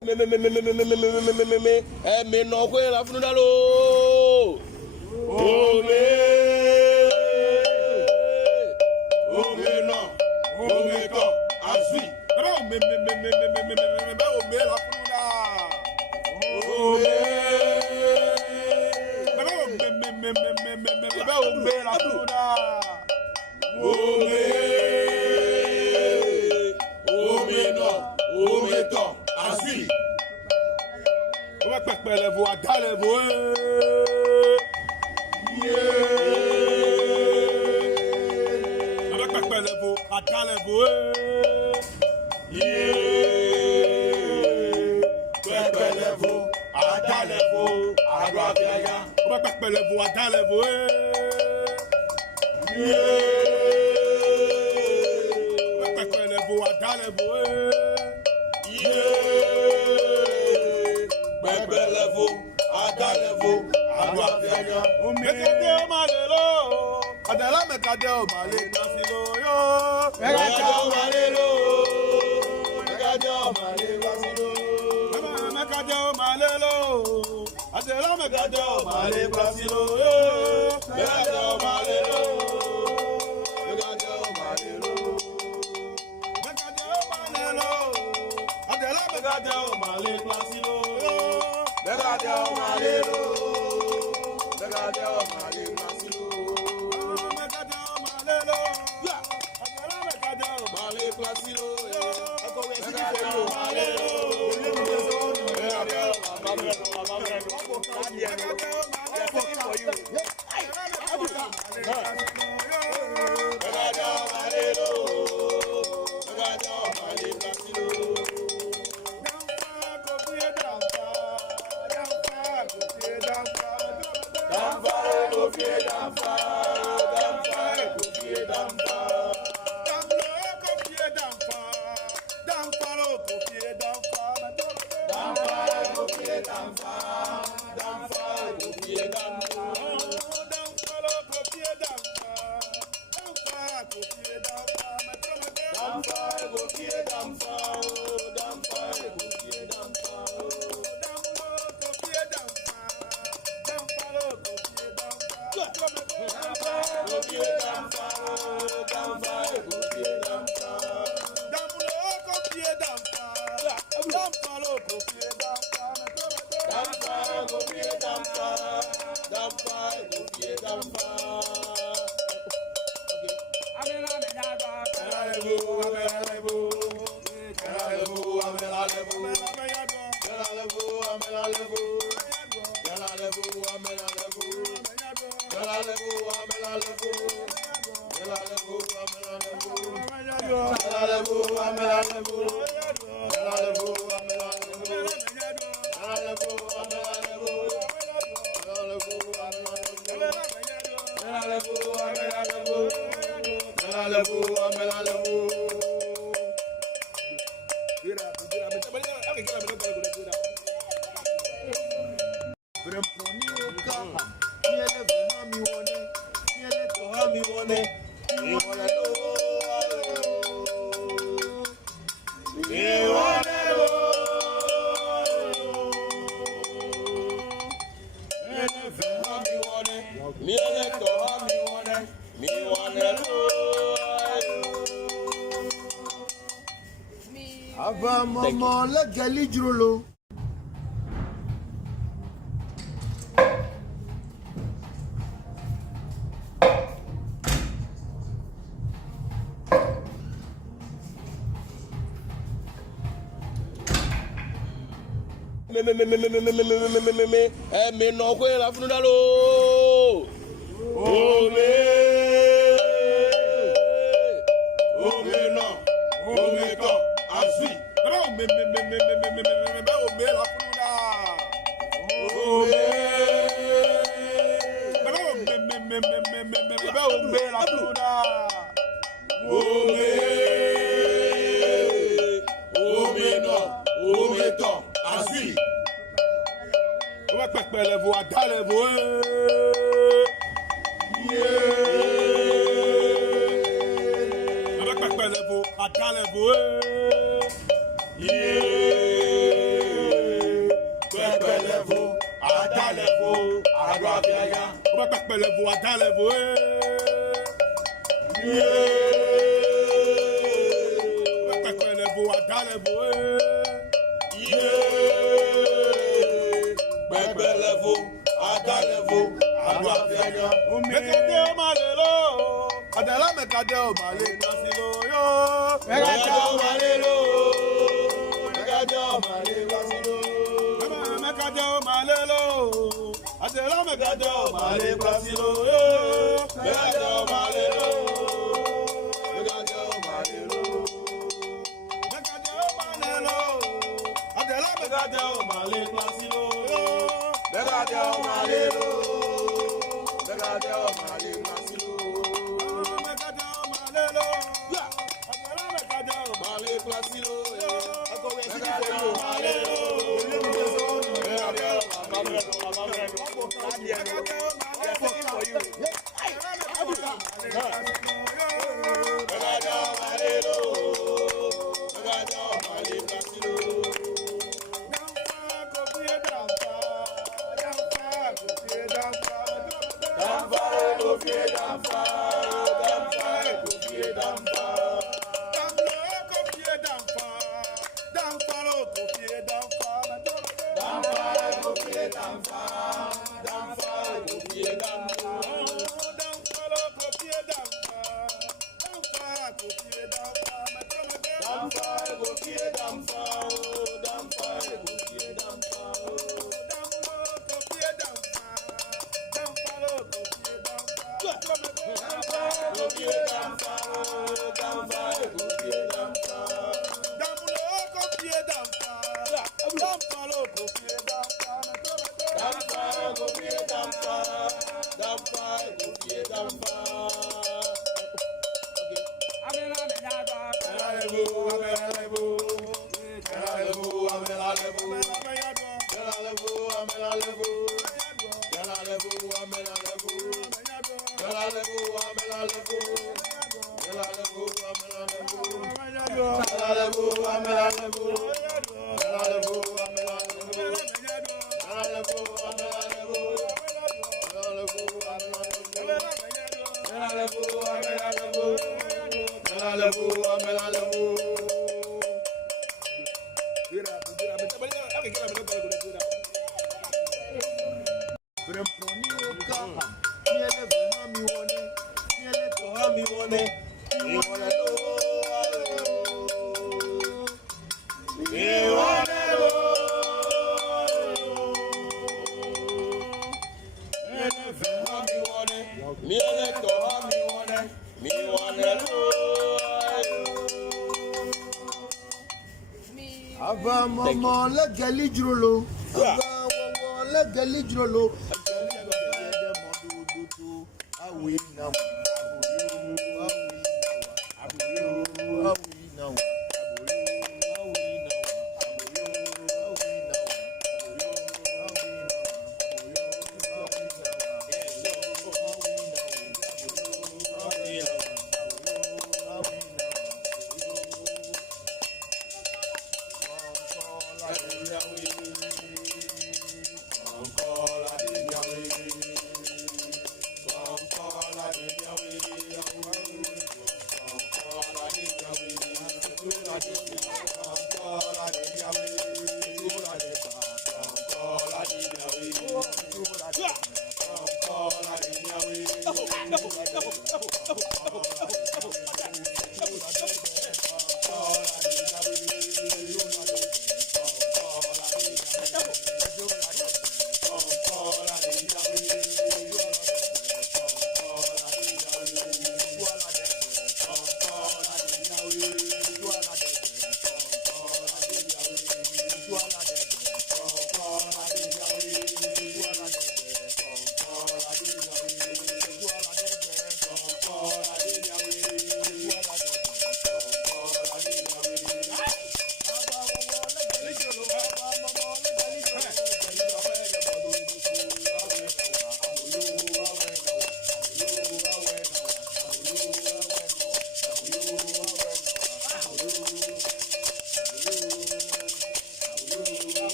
Mais non, quoi, la fnou d'alo. Oh, mais non. Oh, mais quand, asui. Oh, mais la fnou d'alo. Oh, mais la fnou d'alo. Oh, mais non. Oh, mais quand, asui. On va pas les voix, les voix. On va pas les voix, les voix. Les voix, les voix. On va pas les voix, les voix. On va pas les voix, les voix. Maman, la gali drôle. Mais non, quoi, la fnou d'alo. Oh, mais non. Oh, mais quand, asui. Oh, mais la fnou d'alo. Oh, mais la fnou d'alo. Oh, mais non. Oh, mais quand, asui. On va pas les voix, les voix. On va pas les voix, les voix. On va pas faire le voix dans le voix. On va pas faire le voix dans le voix. Bẹ́ẹ̀ lẹ́fọ́, adálẹ́fọ́, àgbàfẹ́yà. Mekade o malelo, adela mekade o malelo silo yo. Mekade o malelo, mekade o malelo silo. Mekade o malelo, adela mekade o malelo silo yo. Mekade o malelo, mekade o malelo. Mekade o malelo, adela mekade o malelo silo yo. Mekade o malelo. Mekade o malelo silo. Mekade o malelo, adela mekade o Malelo silo. Mekade o malelo. Ava mama legali drolo. Ava mama legali drolo.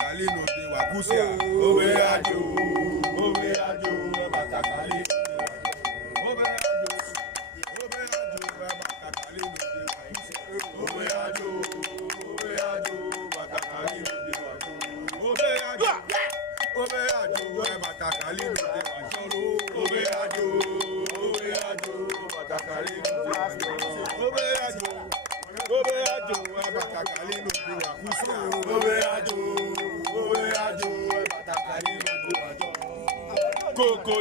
batakali no de wakusia. Obe ajo, batakali. Obe ajo, batakali no de wakusia. Obe ajo, batakali no de wakusia. Obe ajo, batakali no de wakusia. Obe ajo, batakali no de wakusia. Obe ajo, batakali no de wakusia. Obe ajo, batakali no de wakusia. Koko,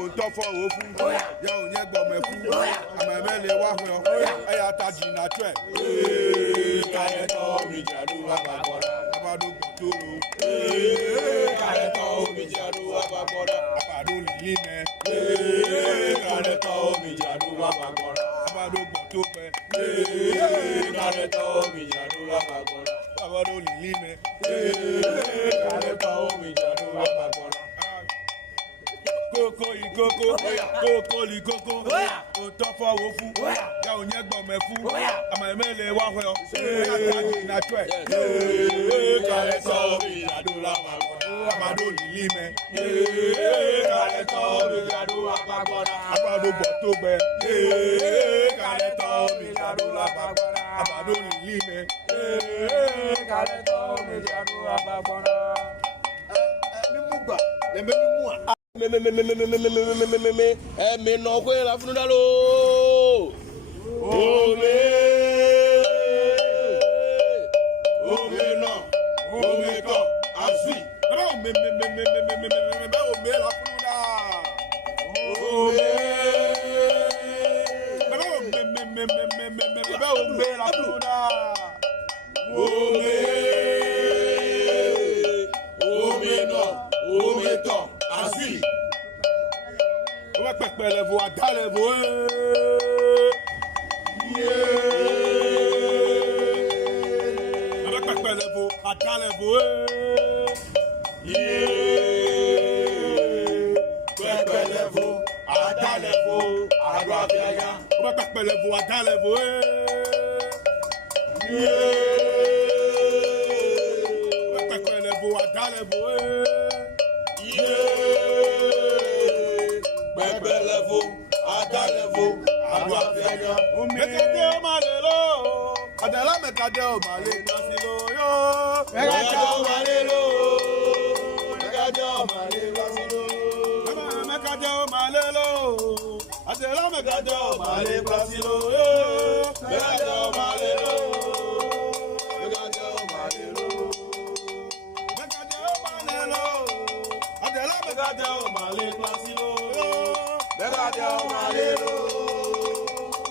ontofo ofu, ya onye gbomefu, amemele wahwe, aya taji na twe. Kayeto mi jadu abagora, abadu kuturu. Kayeto mi jadu abagora, abadu lilime. Kayeto mi jadu abagora, abadu kutupe. Kayeto mi jadu abagora, abadu lilime. Kayeto mi jadu abagora. Koko, ontofo ofu, ya onye gbomefu, amemele wahwe, aya taji na twe. Kayeto mi jadu abagora, abadu lilime. Kayeto mi jadu abagora, abadu kutupe. Kayeto mi jadu abagora, abadu lilime. Kayeto mi jadu abagora. Me no kwe la funudalo. Ome no, ome to, aswi. Ome la funda. Ome la funda. Ome no, ome to, aswi. Ome pepele vo adale vo. Ome pepele vo adale vo. Pepele vo adale vo agua biaya. Ome pepele vo adale vo. Ome pepele vo adale vo. Bebelevo, adalevo, aguafenya. Mekade o malelo, adela mekade o male nasilo yo. Mekade o malelo, mekade o male nasilo. Mekade o malelo, adela mekade o male nasilo yo. Mekade o malelo, mekade o malelo. Mekade o malelo, adela mekade o male nasilo. Begade o malelo,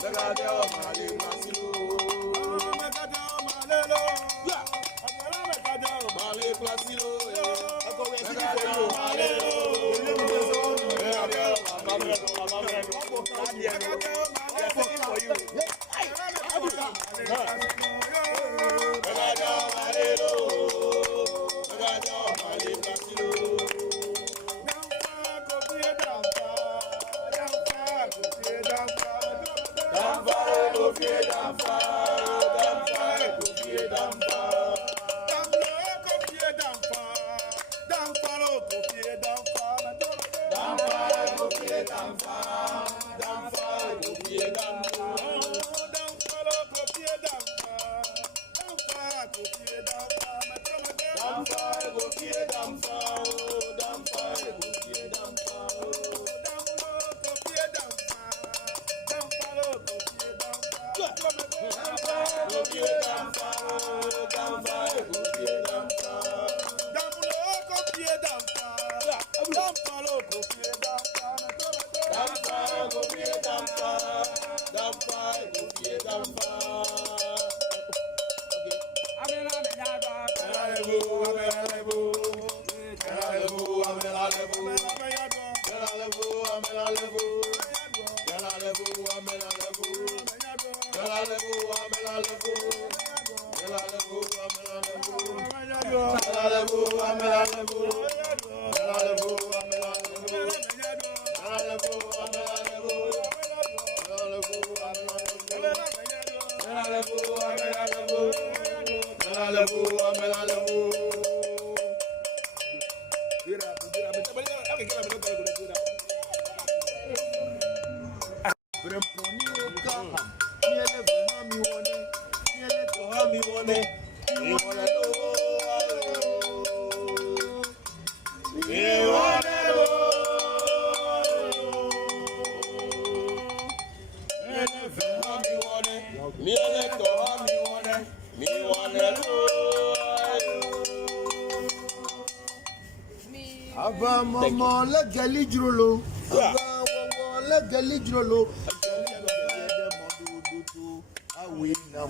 begade o male nasilo. Begade o malelo, agora begade o male nasilo. Agora é begade o malelo, begade o malelo. Level, Aba mama la gali jrolo. Aba wawa la gali jrolo. Awi now.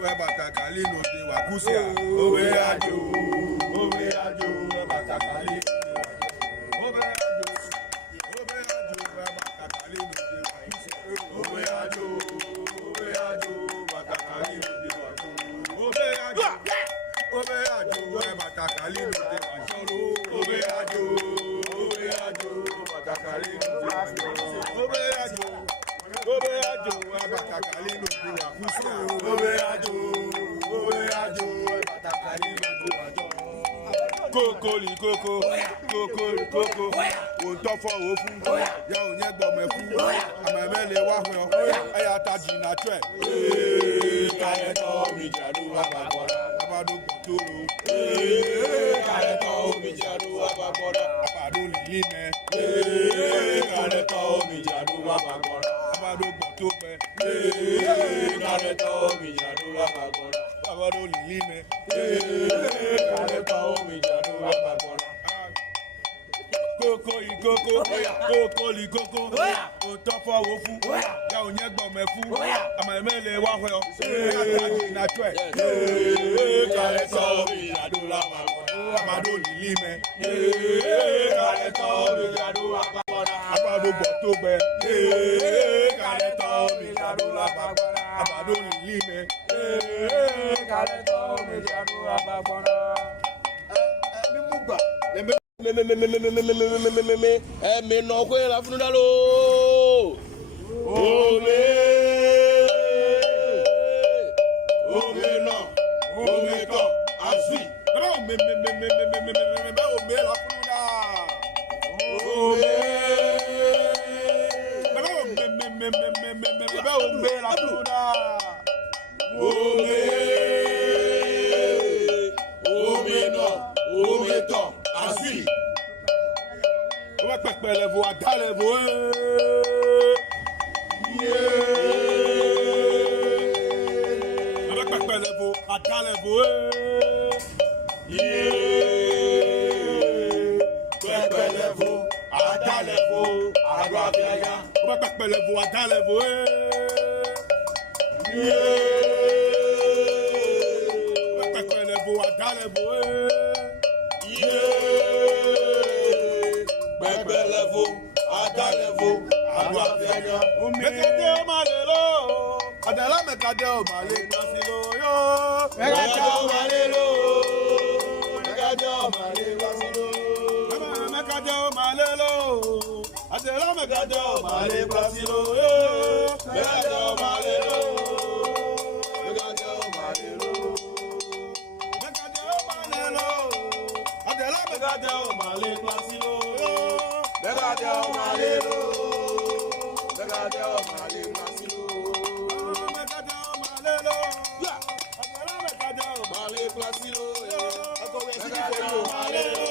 Ebatakali no de wakusia. Obe ajo, ebatakali. Obe ajo, ebatakali no de wakusia. Obe ajo, ebatakali no de wakusia. Obe ajo, ebatakali no de wakusia. Obe ajo, ebatakali no de wakusia. Obe ajo. Ebatakali no de wakusia. Obe ajo, ebatakali no de wakusia. Kokoli koko, ontofo ofu, ya onye gbomefu, amemele wahwe, eya taji na twe. Kayeto mi jadu ababora, abado gbotoro. Kayeto mi jadu ababora, abado lilime. Kayeto mi jadu ababora, abado gbotope. Kayeto mi jadu ababora, abado lilime. Kayeto mi jadu ababora. Koko likoko, otofo wofu, ya onye gbomefu, amemele wahwe, eya taji na twe. Kayeto mi jadu ababora, abado lilime. Kayeto mi jadu ababora, abado gbotope. Kayeto mi jadu ababora, abado lilime. Kayeto mi jadu ababora. Me no kwe la funu dalo. Ome no, ome to, asui. Ome la funda. Ome la funda. Ome no, ome to, asui. Ome pepele vo adale vo. Ome pepele vo adale vo. Pepele vo, adale vo, agua viaya. Ome pepele vo adale vo. Ome pepele vo adale vo. Pepele vo, adale vo, agua viaya. Mekade o malelo, adala mekade o male pasilo yo. Mekade o malelo, mekade o male pasilo. Mekade o malelo, adala mekade o male pasilo yo. Mekade o malelo, mekade o malelo. Mekade o malelo, adala mekade o male pasilo yo. Mekade o malelo, mekade o male pasilo. Mekade o malelo, adala mekade o male pasilo yo. Mekade o malelo.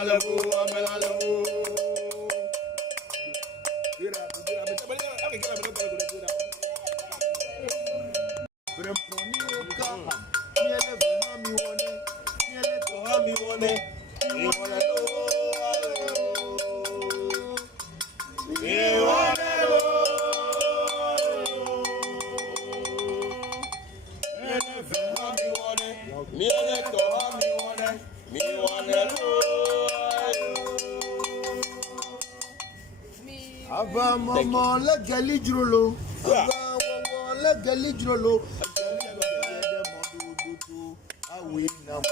Level, Ava mama la gali drolo. Ava wawa la gali drolo. Awi now.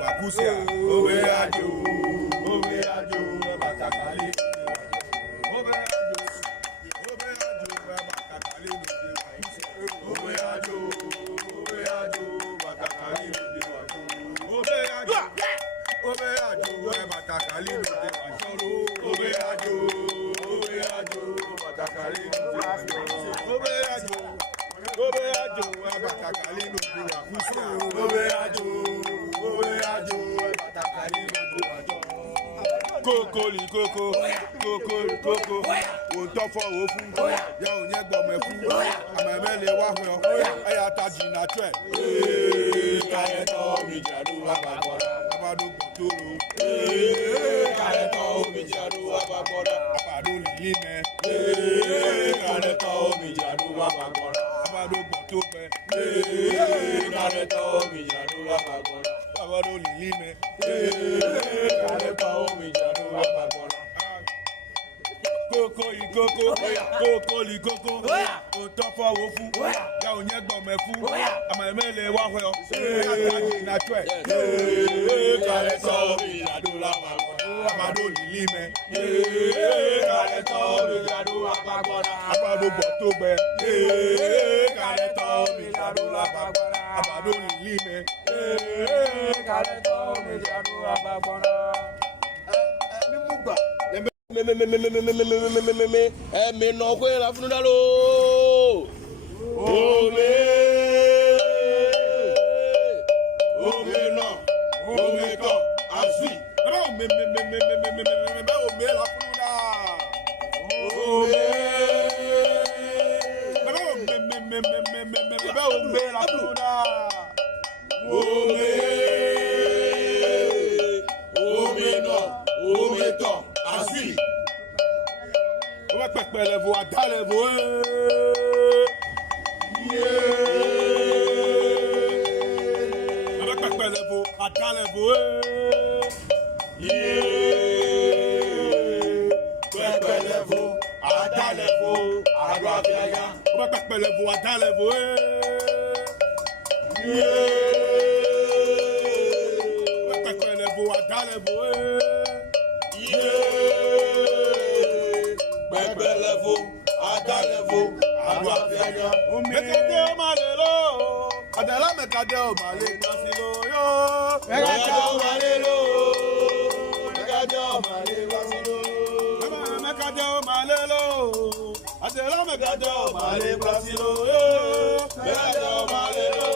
wakusia. Obe ajo, batakali. Obe ajo, batakali no de wakusia. Obe ajo, batakali no de wakusia. Obe ajo, batakali no de wakusia. Obe ajo, batakali no de wakusia. Obe ajo, batakali no de wakusia. Obe ajo, batakali no de wakusia. Koko, òótọ́ fọ́ òfun, yẹ òyìn gbọ̀mọ̀ ẹ̀kú, àmọ̀ẹ́mẹ́ lè wá hàn ọ́, ẹ̀yà ta jìnnà tó ẹ̀. Kálẹ̀ tọ́ omi jàdú àbàkọ́dá, àbàdo gbòtòrò. Kálẹ̀ tọ́ omi jàdú àbàkọ́dá, àbàdo lìlí mẹ́. Kálẹ̀ tọ́ omi jàdú àbàkọ́dá, àbàdo gbòtòpẹ́. Kálẹ̀ tọ́ omi jàdú àbàkọ́dá, àbàdo lìlí mẹ́. Kálẹ̀ tọ́ omi jàdú àbàkọ́dá. Koko ikoko, koko likoko, òótọ́ fọ́ òfun, yẹ òyìn gbọ̀mọ̀ ẹ̀kú, àmọ̀ẹ́mẹ́ lè wá hàn ọ́, ẹ̀yà ta jìnnà tó ẹ̀. Kálẹ̀ tọ́ omi jàdú àbàkọ́dá, àbàdo lìlí mẹ́. Kálẹ̀ tọ́ omi jàdú àbàkọ́dá, àbàdo gbòtòpẹ́. Kálẹ̀ tọ́ omi jàdú àbàkọ́dá, àbàdo lìlí mẹ́. Kálẹ̀ tọ́ omi jàdú àbàkọ́dá. Me no kwe la funu dalo. Ome no, ome to, asui. Ome la funu da. Ome la funu da. Ome no, ome to, asui. Ome pẹpẹ lẹvo ada lẹvo. Ome pẹpẹ lẹvo ada lẹvo. Pẹpẹ lẹvo, ada lẹvo, aro abiaya. Ome pẹpẹ lẹvo ada lẹvo. Ome pẹpẹ lẹvo ada lẹvo. Pẹpẹ lẹvo, ada lẹvo, aro abiaya. Mekade o ma le lo, adela mekade o ma le gbasi lo yo. Mekade o ma le lo, mekade o ma le gbasi lo. Mekade o ma le lo, adela mekade o ma le gbasi lo yo. Mekade o ma le lo,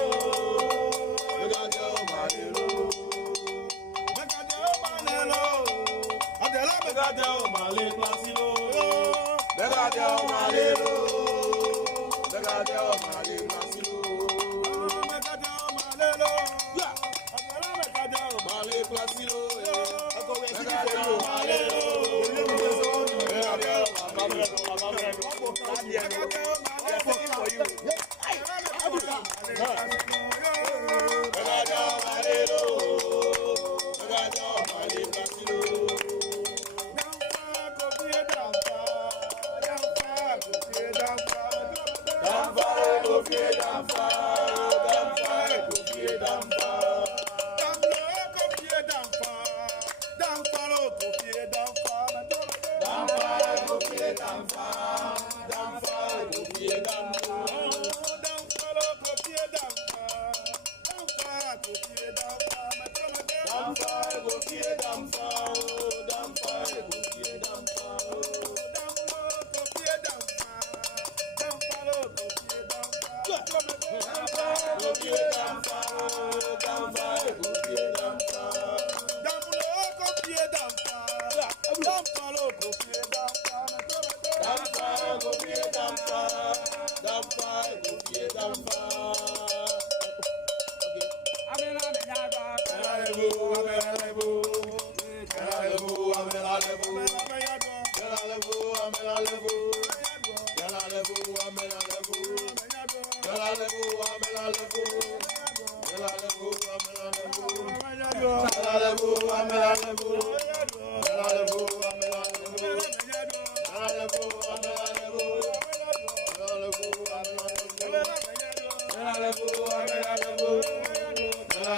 mekade o ma le lo. Mekade o ma le lo, adela mekade o ma le gbasi lo yo. Mekade o ma le lo, mekade o ma le gbasi lo. Mekade o ma le lo, adela mekade o ma le gbasi lo yo. Mekade o ma le lo.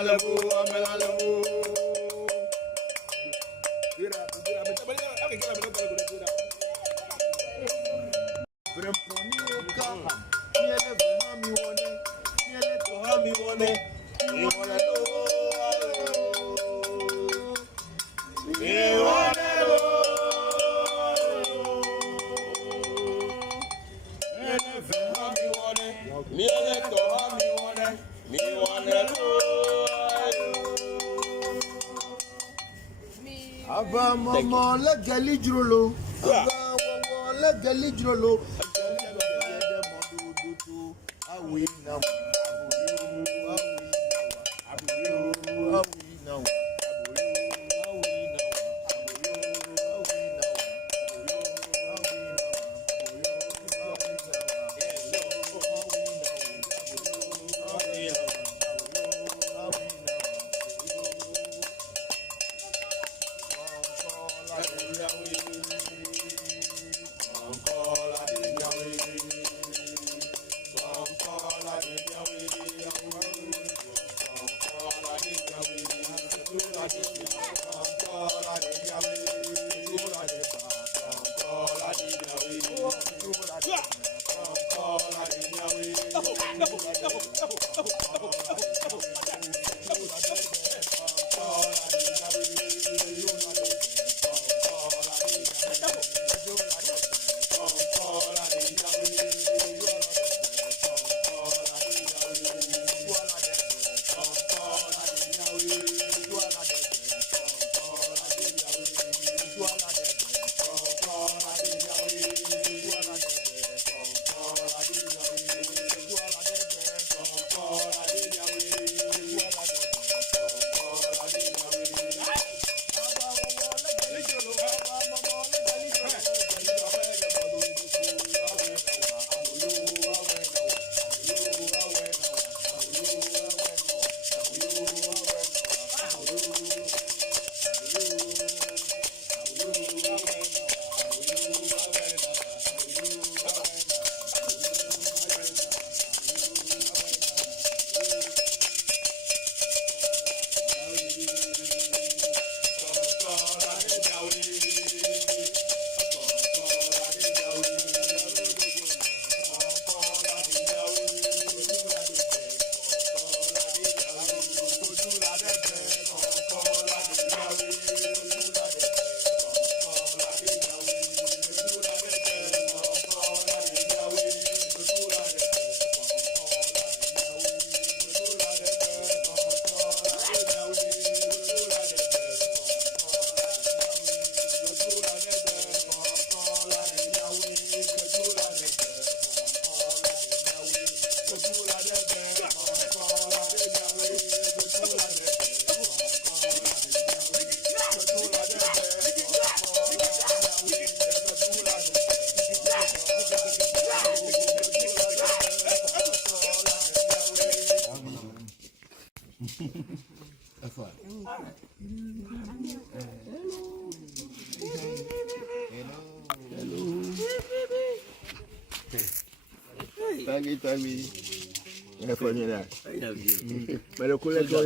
Level, Aba mama legali jrolo. Aba wawa legali jrolo. Awi now. Thank you. Pero kule kwa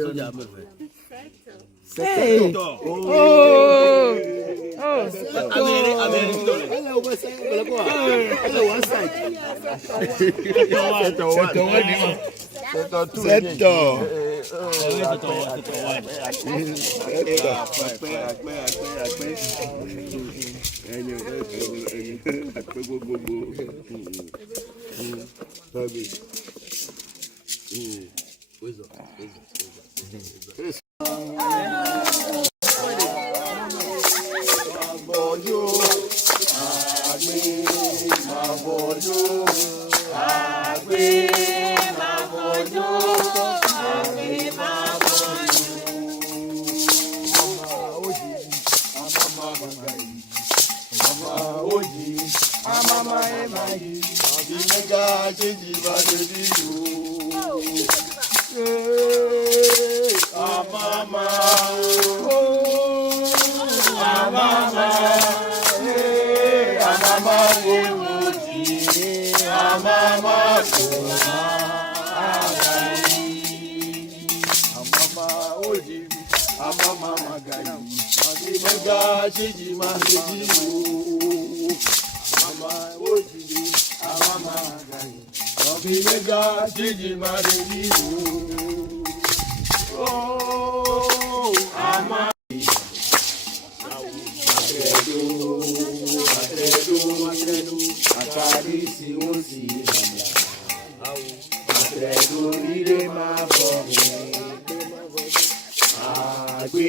Agbe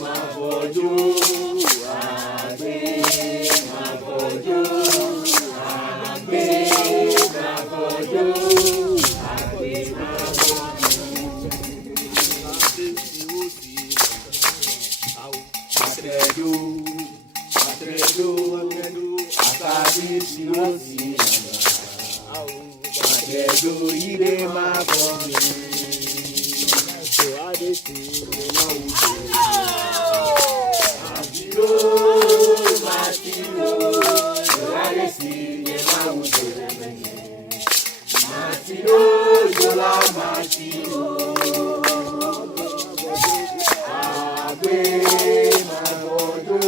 máa bọ̀jú. Agbe máa bọ̀jú. Agbe máa bọ̀jú. Agbe máa bọ̀jú. Atredo, akadi si o si Atredo ire máa bọ̀ mí. Àbílò máa ti lò, ìwádìí sí ni máa wù dé. Máa ti lò, ìjọba máa ti lò. Àgbé máa bọ̀dọ̀,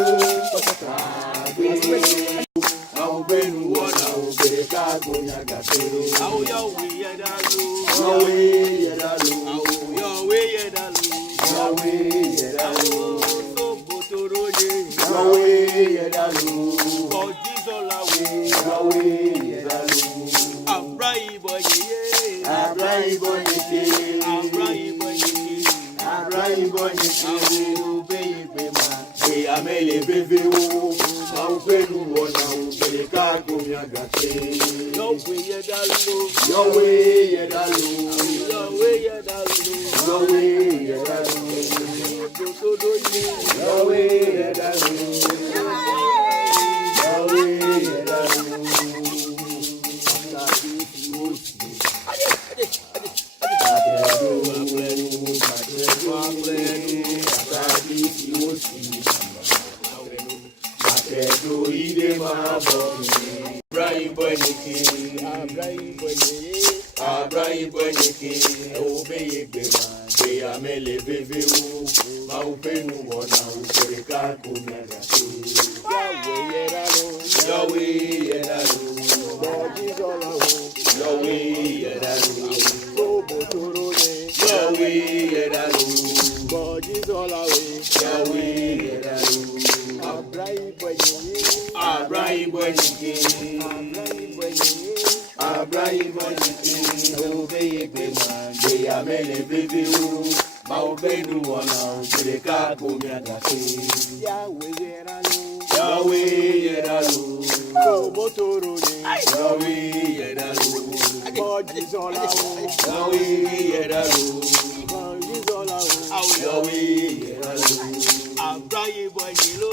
àgbé. Àwọn ògbénu wọ́n náà ògbèrè káàgó yàgà péré. Àwọn yọ̀wé yẹ̀dá lò. Yọ̀wé yẹ̀dá lò. Yọ̀wé yẹ̀dá lò. Yọ̀wé yẹ̀dá lò. Sọ́bòtòrò yé. Yọ̀wé yẹ̀dá lò. Kọ̀jísọ́lá wé. Yọ̀wé yẹ̀dá lò. Àbúrá ìbọn yìí. Àbúrá ìbọn yìí. Àbúrá ìbọn yìí. Àbúrá ìbọn yìí. Òbẹ́ ìgbé máa. Amele beve wo, au pelu wona ubele kago miagate. Yahweh yedalo, Yahweh yedalo, Yahweh yedalo, Yahweh yedalo, Yahweh yedalo, Yahweh yedalo. Atredo ide máa bọ̀ mí. Abraham Bọ̀nyẹ̀kẹ̀. Abraham Bọ̀nyẹ̀kẹ̀. Obeye gbẹ̀mà. Gbẹ̀yà mẹ́lẹ̀ bẹ́ẹ̀ wo. Máa ń pẹ́nu wọ̀nà òkèrè káàkó mi àgàtò. Yahweh yẹ̀dá lò. Yahweh yẹ̀dá lò. Bọ̀jísọ́lá wò. Yahweh yẹ̀dá lò. Sọ́bòtòrò yé. Yahweh yẹ̀dá lò. Bọ̀jísọ́lá wò. Yahweh yẹ̀dá lò. Abraham Bọ̀nyẹ̀kẹ̀. Abraham Bọ̀nyẹ̀kẹ̀. Obeye gbẹ̀mà. Gbẹ̀yà mẹ́lẹ̀ bẹ́ẹ̀ wo. Máa ń pẹ́nu wọ̀nà òkèrè káàkó mi àgàtò. Yahweh yẹ̀dá lò. Yahweh yẹ̀dá lò. Sọ́bòtòrò yé. Yahweh yẹ̀dá lò. Bọ̀jísọ́lá wò. Yahweh yẹ̀dá lò. Bọ̀jísọ́lá wò. Yahweh yẹ̀dá lò. Abraham Bọ̀nyẹ̀kẹ̀.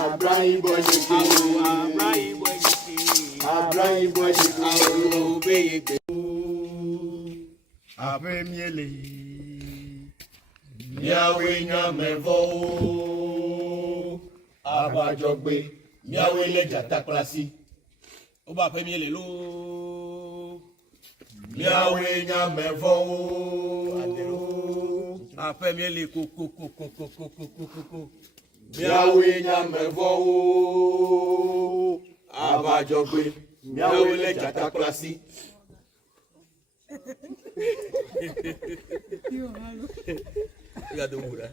Abraham Bọ̀nyẹ̀kẹ̀. Abraham Bọ̀nyẹ̀kẹ̀. Abraham Bọ̀nyẹ̀kẹ̀. Obeye gbẹ̀. Abemiele. Miawe nyamevɔ wo. Abadzɔgbe. Miawe le dzata klasi. Woba abemiele lo. Miawe nyamevɔ wo. Abemiele kokokokokokokokoko. Miawe nyamevɔ wo. Abadzɔgbe. Miawe le dzata klasi. Obrigado, Mura.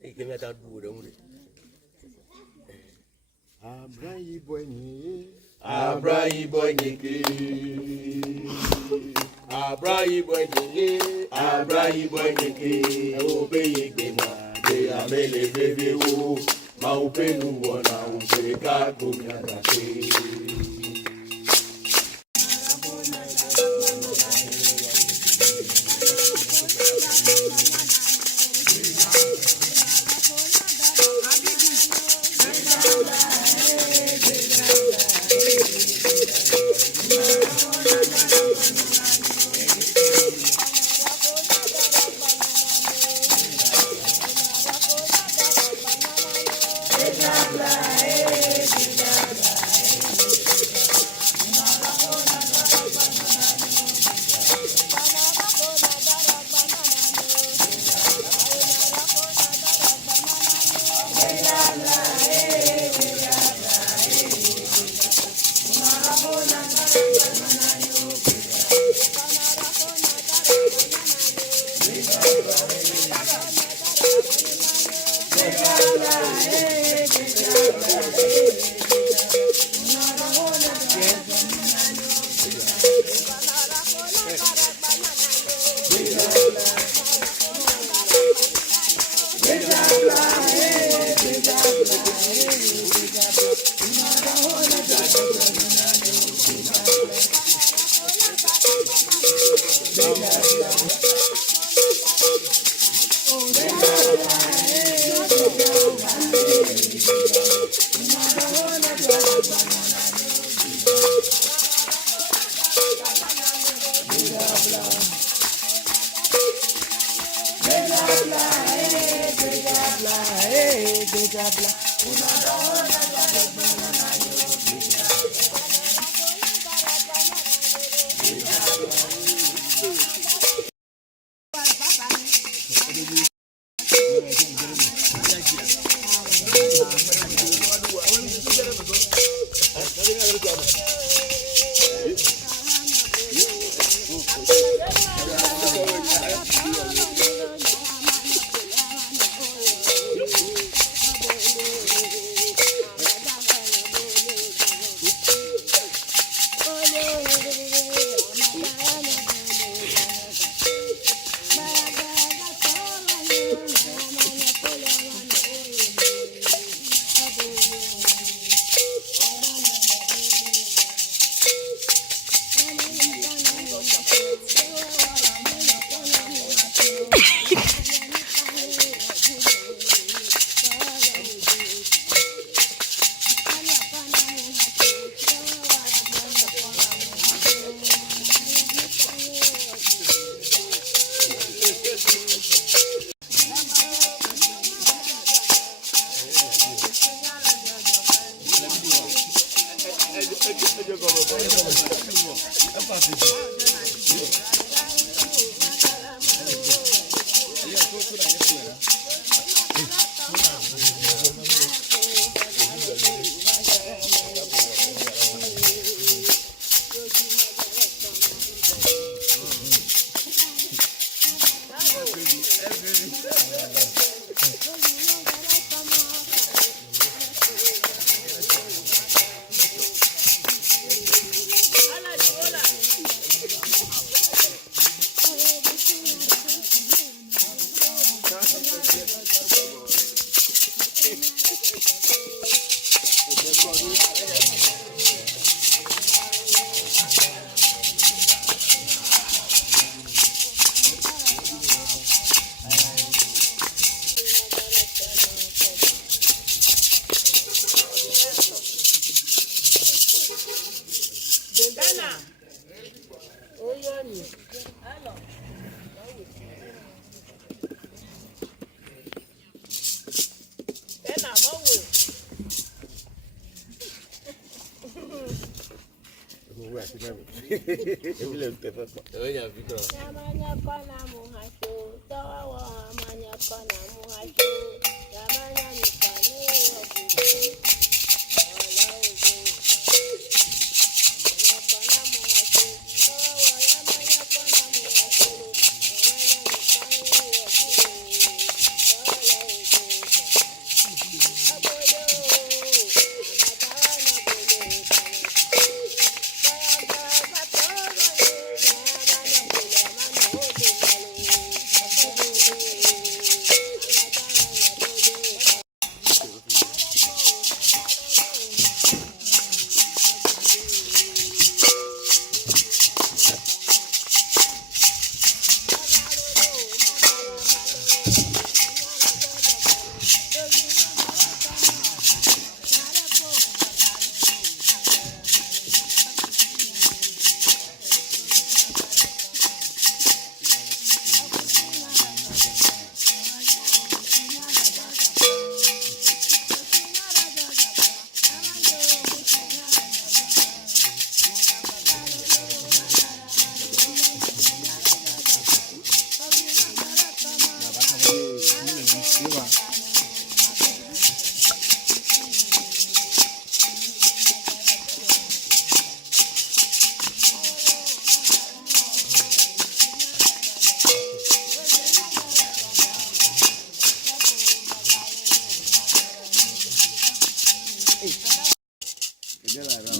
E que me dá dura, Mura. Abraham Bọ̀nyẹ̀kẹ̀. Abraham Bọ̀nyẹ̀kẹ̀. Abraham Bọ̀nyẹ̀kẹ̀. Abraham Bọ̀nyẹ̀kẹ̀. Obeye gbẹ̀mà. Gbẹ̀yà mẹ́lẹ̀ bẹ́ẹ̀ wo. Máa ń pẹ́nu wọ̀nà òkèrè káàkó mi àgàtò.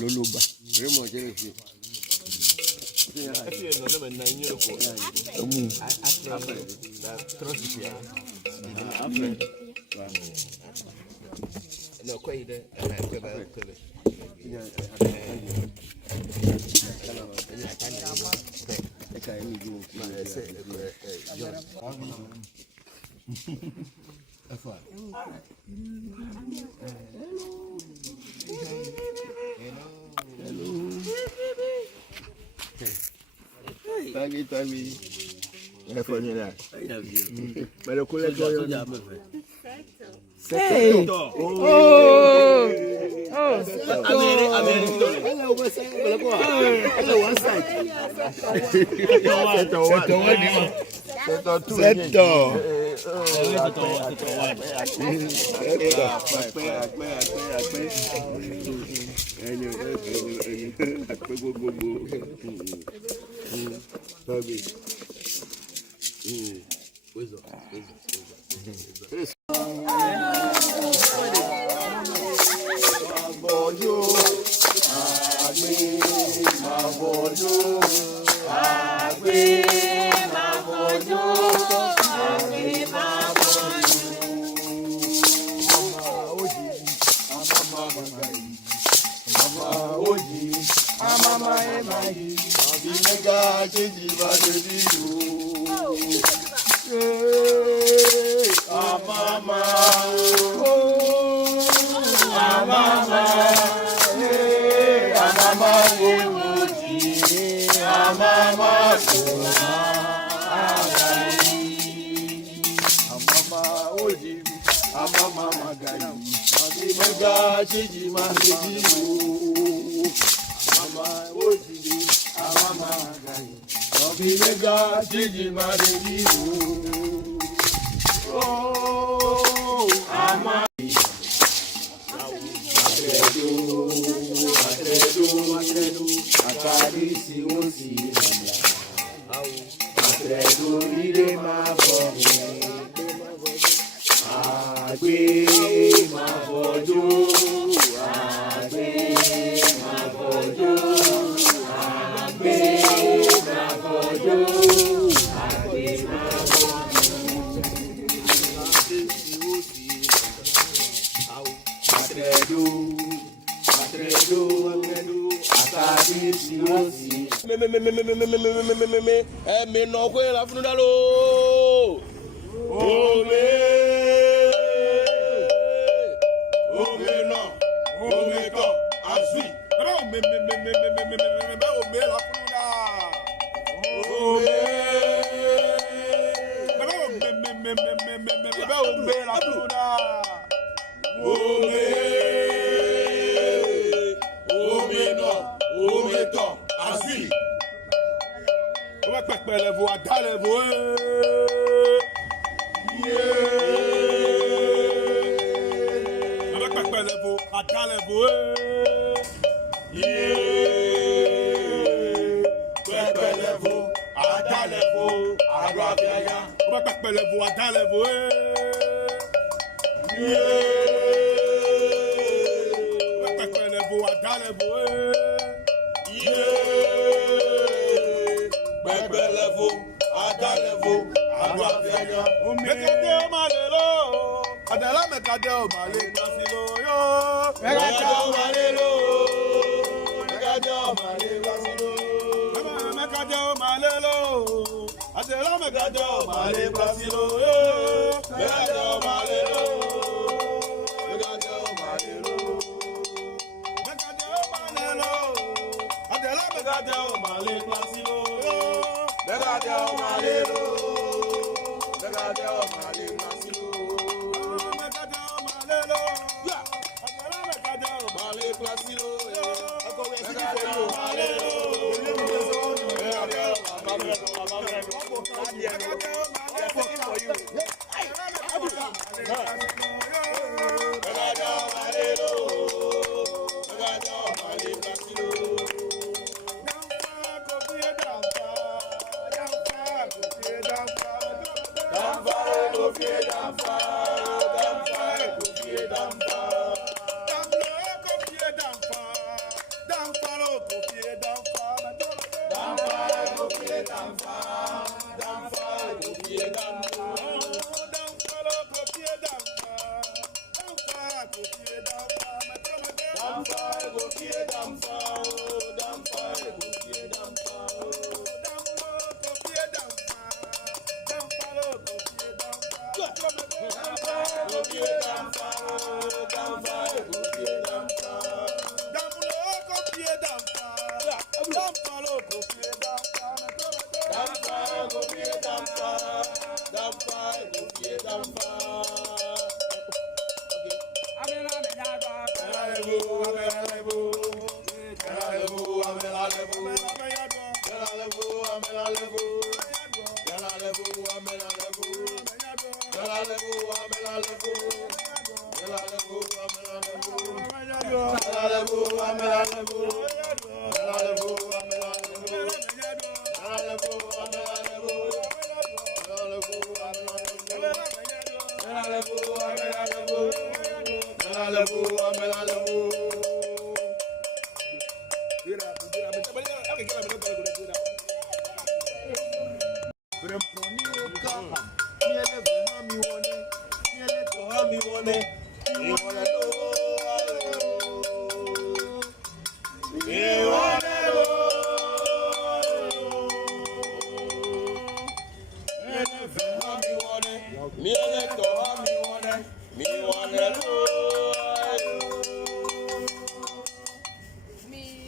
Loloba. Vraiment, j'ai le fait. Tami. Go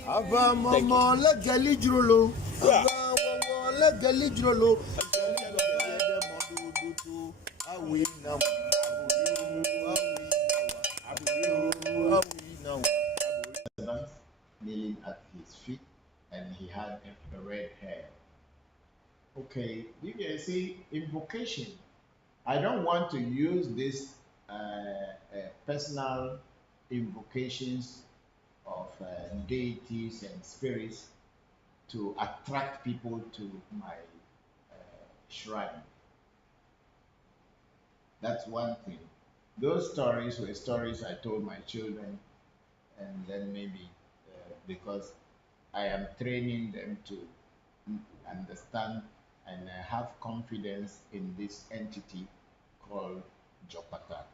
Ava mama legali jrolo. Ava wawa legali jrolo. Kneeling at his feet, and he had a red hair. Okay, you can see invocation. I don't want to use this personal invocations of deities and spirits to attract people to my shrine. That's one thing. Those stories were stories I told my children, and then maybe because I am training them to understand and have confidence in this entity called Jopata,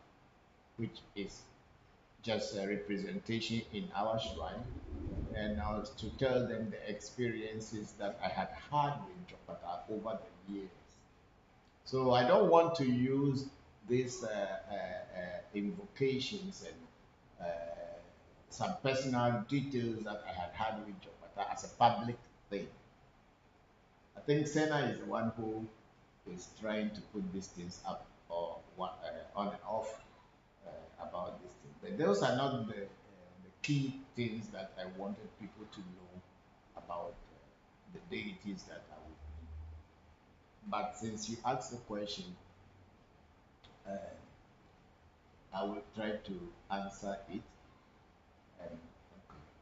which is just a representation in our shrine, and I was to tell them the experiences that I had had with Jopata over the years. So I don't want to use these invocations and some personal details that I had with Jopata as a public thing. I think Sena is the one who is trying to put these things up or on and off about these things. But those are not the key things that I wanted people to know about the deities that are with me. But since you asked the question, I will try to answer it.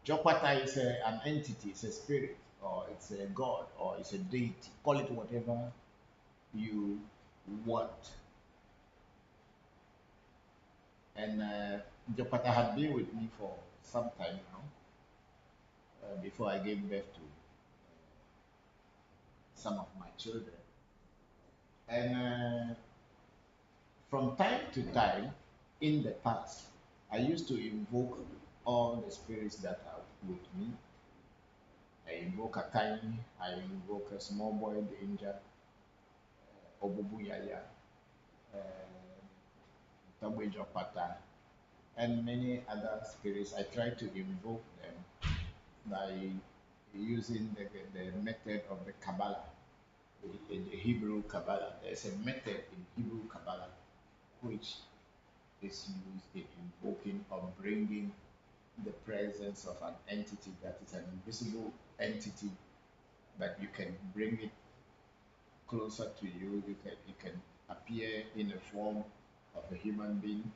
Jopata is an entity, it's a spirit, or it's a god, or it's a deity. Call it whatever you want. And Jopata had been with me for some time now, before I gave birth to some of my children. And from time to time, in the past, I used to invoke all the spirits that are with me. I invoke a tiny, I invoke a small boy danger, Obubu Yaya, Tabwe Jopata, and many other spirits. I try to invoke them by using the method of the Kabbalah, the Hebrew Kabbalah. There's a method in Hebrew Kabbalah which is used in invoking or bringing the presence of an entity that is an invisible entity, but you can bring it closer to you. It can appear in the form of a human being,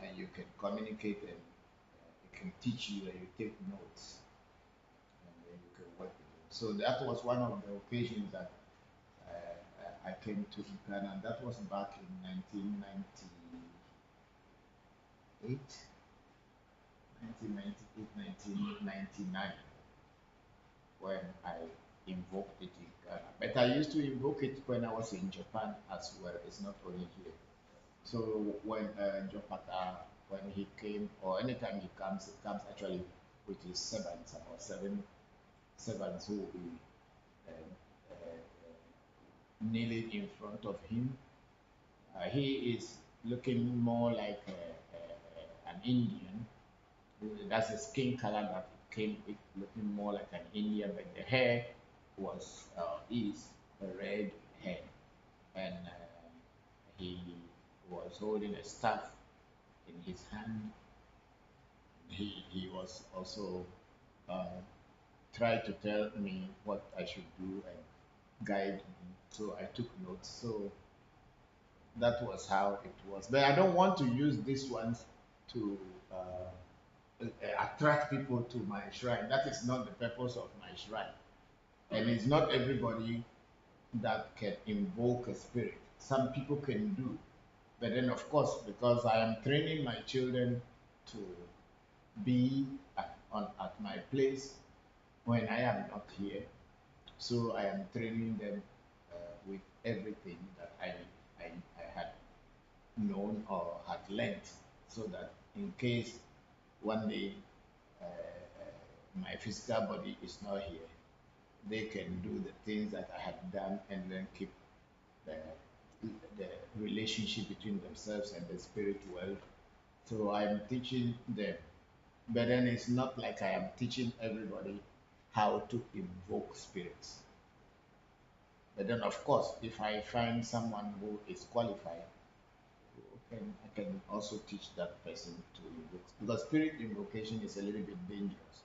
and you can communicate, and it can teach you, and you take notes, and then you can work with it. So that was one of the occasions that I came to Ghana, and that was back in 1998, 1999, when I invoked it in Ghana. But I used to invoke it when I was in Japan as well. It's not only here. So when Jopata, when he came, or anytime he comes, it comes actually with his servants, about 7 servants who will be kneeling in front of him. He is looking more like an Indian. That's the skin color that came with, looking more like an Indian, but the hair was is a red hair, and he was holding a staff in his hand. He was also tried to tell me what I should do and guide me. So I took notes. So that was how it was. But I don't want to use these ones to attract people to my shrine. That is not the purpose of my shrine. And it's not everybody that can invoke a spirit. Some people can do. But then, of course, because I am training my children to be at my place when I am not here, so I am training them with everything that I had known or had learned, so that in case one day my physical body is not here, they can do the things that I had done and then keep the relationship between themselves and the spirit world. So I'm teaching them, but then it's not like I am teaching everybody how to invoke spirits. But then, of course, if I find someone who is qualified, I can also teach that person to invoke. Because spirit invocation is a little bit dangerous.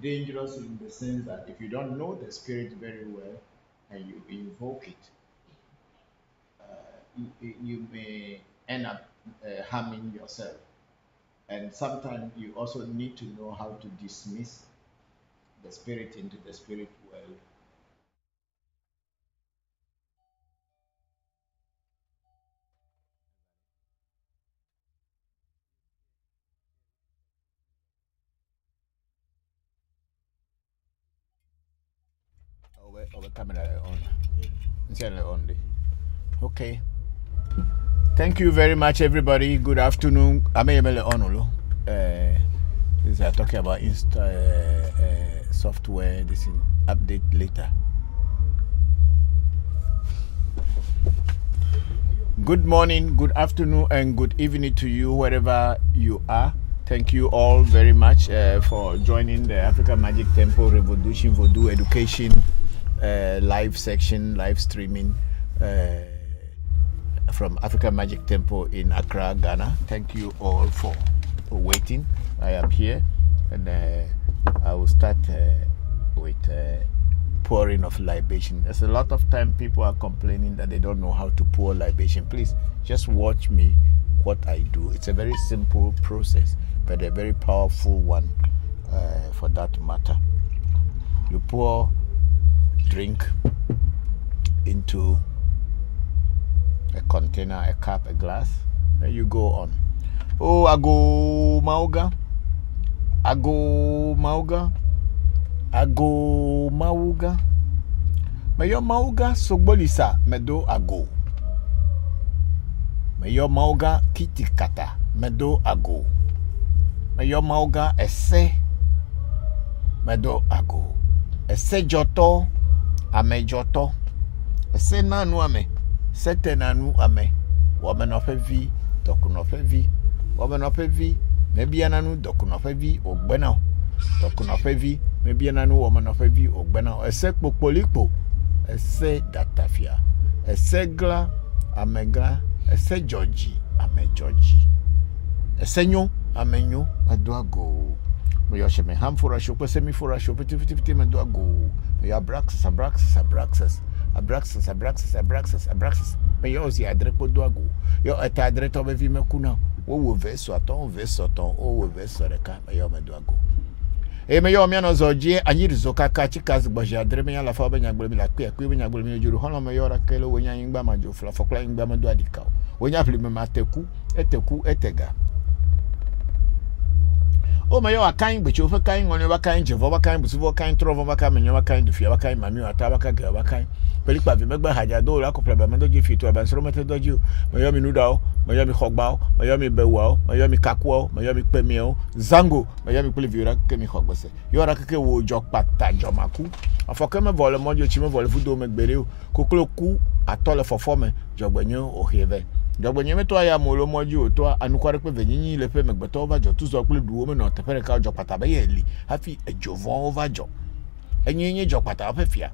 Dangerous in the sense that if you don't know the spirit very well and you invoke it, you may end up harming yourself. And sometimes you also need to know how to dismiss the spirit into the spirit world. Over camera on. Okay. Thank you very much, everybody. Good afternoon. I'm on. This is talking about software. This is update later. Good morning, good afternoon, and good evening to you, wherever you are. Thank you all very much for joining the Africa Magic Temple Revolution Voodoo Education live section, live streaming from Africa Magic Temple in Accra, Ghana. Thank you all for waiting. I am here, and I will start with pouring of libation. There's a lot of time people are complaining that they don't know how to pour libation. Please just watch me what I do. It's a very simple process, but a very powerful one for that matter. You pour drink into a container, a cup, a glass, then you go on. Oh, ago mauga, ago mauga, ago mauga. Mayo mauga sogbolisa medo ago. Mayo mauga kitikata medo ago. Mayo mauga ese medo ago. Ese joto ame joto. Ese nanu ame. Sete nanu ame. Woman of a V, dokun of a V. Woman of a V, maybe ananu dokun of a V or benao. Dokun of a V, maybe ananu woman of a V or benao. Ese popolipo. Ese datafia. Ese gla amegla. Ese Georgie ame Georgie. Ese nyo ame nyo aduago. Moyoshe me ham for a show, semi for a show, 50 men do a go. You abraxas. May yours ya drepo do a go. Yo atadreto be vi me kuna. O veso aton, o veso reka, may yo me do a go. E me yo miano zoje, anyiri zoka kachikas baja dreme ya la fa be nyagbole mi la kwe be nyagbole mi juru hono me yo rakelo wonya yingba majo fla fokla yingba ma do adikao. Wonya fli me mateku, etega. O mayo akan bechi ofa kan ngone wa kan jevo wa kan busu wa kan trovo wa kan menyo wa kan dufia wa kan mami ata wa kan ga wa kan peli pa vi megba haja do la ko pleba me doji fitu abansoro mete doji mayo mi nuda mayo mi khogba mayo mi bewa mayo mi kakwo mayo mi pemi zango mayo mi peli viura ke mi khogbese yo ra keke wo jok pata jomaku afoke me vole mojo chi me vole fudo me gbere kokolo ku atole fofome jogbenyo o heve Jogbenye me to aya molo moji o to anukware pe venyinyi le pe megbeto ovajo tu zo pe duwo me no tefere ka jokpata be yeli hafi ejovon ovajo enyenye jokpata ofefia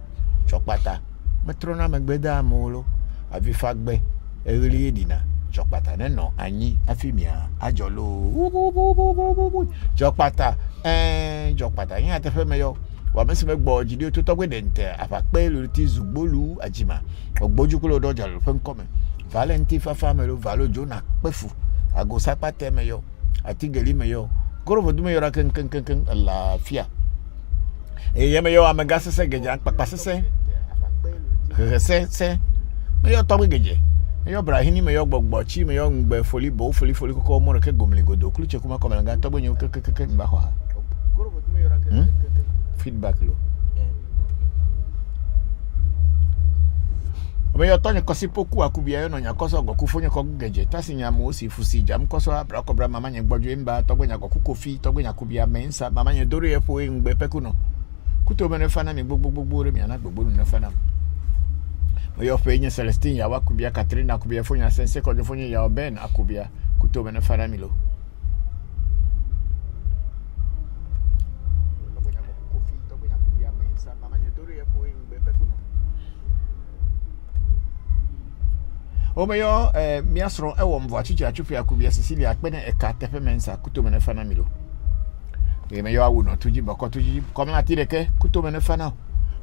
jokpata metrona megbeda molo avi fagbe early dinner. Jokpata no anyi afimia ajolo jokpata jokpata yin atefe meyo wa mesi me gbo jide to togbe dente apape lu ti zugbolu ajima ogbojukulo doja lo fen come valenti fafa melo valo jona pefu ago sapate meyo atigeli meyo goro vodu meyo ra ken la fia e yemeyo amega sese geja papa sese se meyo togbe geje meyo brahini meyo gbogbo chi meyo ngbe foli koko mo ke gomli godo kluche kuma komelanga togbo nyu ke mba ho feedback lo meyo tonye kosi poku akubia yo no nyakoso goku fonye ko geje tasi nyamu osi fusi jam koso abra kobra mama nye gbojo mba togbo nyakoku kofi togbo nyakubia mensa mama nye dori efo ngbe pekuno kuto mene fana mi gbogbo re mi ana gbogbo ne fana yo fenye Celestine ya wakubia Katrina akubia fonya sense ko jo fonya ya Ben akubia kuto mene fana milo omeyo miasro ewo mvo achichi achufu akubia Cecilia akpene eka tefe mensa kuto mene fana milo meyo awu no tuji boko tuji komla tireke kuto mene fana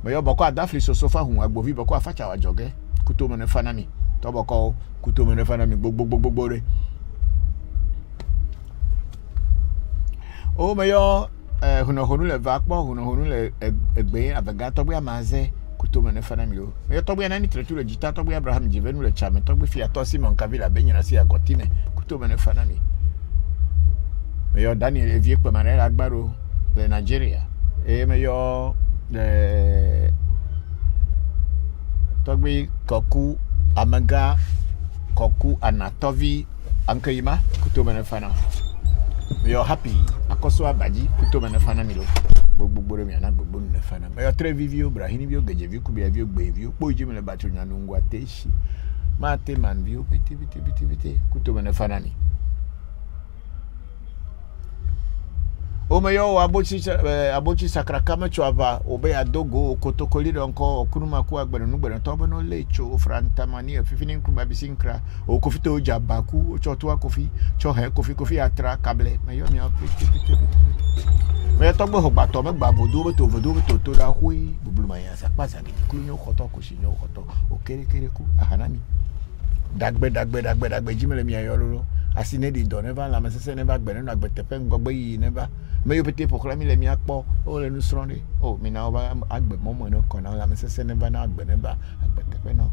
meyo boko adafri sofa hu agbovi boko afacha wa joge kuto mene fana mi to boko kuto mene fana mi gbogbo re o meyo hunu le vakpo hunu le egbe abaga to gbe amaze kuto mene fana mi lo meyo to gbe na ni tretu jita to gbe Abraham jivenu le chame to gbe fi ato Simon Kavila benyina si agotine kuto mene fana mi meyo Daniel Evie pe manera agbaro de Nigeria meyo togbi koku amaga koku anatovi ankayima kuto mene fana meyo happy akoso abaji kuto mene fana milo gbogbo re mi ana gbogbo ne fana meyo tre vivio brahini bio geje vi kubia vi ogbe vi po jimi le bacho nyanu ngwa teshi mate man vi piti kuto mene fana ni omeyo abochi sakrakama chwava obe adogo kotokoli donko okunuma ku agbere nugbere to bono lecho franta mani fifini nkuma bisinkra o kofi to jabaku o choto kofi cho he kofi atra kable meyo mi apiti meyo to gbo gba to me gba vodo to da hui bubuluma ya sa pasa gidi ku nyo koto ko shi nyo koto o kere ku ahanami dagbe jimele mi ayoro asine di do never la mesese never gbere no agbetepe ngogbe yi never meyo pete proclame le mi akpo o le nu sronde o mi na oba agbe momo no kona la mesese never na agbe never agbetepe no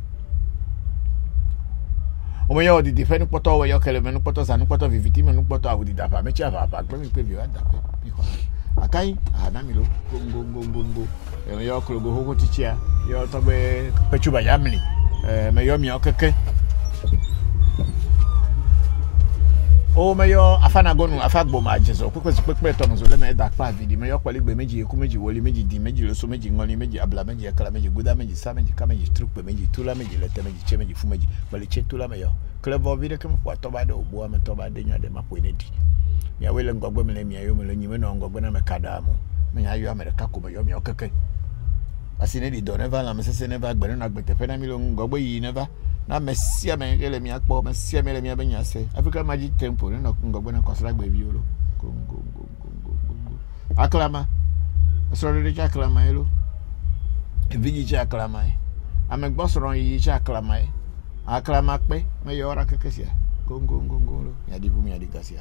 o meyo di defend poto we yo kele menu poto sanu poto viviti menu poto awudi dafa mechi afa gbe mi pe bi wa dafa biko akai ana mi lo gongo yo klogo hoko tichia yo to be pechuba yamli meyo mi okeke o meyo afana gonu afagbo ma jeso pepe to no so le me da pa vidi meyo pele gbe meji eku meji woli meji di meji lo so meji ngoni meji abla meji akala meji guda meji sa meji ka meji trupe meji tula meji lete meji che meji fu meji pele che tula meyo clevo vide ke mo to ba do bo me to ba de nya de mapo ne di ya wele ngogbo me le mi ayo me le nyime no ngogbo na me kada mu me nya ayo amerika ko meyo mi okeke asine di do never la me se never gbere na gbete fe na mi lo ngogbo yi never na mesia me ele mi akpo mesia me ele mi abenya se Africa Magic Temple no ngogbo na kosra gba bi olo go aklama sorry de aklama elo eviji cha aklama amegbo soro yi cha aklama pe me yora kekesia go lo ya dibu mi adikasia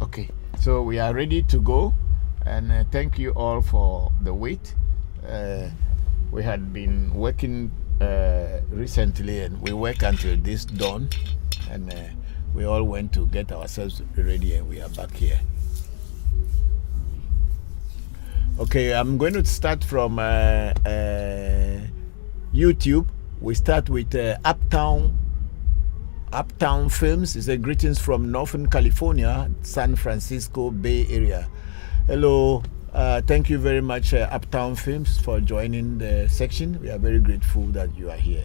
okay, so we are ready to go, and thank you all for the wait. We had been working recently, and we work until this dawn, and we all went to get ourselves ready, and we are back here. Okay, I'm going to start from YouTube. We start with Uptown Films. It's a greetings from Northern California, San Francisco Bay Area. Hello, thank you very much, Uptown Films, for joining the section. We are very grateful that you are here.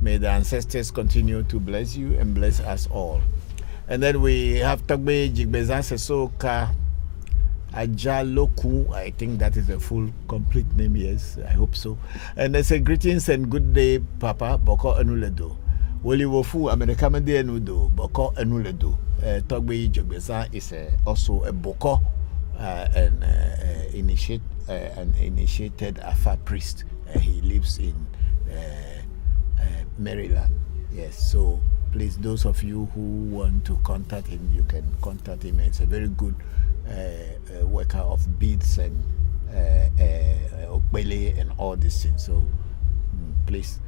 May the ancestors continue to bless you and bless us all. And then we have Togbe Jigbezan Sesoka Ajaloku. I think that is a full complete name. Yes, I hope so. And they say greetings and good day, Papa. Bokor enuledo. Woli wofu Amerikamade enudo. Bokor enuledo. Togbe Jogbesa is also a Bokor and initiated Afa priest. He lives in Maryland. Yes, so please, those of you who want to contact him, you can contact him. It's a very good worker of beads and okbele and all these things. So please,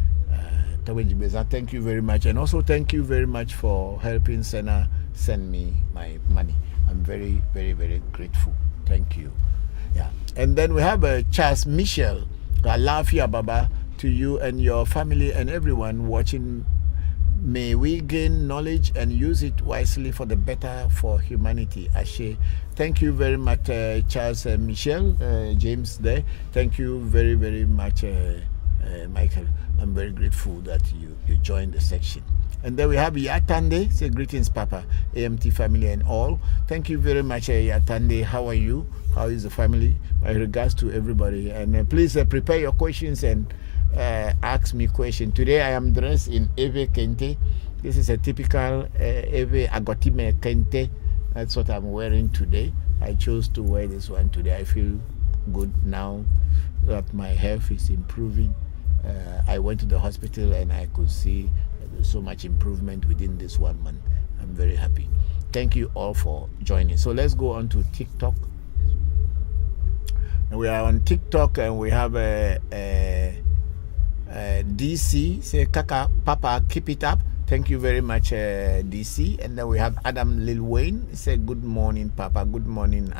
thank you very much, and also thank you very much for helping Senna send me my money. I'm very, very, very grateful. Thank you. Yeah, and then we have Charles Michel. Alafia Baba to you and your family and everyone watching. May we gain knowledge and use it wisely for the better for humanity. Ashe. Thank you very much, Charles Michel, James there. Thank you very, very much, Michael. I'm very grateful that you joined the section. And then we have Yatande. Say greetings, Papa, AMT family and all. Thank you very much, Yatande. How are you? How is the family? My regards to everybody. And please prepare your questions and ask me questions. Today I am dressed in Eve Kente. This is a typical Eve Agotime Kente. That's what I'm wearing today. I chose to wear this one today. I feel good now that my health is improving. I went to the hospital and I could see so much improvement within this 1 month. I'm very happy. Thank you all for joining. So let's go on to TikTok. And we are on TikTok and we have DC. Say, Kaka, Papa, keep it up. Thank you very much, DC. And then we have Adam Lil Wayne. Say, good morning, Papa. Good morning,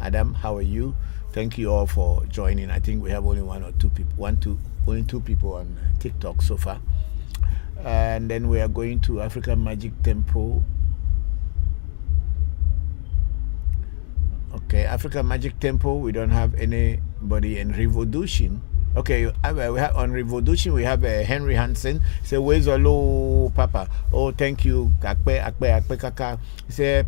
Adam. How are you? Thank you all for joining. I think we have only one or two people. Only two people on TikTok so far. And then we are going to African Magic Temple. Okay, African Magic Temple. We don't have anybody in Revolution. Okay, we have on Revolution. We have Henry Hansen. Say, where's hello, Papa? Oh, thank you, Akpe Kaka. Say,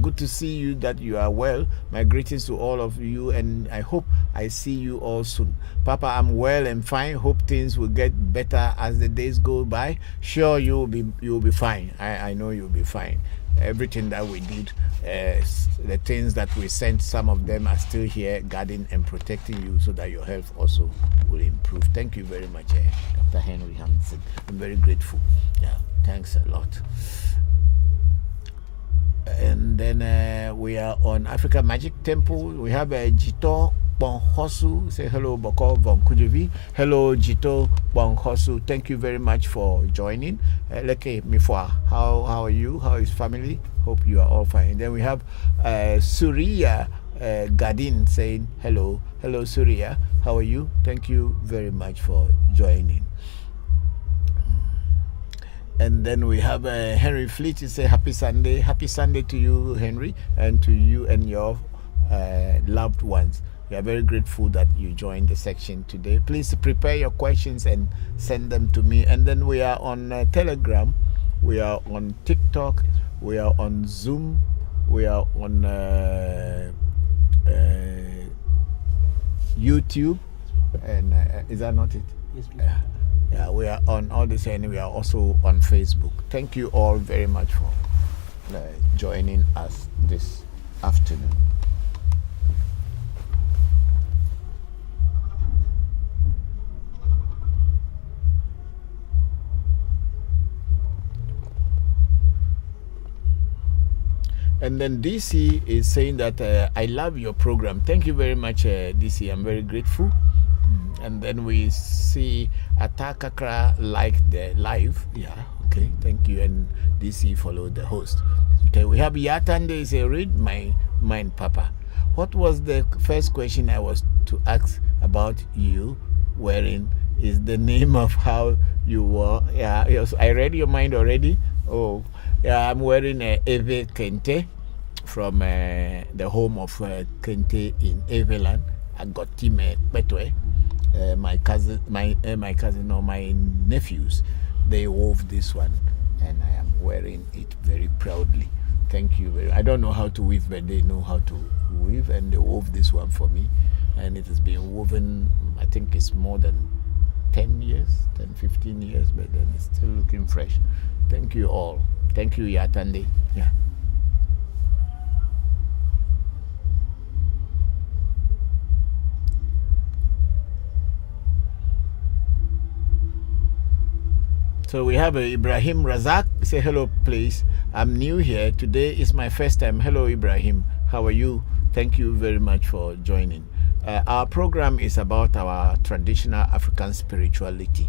good to see you. That you are well. My greetings to all of you, and I hope I see you all soon. Papa, I'm well and fine. Hope things will get better as the days go by. Sure, you will be fine. I know you'll be fine. Everything that we did, the things that we sent, some of them are still here guarding and protecting you so that your health also will improve. Thank you very much, Dr. Henry Hansen. I'm very grateful. Yeah, thanks a lot. And then we are on Africa Magic Temple. We have Jito Bonhosu. Say hello, Bokor Voncujovi. Hello, Jito Bonhosu. Thank you very much for joining. Leke Mifwa, how are you? How is family? Hope you are all fine. Then we have Surya Gadin saying hello. Hello, Surya. How are you? Thank you very much for joining. And then we have Henry Fleet. He say happy Sunday. Happy Sunday to you, Henry, and to you and your loved ones. We are very grateful that you joined the section today. Please prepare your questions and send them to me. And then we are on Telegram. We are on TikTok. We are on Zoom. We are on YouTube. And is that not it? Yes, please. Yeah, we are on all this, and we are also on Facebook. Thank you all very much for joining us this afternoon. And then DC is saying that I love your program. Thank you very much, DC. I'm very grateful. And then we see Atakakra like the live. Yeah, okay, thank you. And DC followed the host. Okay, we have Yatande say, read my mind, Papa. What was the first question I was to ask about you wearing? Is the name of how you were? Yeah, yes, I read your mind already. Oh, yeah, I'm wearing Eve Kente from the home of Kente in Eveland. I got Time Betwe. My nephews, they wove this one, and I am wearing it very proudly. Thank you very. I don't know how to weave, but they know how to weave, and they wove this one for me, and it has been woven. I think it's more than 10 years, 10, 15 years, but then it's still looking fresh. Thank you all. Thank you, Yatande. Yeah. So we have Ibrahim Razak. Say hello, please. I'm new here. Today is my first time. Hello, Ibrahim. How are you? Thank you very much for joining. Our program is about our traditional African spirituality.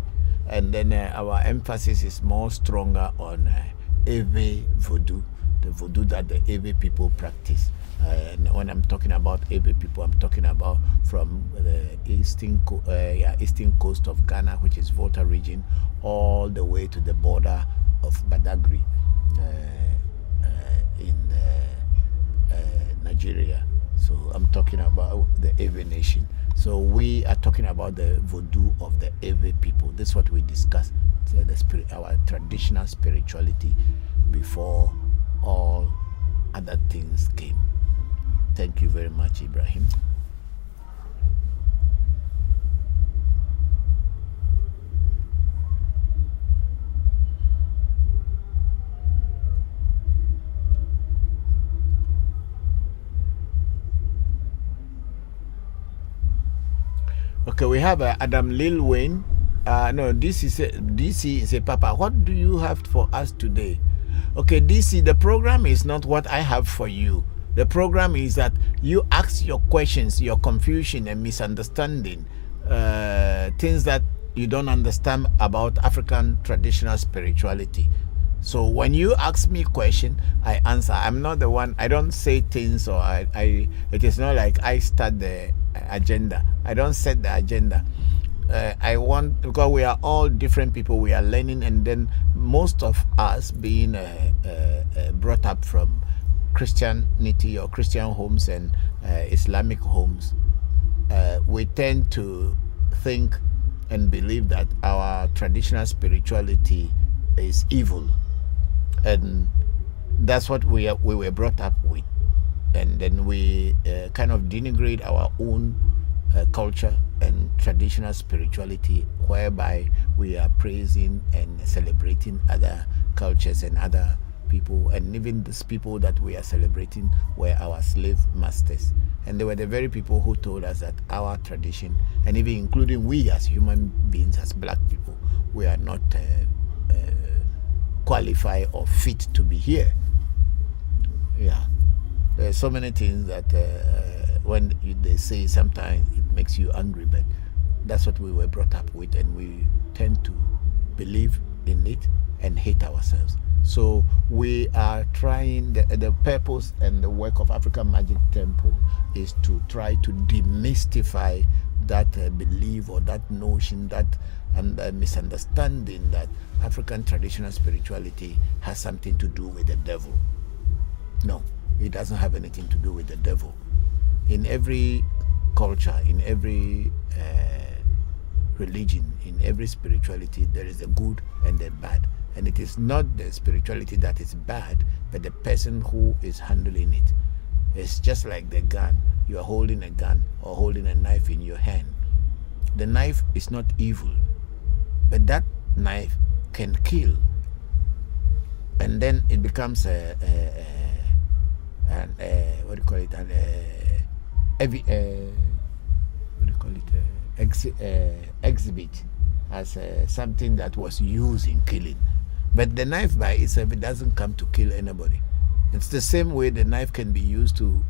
And then our emphasis is more stronger on Ewe voodoo, the voodoo that the Ewe people practice. And when I'm talking about Ewe people, I'm talking about from the eastern coast of Ghana, which is Volta region, all the way to the border of Badagry in Nigeria. So I'm talking about the Ewe nation. So we are talking about the voodoo of the Ewe people. This is what we discuss. So our traditional spirituality before all other things came. Thank you very much, Ibrahim. Okay, we have Adam Lil Wayne. No, DC is a Papa. What do you have for us today? Okay, DC, the program is not what I have for you. The program is that you ask your questions, your confusion and misunderstanding, things that you don't understand about African traditional spirituality. So when you ask me a question, I answer. I'm not the one, I don't say things, or it is not like I start the agenda. I don't set the agenda. Because we are all different people, we are learning, and then most of us being brought up from Christianity or Christian homes and Islamic homes, we tend to think and believe that our traditional spirituality is evil, and that's what we were brought up with, and then we kind of denigrate our own culture and traditional spirituality, whereby we are praising and celebrating other cultures and other people, and even these people that we are celebrating were our slave masters, and they were the very people who told us that our tradition, and even including we as human beings, as black people, we are not qualified or fit to be here. Yeah, there's so many things that when they say, sometimes it makes you angry, but that's what we were brought up with, and we tend to believe in it and hate ourselves. So we are trying, the purpose and the work of African Magic Temple is to try to demystify that belief or that notion, that misunderstanding that African traditional spirituality has something to do with the devil. No, it doesn't have anything to do with the devil. In every culture, in every religion, in every spirituality, there is a good and a bad. And it is not the spirituality that is bad, but the person who is handling it. It's just like the gun. You are holding a gun or holding a knife in your hand. The knife is not evil, but that knife can kill. And then it becomes exhibit as something that was used in killing. But the knife by itself, it doesn't come to kill anybody. It's the same way the knife can be used to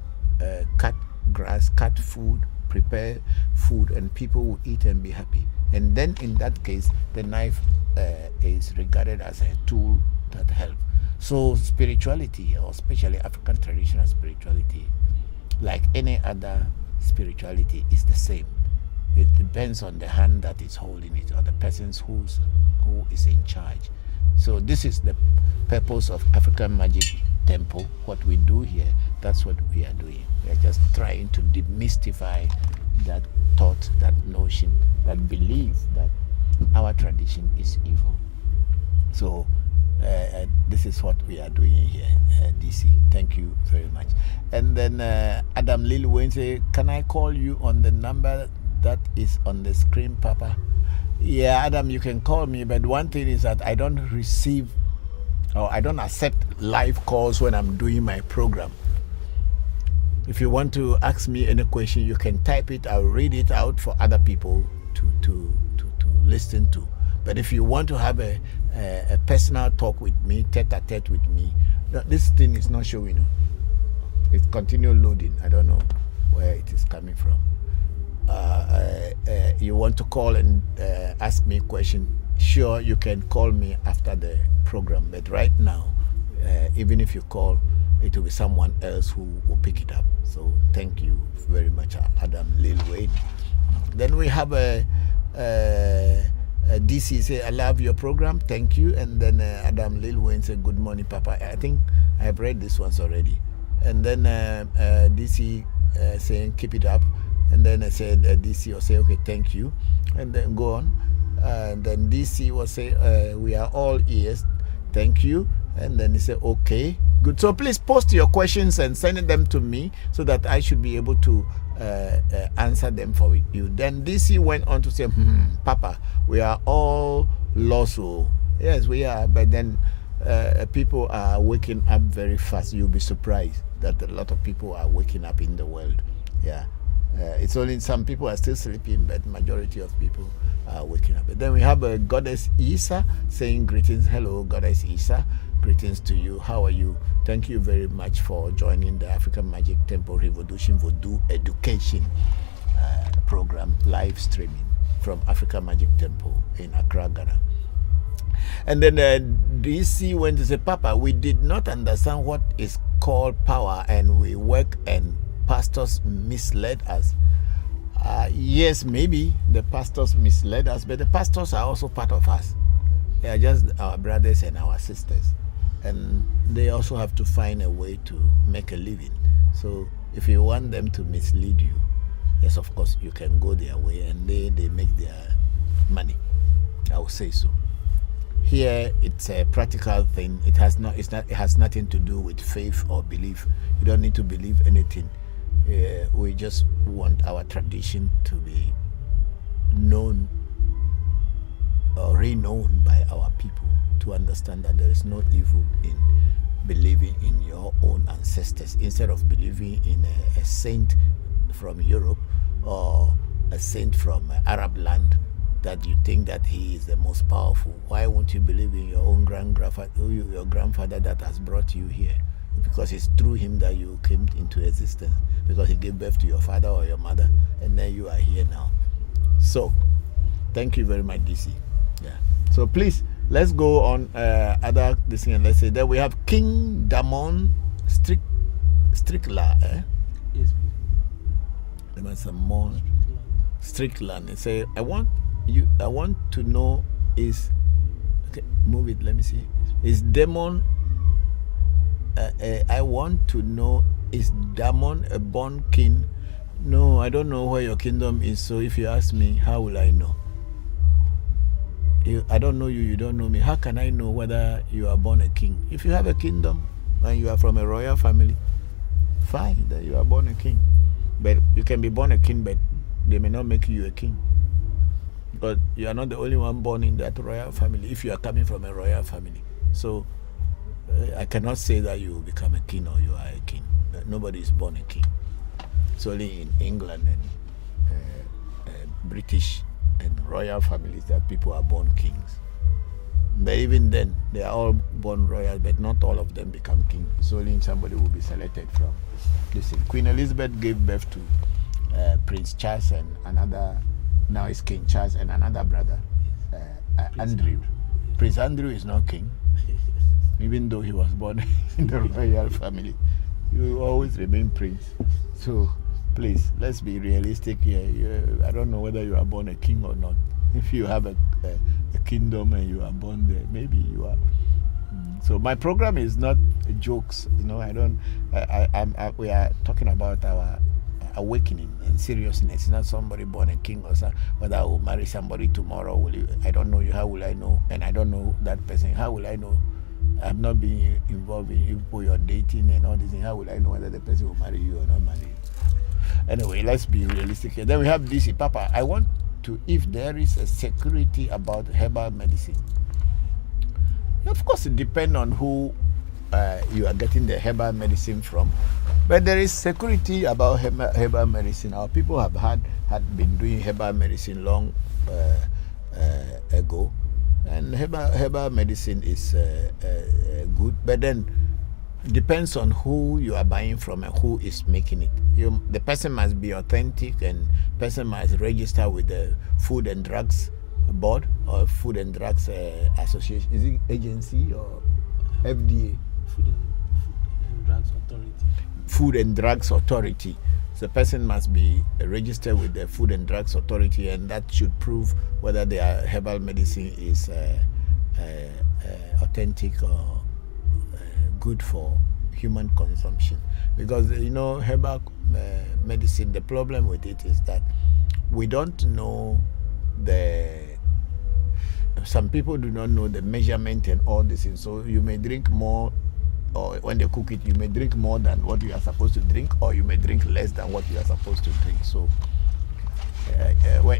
cut grass, cut food, prepare food, and people will eat and be happy. And then in that case, the knife is regarded as a tool that helps. So spirituality, or especially African traditional spirituality, like any other spirituality, is the same. It depends on the hand that is holding it, or the person who is in charge. So this is the purpose of African Magic Temple. What we do here, that's what we are doing. We are just trying to demystify that thought, that notion, that belief that our tradition is evil. So This is what we are doing here, DC. Thank you very much. And then Adam Lil Wayne say, can I call you on the number that is on the screen, Papa? Yeah, Adam, you can call me, but one thing is that I don't receive or I don't accept live calls when I'm doing my program. If you want to ask me any question, you can type it. I'll read it out for other people to listen to. But if you want to have a personal talk with me, tete-a-tete with me, this thing is not showing. It's continue loading. I don't know where it is coming from. You want to call and ask me a question, sure, you can call me after the program. But right now, even if you call, it will be someone else who will pick it up. So thank you very much, Adam Lil Wayne. Then we have a DC say, I love your program, thank you. And then Adam Lil Wayne say, good morning, Papa. I think I have read this once already. And then DC saying, keep it up. And then I said, DC will say, okay, thank you. And then go on. And then DC will say, we are all ears, thank you. And then he said, okay, good. So please post your questions and send them to me so that I should be able to answer them for you. Then DC went on to say, Papa, we are all lost. Oh. Yes, we are. But then people are waking up very fast. You'll be surprised that a lot of people are waking up in the world. Yeah. It's only some people are still sleeping, but majority of people are waking up. And then we have a Goddess Isa saying greetings. Hello, Goddess Isa. Greetings to you. How are you? Thank you very much for joining the African Magic Temple Revolution Voodoo Education program, live streaming from African Magic Temple in Accra, Ghana. And then DC went to say, Papa, we did not understand what is called power, and we work and pastors misled us. Yes, maybe the pastors misled us, but the pastors are also part of us. They are just our brothers and our sisters. And they also have to find a way to make a living. So if you want them to mislead you, yes, of course, you can go their way and they make their money. I would say so. Here, it's a practical thing. It has nothing to do with faith or belief. You don't need to believe anything. We just want our tradition to be known or renowned by our people, to understand that there is no evil in believing in your own ancestors. Instead of believing in a saint from Europe or a saint from Arab land that you think that he is the most powerful, why won't you believe in your own your grandfather that has brought you here? Because it's through him that you came into existence, because he gave birth to your father or your mother, and then you are here now. So thank you very much, DC. Yeah. So please, let's go on other this thing, and let's say that we have King Damon Strickler. Yes, there was some more Strickland. They say, I want to know is, okay, move it, let me see. Is Damon I want to know, is Damon a born king? No, I don't know where your kingdom is, so if you ask me, how will I know? I don't know you, you don't know me. How can I know whether you are born a king? If you have a kingdom and you are from a royal family, fine, then you are born a king. But you can be born a king, but they may not make you a king. But you are not the only one born in that royal family if you are coming from a royal family. So I cannot say that you will become a king or you are a king. Nobody is born a king. It's only in England and British and royal families that people are born kings. But even then, they are all born royal, but not all of them become king. It's only somebody will be selected from. Listen, Queen Elizabeth gave birth to Prince Charles and another, now it's King Charles and another brother, Andrew. Prince Andrew is not king. Even though he was born in the royal family, he will always remain prince. So please, let's be realistic here. I don't know whether you are born a king or not. If you have a kingdom and you are born there, maybe you are. So my program is not jokes, you know. We are talking about our awakening and seriousness. It's not somebody born a king or something. Whether I will marry somebody tomorrow, I don't know you. How will I know? And I don't know that person. How will I know I've not been involved in people you're dating and all this thing. How would I know whether the person will marry you or not marry you? Anyway, let's be realistic here. Then we have DC. Papa, I want to, if there is a security about herbal medicine. Of course, it depends on who you are getting the herbal medicine from. But there is security about herbal medicine. Our people had been doing herbal medicine long ago. And herbal medicine is good. But then depends on who you are buying from and who is making it. The person must be authentic, and person must register with the Food and Drugs Board or Food and Drugs Association. Is it agency or FDA? Food and Drugs Authority. Food and Drugs Authority. The person must be registered with the Food and Drugs Authority, and that should prove whether their herbal medicine is authentic or good for human consumption. Because herbal medicine, the problem with it is that we don't know some people do not know the measurement and all this things. So you may drink more, or when they cook it, you may drink more than what you are supposed to drink, or you may drink less than what you are supposed to drink. So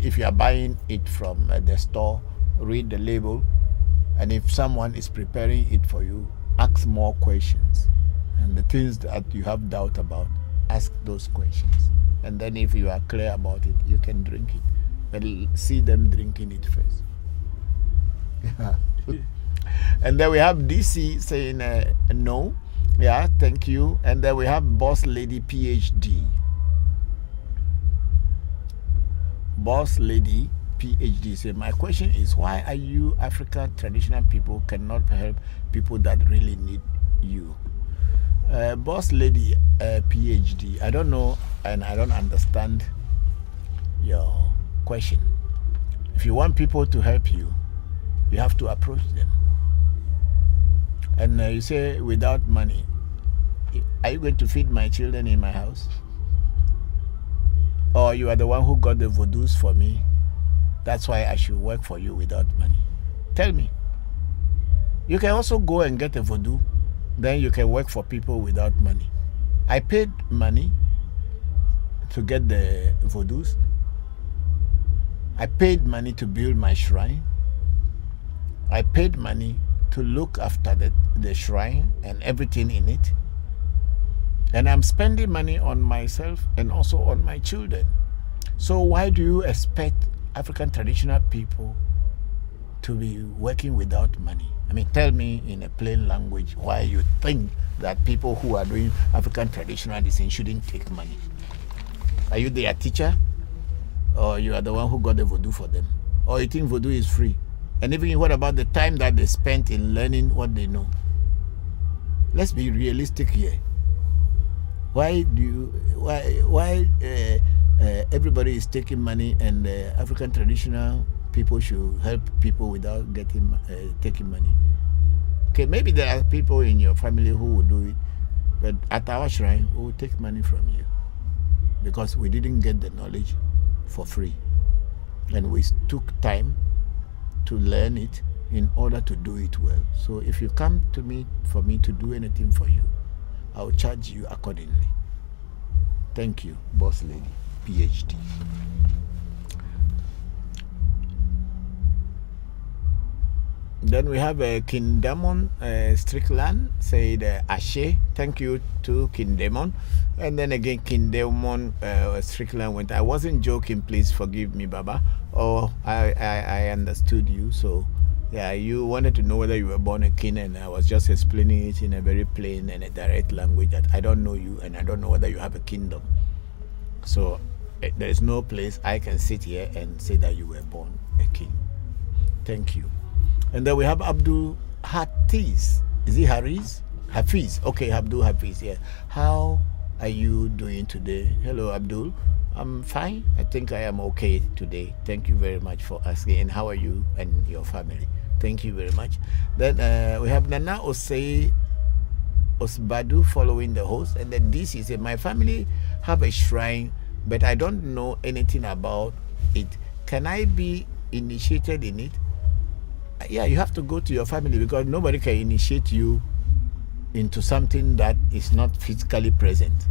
if you are buying it from the store, read the label, and if someone is preparing it for you, ask more questions. And the things that you have doubt about, ask those questions. And then if you are clear about it, you can drink it. But see them drinking it first. And then we have DC saying no. Yeah, thank you. And then we have Boss Lady PhD. Boss Lady PhD say, my question is, why are you African traditional people cannot help people that really need you? Boss Lady PhD, I don't know and I don't understand your question. If you want people to help you, you have to approach them. And you say, without money, are you going to feed my children in my house? Or you are the one who got the voodoos for me, that's why I should work for you without money? Tell me. You can also go and get a voodoo, then you can work for people without money. I paid money to get the voodoos. I paid money to build my shrine. I paid money to look after the shrine and everything in it. And I'm spending money on myself and also on my children. So why do you expect African traditional people to be working without money? I mean, tell me in a plain language why you think that people who are doing African traditional medicine shouldn't take money. Are you their teacher? Or you are the one who got the voodoo for them? Or you think voodoo is free? And even what about the time that they spent in learning what they know? Let's be realistic here. Why everybody is taking money and African traditional people should help people without taking money? Okay, maybe there are people in your family who will do it, but at our shrine, we will take money from you because we didn't get the knowledge for free. And we took time to learn it in order to do it well. So if you come to me for me to do anything for you, I'll charge you accordingly. Thank you, Boss Lady, PhD. Then we have King Demon Strickland said Ashe. Thank you to King Demon. And then again, King Demon Strickland went, I wasn't joking, please forgive me, Baba. Oh, I understood you. So yeah, you wanted to know whether you were born a king, and I was just explaining it in a very plain and a direct language that I don't know you and I don't know whether you have a kingdom. So there is no place I can sit here and say that you were born a king. Thank you. And then we have Abdul Hafiz. Is it Hafiz? Hafiz. Okay, Abdul Hafiz. Yeah. How are you doing today? Hello, Abdul. I'm fine. I think I am okay today. Thank you very much for asking. And how are you and your family? Thank you very much. Then we have Nana Osei Osbadu following the host. And then this is my family have a shrine, but I don't know anything about it. Can I be initiated in it? Yeah, you have to go to your family because nobody can initiate you into something that is not physically present.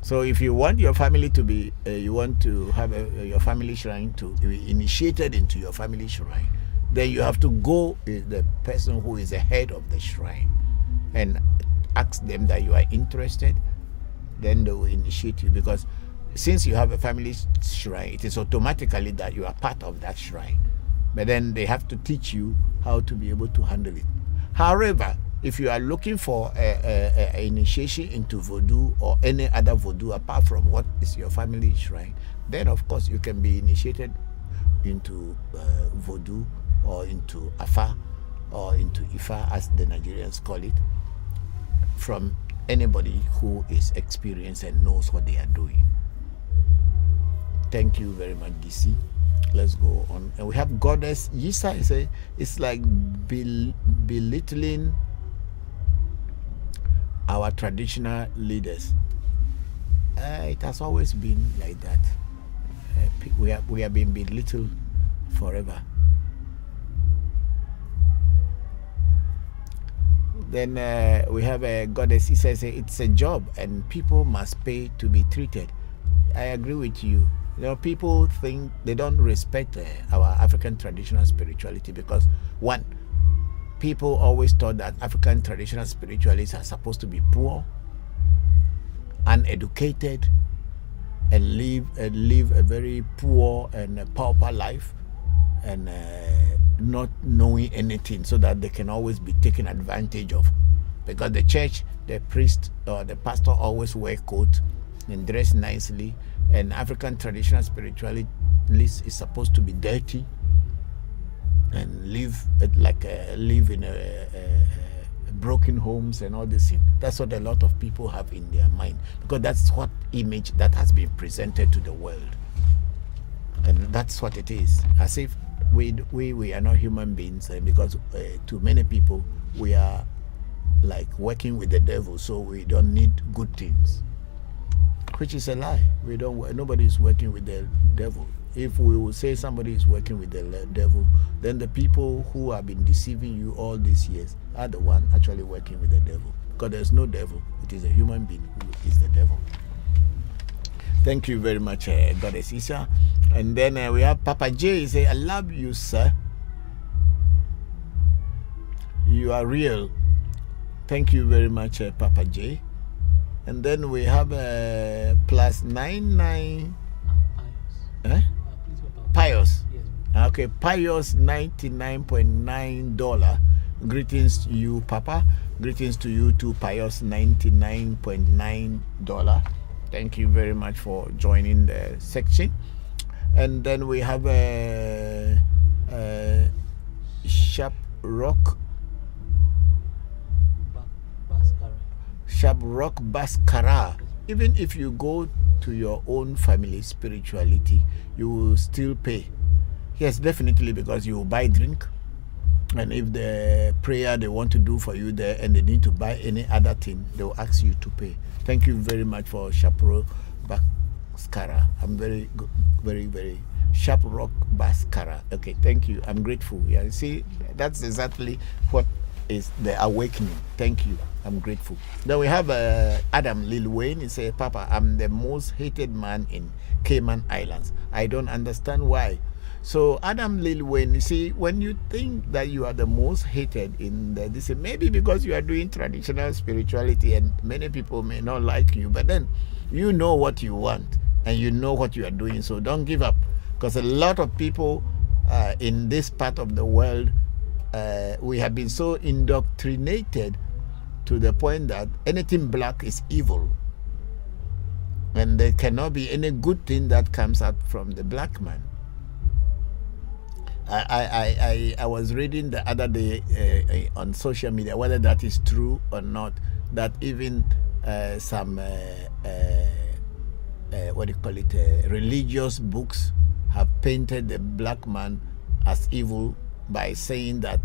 So if you want your family to be, you want to have your family shrine to be initiated into your family shrine, then you have to go with the person who is the head of the shrine and ask them that you are interested. Then they will initiate you, because since you have a family shrine, it is automatically that you are part of that shrine. But then they have to teach you how to be able to handle it. However, if you are looking for an initiation into voodoo or any other voodoo apart from what is your family shrine, then of course you can be initiated into voodoo or into Afa or into Ifa, as the Nigerians call it, from anybody who is experienced and knows what they are doing. Thank you very much, DC. Let's go on. And we have Goddess Yisa. It's like belittling our traditional leaders. It has always been like that. We have been belittled forever. Then we have a goddess. He says it's a job and people must pay to be treated. I agree with you. You know, people think they don't respect our African traditional spirituality because, one, people always thought that African traditional spiritualists are supposed to be poor, uneducated, and live a very poor and pauper life, and not knowing anything, so that they can always be taken advantage of. Because the church, the priest or the pastor always wear coat and dress nicely, and African traditional spirituality is supposed to be dirty and live in broken homes and all this thing. That's what a lot of people have in their mind, because that's what image that has been presented to the world, and that's what it is, as if we are not human beings, and because to many people we are like working with the devil, so we don't need good things, which is a lie. Nobody is working with the devil. If we will say somebody is working with the devil, then the people who have been deceiving you all these years are the one actually working with the devil, because there's no devil. It is a human being who is the devil. Thank you very much, Goddess Isa. And then we have Papa J. He say, I love you, sir. You are real. Thank you very much, Papa J. And then we have +99. Pious. Yes. Okay, Pious $99.9. Greetings to you, Papa. Greetings to you too, Pious $99.9. Thank you very much for joining the section. And then we have a Sharp Rock Baskara. Even if you go to your own family spirituality, you will still pay. Yes, definitely, because you will buy drink, and if the prayer they want to do for you there and they need to buy any other thing, they will ask you to pay. Thank you very much for Shapro Baskara. I'm very Sharp Rock Baskara. Okay, thank you. I'm grateful. Yeah, you see, that's exactly what is the awakening. Thank you. I'm grateful. Then we have Adam Lil Wayne. He said, Papa, I'm the most hated man in Cayman Islands. I don't understand why. So Adam Lil Wayne, you see, when you think that you are the most hated in this, maybe because you are doing traditional spirituality and many people may not like you, but then you know what you want and you know what you are doing. So don't give up, because a lot of people in this part of the world, we have been so indoctrinated to the point that anything black is evil, and there cannot be any good thing that comes out from the black man. I was reading the other day on social media, whether that is true or not, that even some religious books have painted the black man as evil by saying that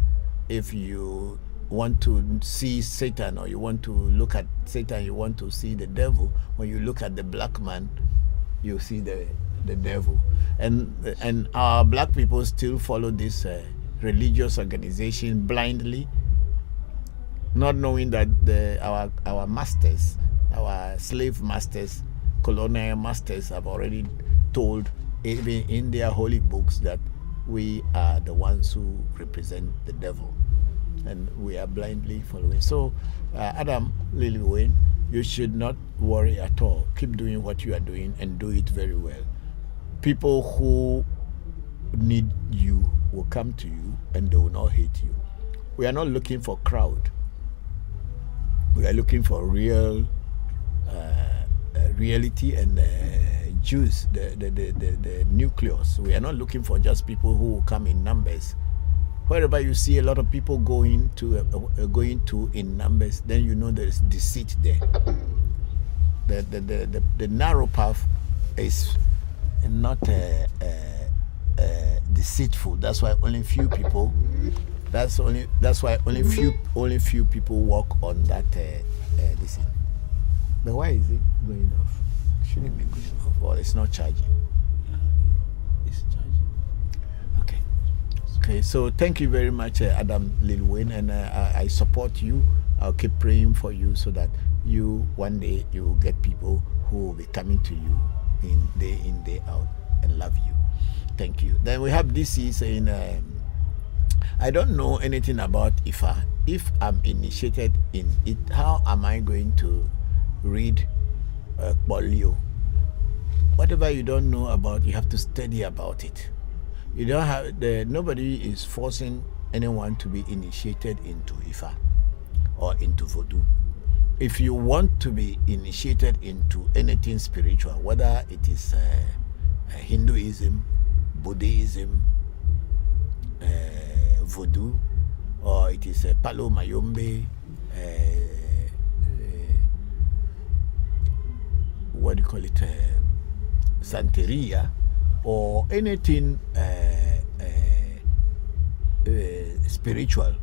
if you want to see Satan, or you want to look at Satan, you want to see the devil, when you look at the black man, you see the devil. And our black people still follow this religious organization blindly, not knowing that our masters, our slave masters, colonial masters have already told, even in their holy books, that we are the ones who represent the devil, and we are blindly following. So, Adam, Lily Wayne, you should not worry at all. Keep doing what you are doing and do it very well. People who need you will come to you and they will not hate you. We are not looking for crowd. We are looking for real reality and juice, the nucleus. We are not looking for just people who will come in numbers. Wherever you see a lot of people going to in numbers, then you know there is deceit there. The narrow path is not deceitful. That's why only few people. That's why only few people walk on that this thing. But why is it going off? Shouldn't be going off. Or it's not charging. It's charging. Okay, so thank you very much, Adam Lil Wayne, and I support you. I'll keep praying for you so that one day you will get people who will be coming to you in, day out, and love you. Thank you. Then we have DC saying, I don't know anything about Ifa. If I'm initiated in it, how am I going to read Polio? Whatever you don't know about, you have to study about it. You don't have nobody is forcing anyone to be initiated into Ifa or into Voodoo. If you want to be initiated into anything spiritual, whether it is Hinduism, Buddhism, Voodoo, or it is Palo Mayombe, what do you call it, Santeria, or anything spiritual,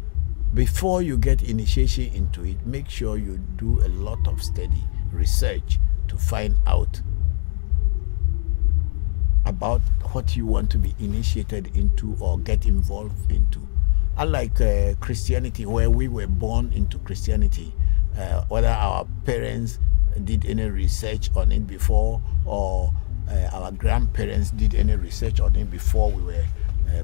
before you get initiation into it, make sure you do a lot of study, research to find out about what you want to be initiated into or get involved into. Unlike Christianity, where we were born into Christianity, whether our parents did any research on it before, or our grandparents did any research on it before we were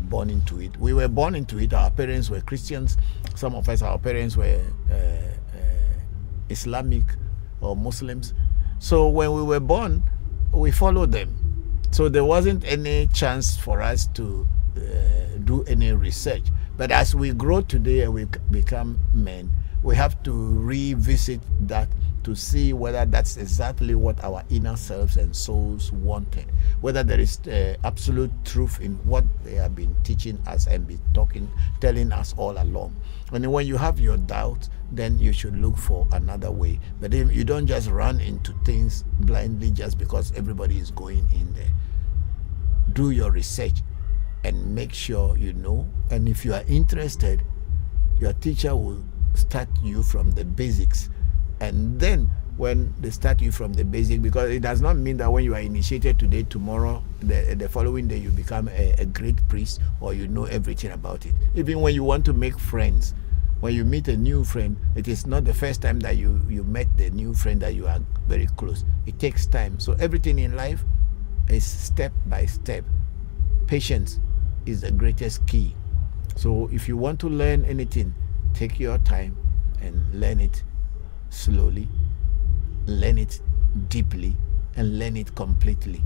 born into it. We were born into it. Our parents were Christians. Some of us, our parents were Islamic or Muslims. So when we were born, we followed them. So there wasn't any chance for us to do any research. But as we grow today and we become men, we have to revisit that to see whether that's exactly what our inner selves and souls wanted, whether there is absolute truth in what they have been teaching us and be telling us all along. And when you have your doubts, then you should look for another way. But if you don't just run into things blindly just because everybody is going in there. Do your research and make sure you know. And if you are interested, your teacher will start you from the basics. And then when they start you from the basic, because it does not mean that when you are initiated today, tomorrow, the following day you become a great priest or you know everything about it. Even when you want to make friends, when you meet a new friend, it is not the first time that you met the new friend that you are very close. It takes time. So everything in life is step by step. Patience is the greatest key. So if you want to learn anything, take your time and learn it slowly, learn it deeply, and learn it completely.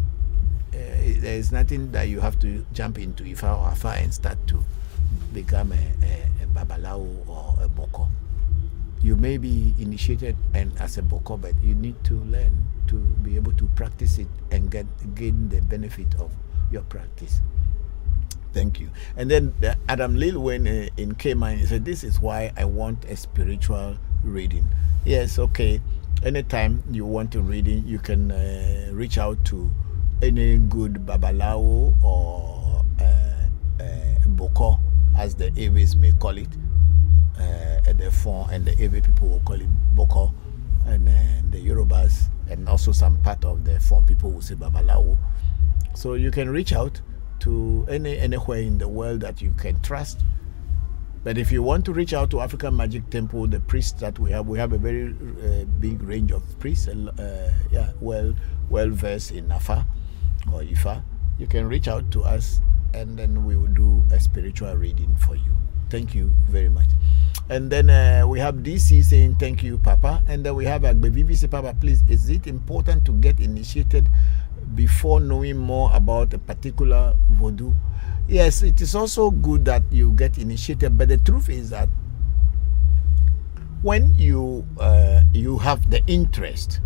There is nothing that you have to jump into Ifa or Afa and start to become a Babalao or a Bokor. You may be initiated and as a Bokor, but you need to learn to be able to practice it and gain the benefit of your practice. Thank you. And then Adam Lil Wayne in Cayman said, this is why I want a spiritual reading. Yes, okay. Anytime you want a reading, you can reach out to any good Babalao or Bokor, as the Aves may call it. The Fon and the Ave people will call it Bokor, and the Yorubas and also some part of the Fon people will say Babalao. So you can reach out to anywhere in the world that you can trust But if you want to reach out to African Magic Temple, the priests that we have a very big range of priests, well versed in Afa or Ifa. You can reach out to us, and then we will do a spiritual reading for you. Thank you very much. And then we have DC saying, thank you, Papa. And then we have Agbevivi say, Papa, please, is it important to get initiated before knowing more about a particular voodoo? Yes, it is also good that you get initiated, but the truth is that when you have the interest,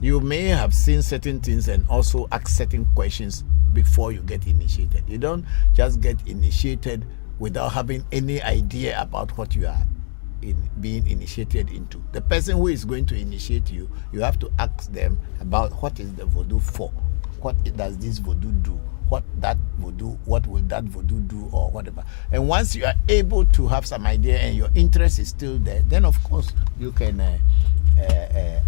you may have seen certain things and also ask certain questions before you get initiated. You don't just get initiated without having any idea about what you are being initiated into. The person who is going to initiate you, you have to ask them about what is the voodoo for, what does this voodoo do, what will that voodoo do, or whatever. And once you are able to have some idea and your interest is still there, then of course you can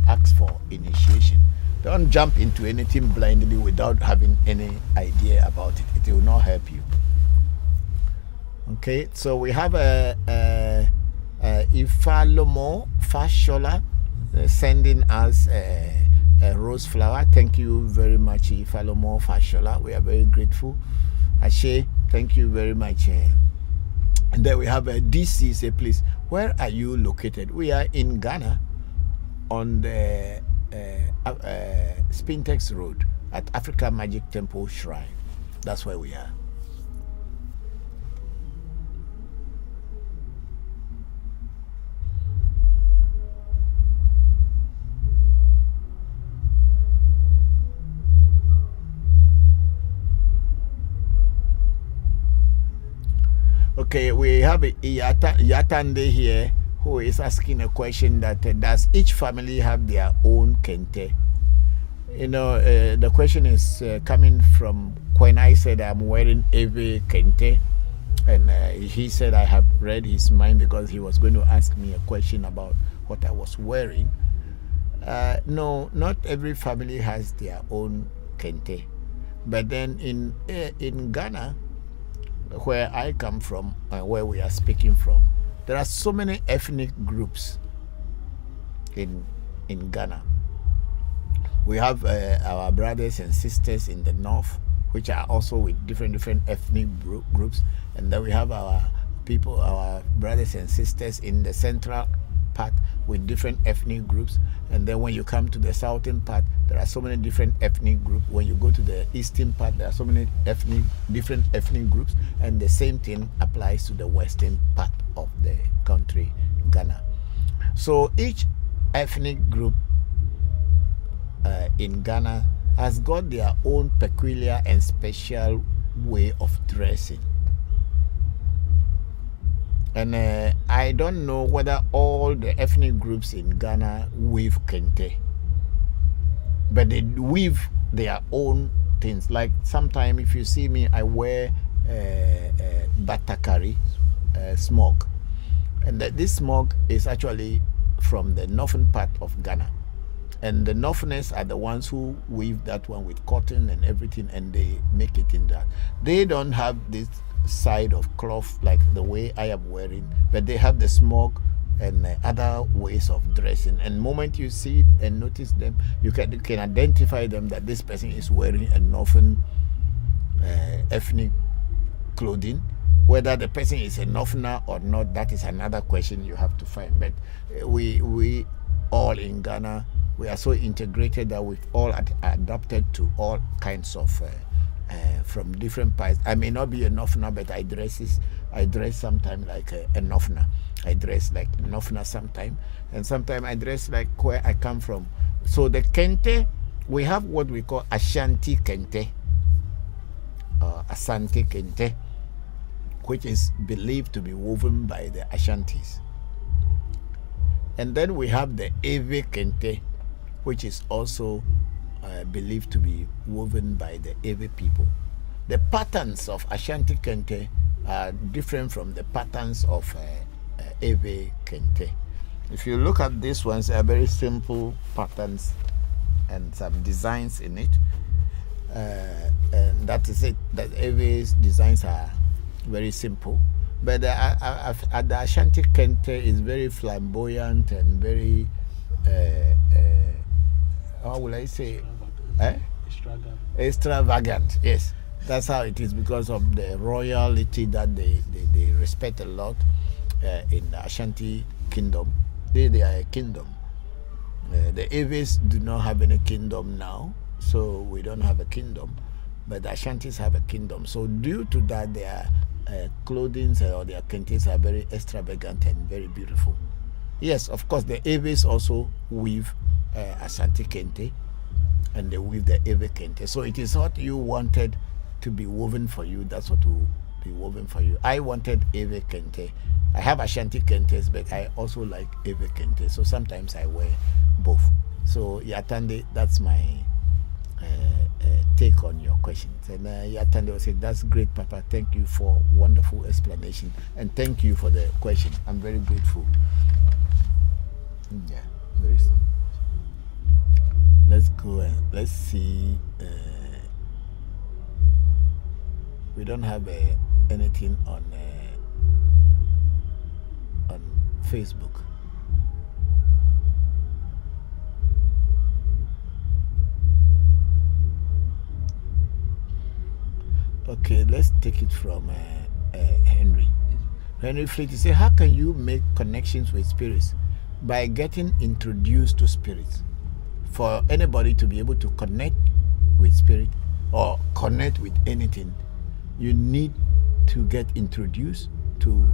ask for initiation. Don't jump into anything blindly without having any idea about it. It will not help you. Okay, so we have Ifalomo Fashola sending us a rose flower. Thank you very much, Ifalomo Fashola. We are very grateful. Ashe, thank you very much. And then we have a DC say, please, where are you located? We are in Ghana on the Spintex Road at Africa Magic Temple Shrine. That's where we are. Okay, we have Yatande here who is asking a question that does each family have their own kente? You know, the question is coming from when I said I'm wearing Eve kente, and he said I have read his mind because he was going to ask me a question about what I was wearing. No, not every family has their own kente, but then in Ghana, where I come from and where we are speaking from, there are so many ethnic groups in Ghana. We have our brothers and sisters in the north, which are also with different ethnic groups, and then we have our brothers and sisters in the central part with different ethnic groups, and then when you come to the southern part, there are so many different ethnic groups. When you go to the eastern part, there are so many different ethnic groups, and the same thing applies to the western part of the country, Ghana. So each ethnic group in Ghana has got their own peculiar and special way of dressing. And I don't know whether all the ethnic groups in Ghana weave kente, but they weave their own things. Like sometimes if you see me, I wear batakari smog, and this smog is actually from the northern part of Ghana, and the Northerners are the ones who weave that one with cotton and everything, and they make it in that. They don't have this side of cloth like the way I am wearing, but they have the smog and other ways of dressing. And the moment you see it and notice them, you can identify them that this person is wearing a Northern ethnic clothing. Whether the person is a Northerner or not, that is another question you have to find. But we all in Ghana, we are so integrated that we've all adapted to all kinds of from different parts. I may not be a Northerner, but I dress sometimes like a Northerner. I dress like a Northerner sometimes, and sometimes I dress like where I come from. So the kente, we have what we call Ashanti kente, Asante kente, which is believed to be woven by the Ashantis. And then we have the Ewe kente, which is also believed to be woven by the Ewe people. The patterns of Ashanti kente are different from the patterns of Ewe kente. If you look at these ones, they are very simple patterns and some designs in it. And that is it. That Ewe's designs are very simple. But the Ashanti Kente is very flamboyant and very, how will I say, extravagant. Yes, that's how it is, because of the royalty that they respect a lot in the Ashanti kingdom. They are a kingdom. The Eves do not have any kingdom now, so we don't have a kingdom. But the Ashantis have a kingdom. So due to that, their clothing or their kentes are very extravagant and very beautiful. Yes, of course, the Eves also weave Ashanti kente, and they weave the Eve kente. So it is what you wanted to be woven for you. That's what will be woven for you. I wanted Eve kente. I have Ashanti kentes, but I also like Eve kente. So sometimes I wear both. So Yatande, that's my take on your questions. And Yatande will say, that's great, Papa. Thank you for wonderful explanation. And thank you for the question. I'm very grateful. Yeah, very soon. Let's go and let's see. We don't have anything on Facebook. Okay, let's take it from Henry. Henry Fleet, you say, how can you make connections with spirits? By getting introduced to spirits. For anybody to be able to connect with spirit or connect with anything, you need to get introduced to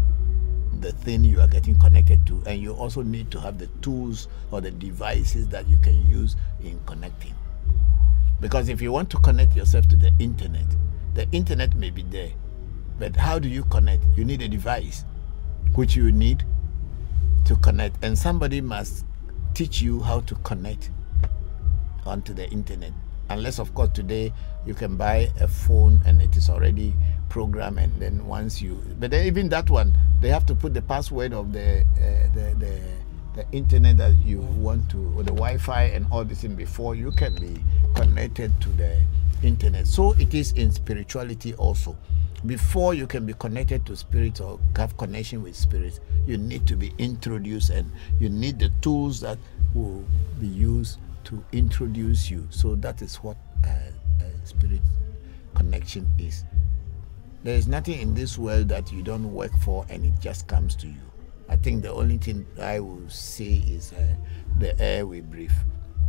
the thing you are getting connected to, and you also need to have the tools or the devices that you can use in connecting. Because if you want to connect yourself to the internet may be there, but how do you connect? You need a device which you need to connect, and somebody must teach you how to connect onto the internet. Unless, of course, today you can buy a phone and it is already programmed, and then once you, but then even that one, they have to put the password of the internet that you want to, or the Wi-Fi and all this in before you can be connected to the internet. So it is in spirituality also. Before you can be connected to spirits or have connection with spirits, you need to be introduced, and you need the tools that will be used to introduce you. So that is what spirit connection is. There is nothing in this world that you don't work for and it just comes to you. I think the only thing I will say is the air we breathe,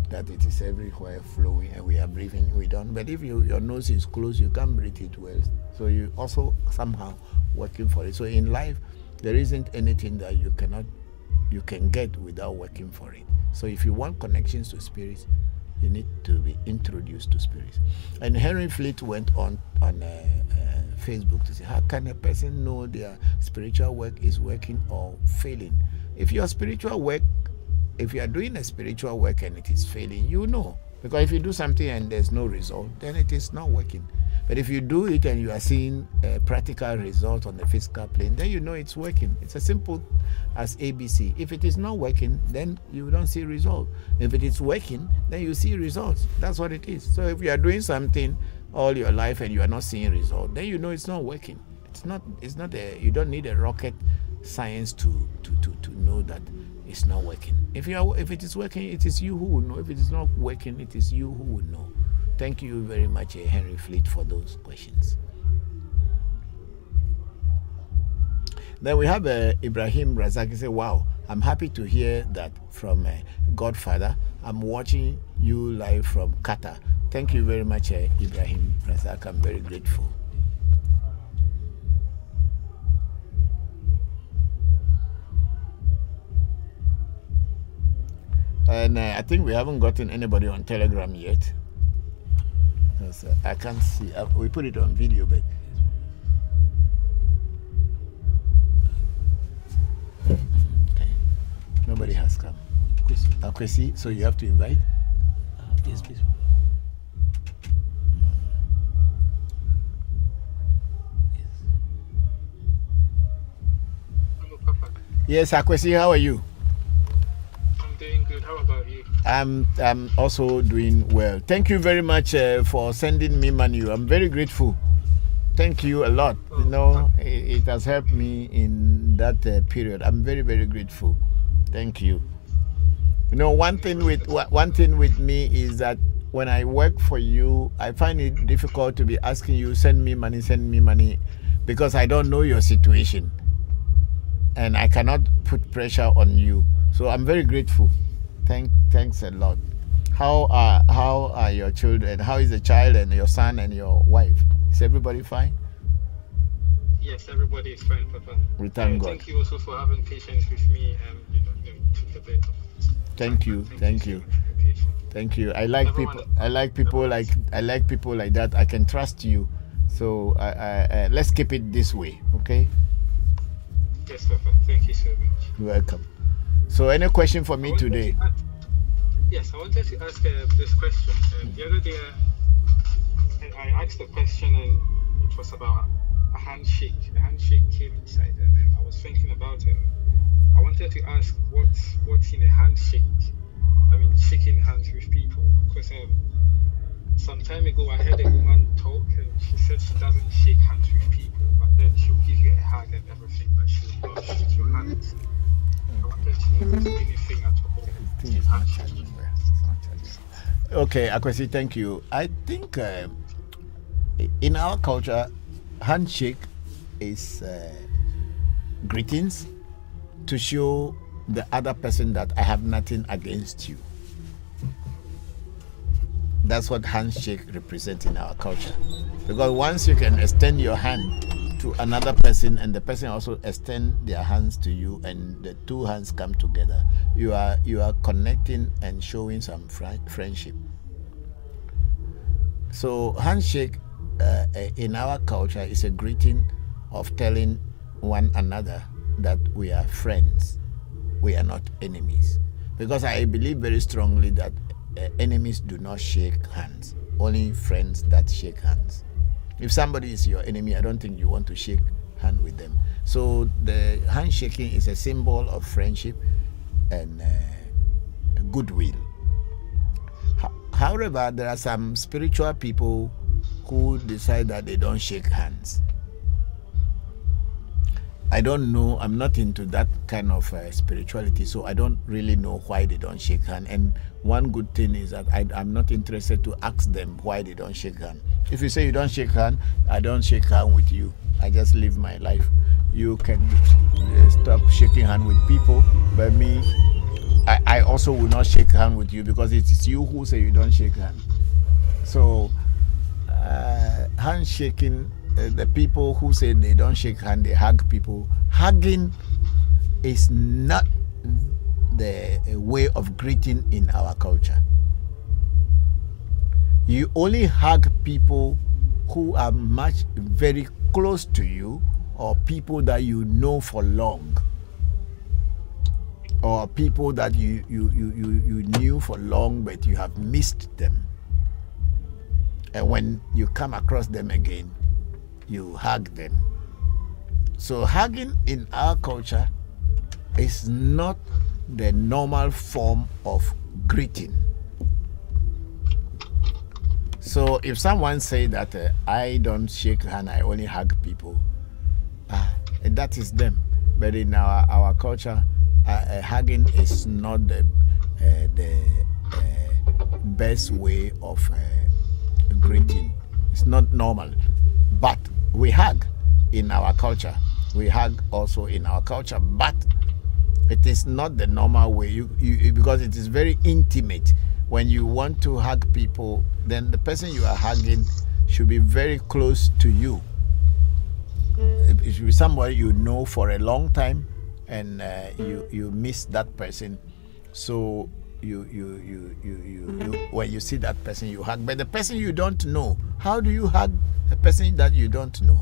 that it is everywhere flowing and we are breathing. We don't, but if your nose is closed, you can't breathe it well. So you also somehow working for it. So in life, there isn't anything that you can get without working for it. So if you want connections to spirits, you need to be introduced to spirits. And Henry Fleet went on Facebook to say, how can a person know their spiritual work is working or failing? If your spiritual work, if you are doing a spiritual work and it is failing, you know. Because if you do something and there's no result, then it is not working. But if you do it and you are seeing a practical result on the physical plane, then you know it's working. It's as simple as ABC. If it is not working, then you don't see result. If it is working, then you see results. That's what it is. So if you are doing something all your life and you are not seeing result, then you know it's not working. You don't need a rocket science to know that it's not working. If it is working, it is you who will know. If it is not working, it is you who will know. Thank you very much, Henry Fleet, for those questions. Then we have Ibrahim Razak. He said, wow, I'm happy to hear that from Godfather. I'm watching you live from Qatar. Thank you very much, Ibrahim Razak. I'm very grateful. And I think we haven't gotten anybody on Telegram yet. Because I can't see. We put it on video, but okay. Nobody has come. Akwesi, so you have to invite? Yes, please. Hello, Papa. Yes, Akwesi, how are you? I'm doing good. How about you? I'm also doing well. Thank you very much for sending me money. I'm very grateful. Thank you a lot. You know, it has helped me in that period. I'm very, very grateful. Thank you. You know, one thing with me is that when I work for you, I find it difficult to be asking you, send me money, because I don't know your situation, and I cannot put pressure on you. So I'm very grateful. Thanks a lot. How are your children? How is the child and your son and your wife? Is everybody fine? Yes, everybody is fine, Papa. We thank God. Thank you also for having patience with me. Took a bit of. Thank you. Thank you. So much for your patience. Thank you. I like people like that. I can trust you. So let's keep it this way, okay? Yes, Papa. Thank you so much. You're welcome. So, any question for me today? Yes, I wanted to ask this question. The other day, I asked a question, and it was about a handshake. A handshake came inside, and I was thinking about it. I wanted to ask what's in a handshake. I mean, shaking hands with people. Because some time ago, I heard a woman talk, and she said she doesn't shake hands with people, but then she'll give you a hug and everything, but she'll not shake your hands. I wanted to know if there's anything at all in handshake. Okay, Akwesi, thank you. I think in our culture, handshake is greetings to show the other person that I have nothing against you. That's what handshake represents in our culture. Because once you can extend your hand to another person and the person also extend their hands to you and the two hands come together, you are connecting and showing some friendship. So handshake in our culture is a greeting of telling one another that we are friends, we are not enemies. Because I believe very strongly that enemies do not shake hands, only friends that shake hands. If somebody is your enemy, I don't think you want to shake hand with them. So the handshaking is a symbol of friendship and goodwill. However, there are some spiritual people who decide that they don't shake hands. I don't know, I'm not into that kind of spirituality, so I don't really know why they don't shake hand. And one good thing is that I'm not interested to ask them why they don't shake hand. If you say you don't shake hand, I don't shake hand with you. I just live my life. You can stop shaking hand with people, but me, I also will not shake hand with you because it is you who say you don't shake hand. So handshaking, the people who say they don't shake hand, they hug people. Hugging is not the way of greeting in our culture. You only hug people who are very close to you, or people that you know for long, or people that you knew for long but you have missed them. And when you come across them again, you hug them. So hugging in our culture is not the normal form of greeting. So if someone say that I don't shake hand, I only hug people, that is them. But in our culture, hugging is not the best way of greeting. It's not normal. But we hug in our culture. We hug also in our culture, but it is not the normal way. Because it is very intimate. When you want to hug people, then the person you are hugging should be very close to you. It should be somebody you know for a long time, and you miss that person. So you when you see that person, you hug. But the person you don't know, how do you hug a person that you don't know?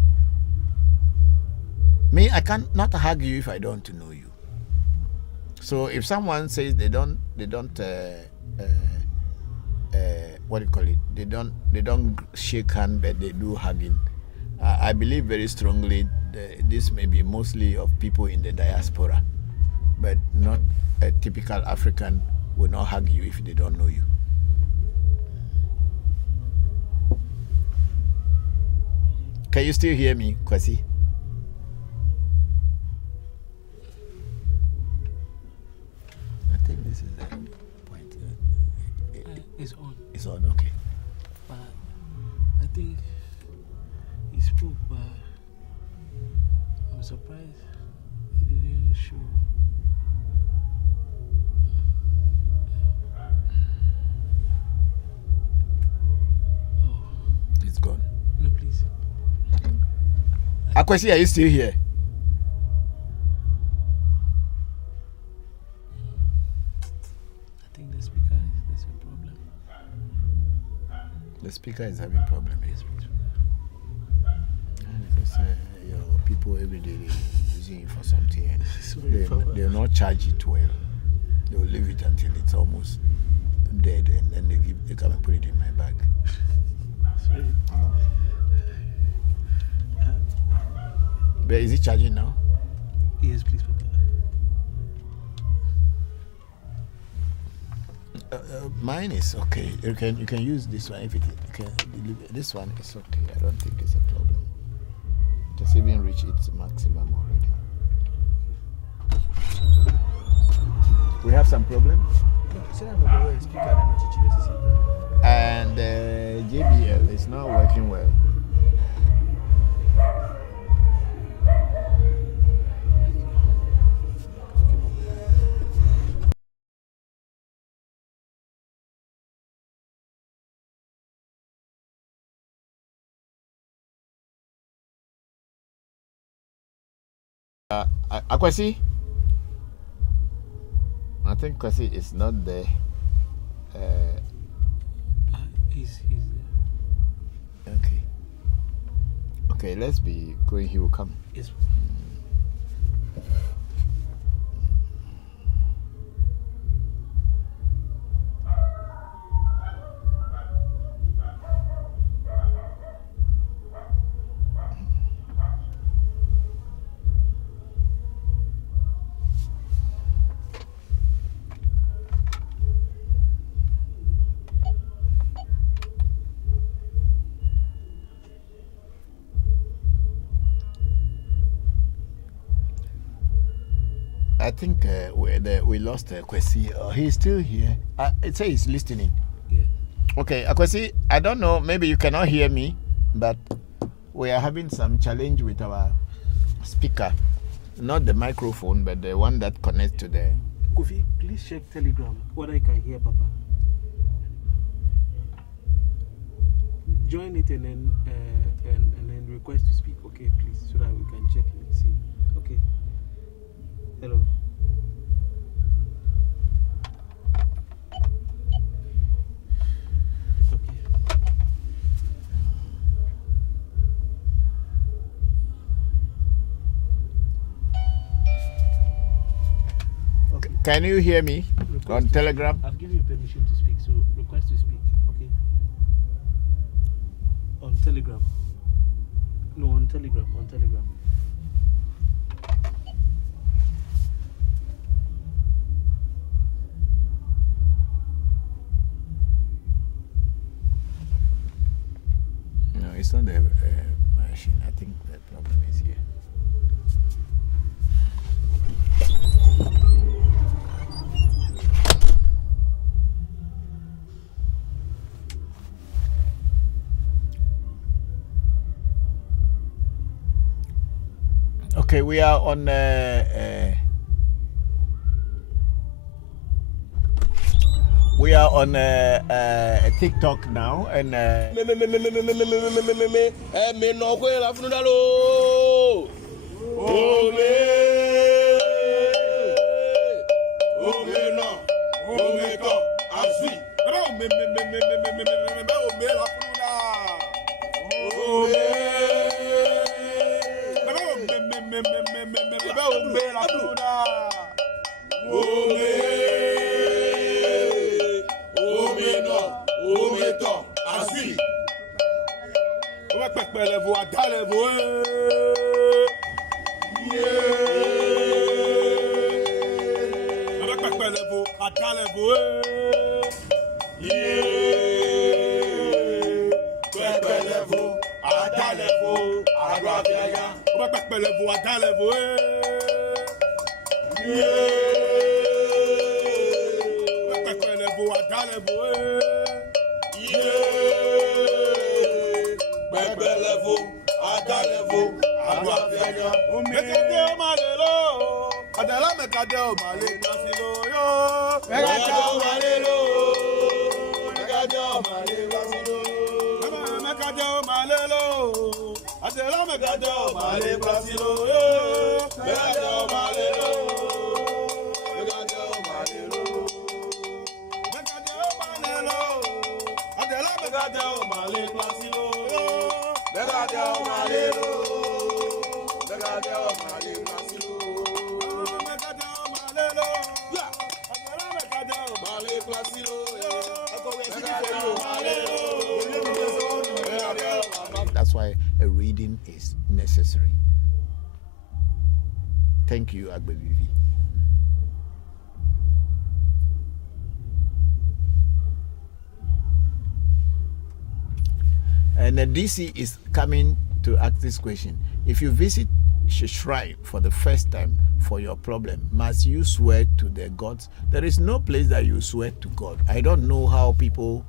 Me, I cannot hug you if I don't know you. So if someone says they don't what do you call it? They don't shake hand, but they do hugging. I believe very strongly this may be mostly of people in the diaspora, but not a typical African will not hug you if they don't know you. Can you still hear me, Kwasi? I think this is the point. It's on. It's on, okay. But I think he spoke, but I'm surprised he didn't show. Oh, It's gone. no, please. Akwasi, are you still here? I think the speaker there's a problem. The speaker is having problem. Yes, please. Because your people every day they're using it for something and Sorry, Papa. they'll not charge it well. They'll leave it until it's almost dead and then they come and put it in my bag. Sorry. But is it charging now? Yes, please, Papa. Mine is okay. You can use this one if it can. This one is okay. I don't think it's a problem. Just even reach its maximum already. We have some problem. And JBL is not working well. Akwasi? I think Kwasi is not there. He's Okay. Okay, let's be going. He will come. yes. I think we lost Kwasi. He's still here. It says he's listening. Yeah. Okay, Kwasi, I don't know. Maybe you cannot hear me, but we are having some challenge with our speaker. Not the microphone, but the one that connects to the... Kofi, please check Telegram whether I can hear Papa. Join it and then request to speak, okay, please, so that we can check and see. Okay. Hello. Okay. Can you hear me on Telegram? I've given you permission to speak, so request to speak, okay? On Telegram. No, on Telegram, on Telegram. No, it's not the machine. I think the problem is here. Okay, we are on TikTok now, and Yeah. Pelevo, Adalevo, Pelevo, Adalevo, Bebelevo, Adalevo, Aguafenya, Mekadeo Malelo, Adela Mekadeo Malelo, yo, Mekadeo Malelo, Mekadeo Malelo, Mekadeo Malelo, Adela Mekadeo Malelo, Mekadeo Malelo, Mekadeo Malelo, Adela Mekadeo Malelo, Mekadeo Malelo, Mekadeo Malelo, That's why a reading is necessary. Thank you, Agbevivi. And the DC is coming to ask this question. If you visit shrine for the first time for your problem, must you swear to the gods? There is no place that you swear to God. I don't know how people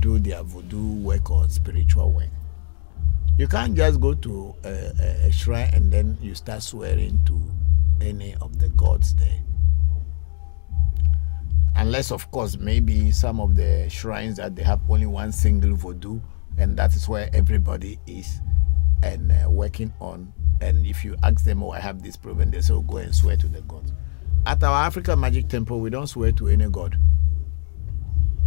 do their voodoo work or spiritual work. You can't just go to a shrine and then you start swearing to any of the gods there. Unless, of course, maybe some of the shrines that they have only one single voodoo, and that is where everybody is and working on. And if you ask them, oh, I have this problem, they say, oh, go and swear to the gods. At our African Magic Temple, we don't swear to any god.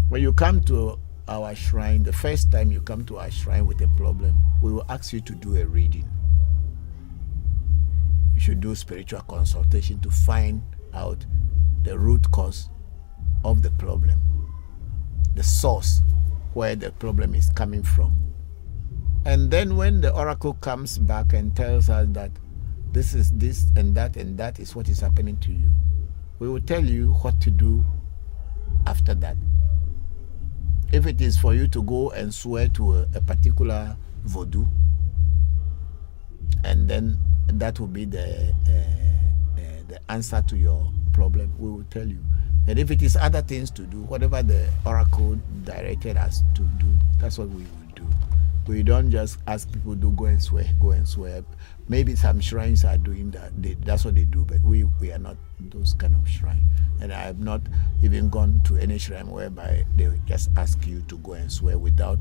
When you come to our shrine, the first time you come to our shrine with a problem, we will ask you to do a reading. You should do spiritual consultation to find out the root cause of the problem, the source where the problem is coming from. And then when the oracle comes back and tells us that this is this and that is what is happening to you, we will tell you what to do after that. If it is for you to go and swear to a particular voodoo, and then that will be the answer to your problem, we will tell you. And if it is other things to do, whatever the oracle directed us to do, that's what we will do. We don't just ask people to go and swear, go and swear. Maybe some shrines are doing that. That's what they do, but we are not those kind of shrine. And I have not even gone to any shrine whereby they will just ask you to go and swear without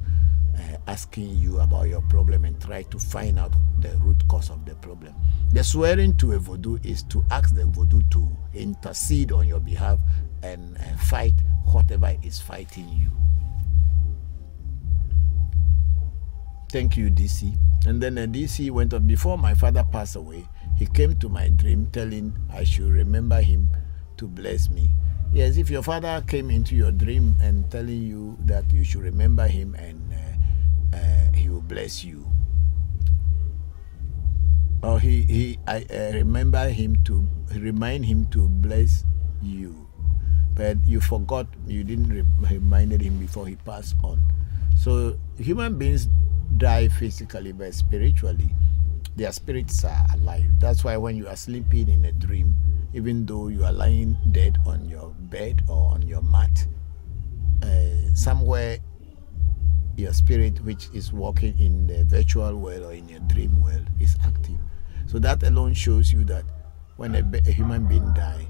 asking you about your problem and try to find out the root cause of the problem. The swearing to a voodoo is to ask the voodoo to intercede on your behalf and fight whatever is fighting you. Thank you, DC. And then DC went on. Before my father passed away, he came to my dream telling I should remember him to bless me. Yes, if your father came into your dream and telling you that you should remember him and he will bless you. Or I remember him to remind him to bless you. But you forgot, you didn't reminded him before he passed on. So human beings die physically, but spiritually, their spirits are alive. That's why when you are sleeping in a dream, even though you are lying dead on your bed or on your mat, somewhere your spirit, which is walking in the virtual world or in your dream world, is active. So that alone shows you that when a human being dies,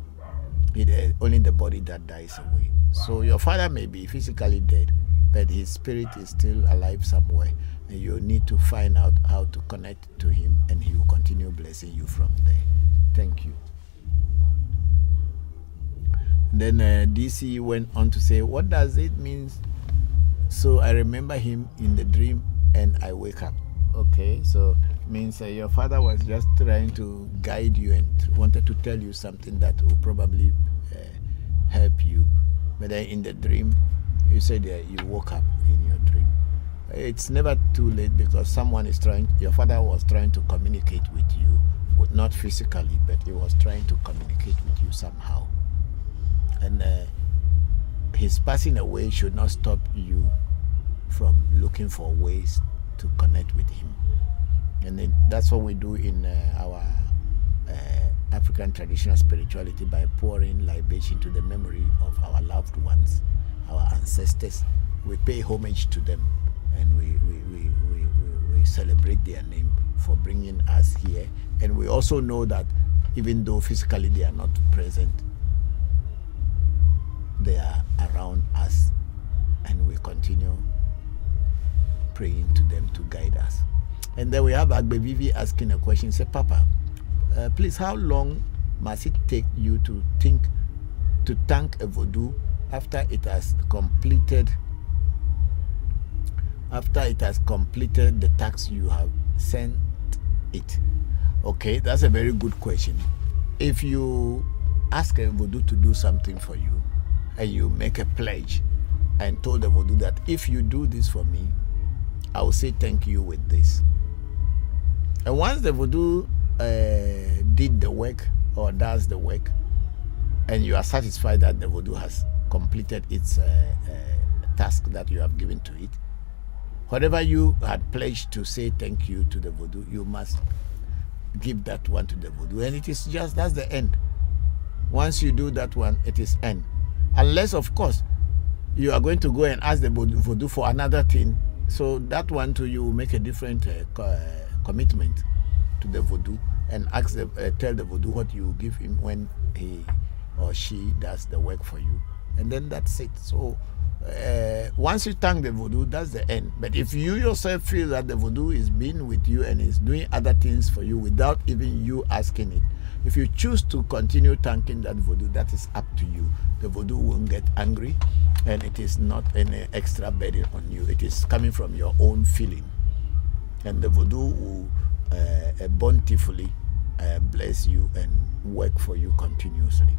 it is only the body that dies away. So your father may be physically dead, but his spirit is still alive somewhere. And you need to find out how to connect to him, and he will continue blessing you from there. Thank you. Then DC went on to say, what does it mean? So I remember him in the dream and I wake up. Okay, so means your father was just trying to guide you and wanted to tell you something that will probably help you. But then in the dream, you said you woke up in your dream. It's never too late, because your father was trying to communicate with you, not physically, but he was trying to communicate with you somehow. And his passing away should not stop you from looking for ways to connect with him. And then that's what we do in our African traditional spirituality, by pouring libation to the memory of our loved ones, our ancestors. We pay homage to them, and we celebrate their name for bringing us here. And we also know that even though physically they are not present, they are around us, and we continue praying to them to guide us. And then we have Agbevivi asking a question. Say, Papa, please, how long must it take you to thank a voodoo after it has completed the task you have sent it? Okay, that's a very good question. If you ask a voodoo to do something for you, and you make a pledge and told the voodoo that if you do this for me, I will say thank you with this. And once the voodoo did the work or does the work, and you are satisfied that the voodoo has completed its task that you have given to it, whatever you had pledged to say thank you to the voodoo, you must give that one to the voodoo. And it is just, that's the end. Once you do that one, it is end. Unless, of course, you are going to go and ask the voodoo for another thing. So that one too, you will make a different commitment to the voodoo and tell the voodoo what you give him when he or she does the work for you. And then that's it. So once you thank the voodoo, that's the end. But if you yourself feel that the voodoo is being with you and is doing other things for you without even you asking it, if you choose to continue thanking that voodoo, that is up to you. The voodoo won't get angry, and it is not any extra burden on you. It is coming from your own feeling. And the voodoo will bountifully bless you and work for you continuously.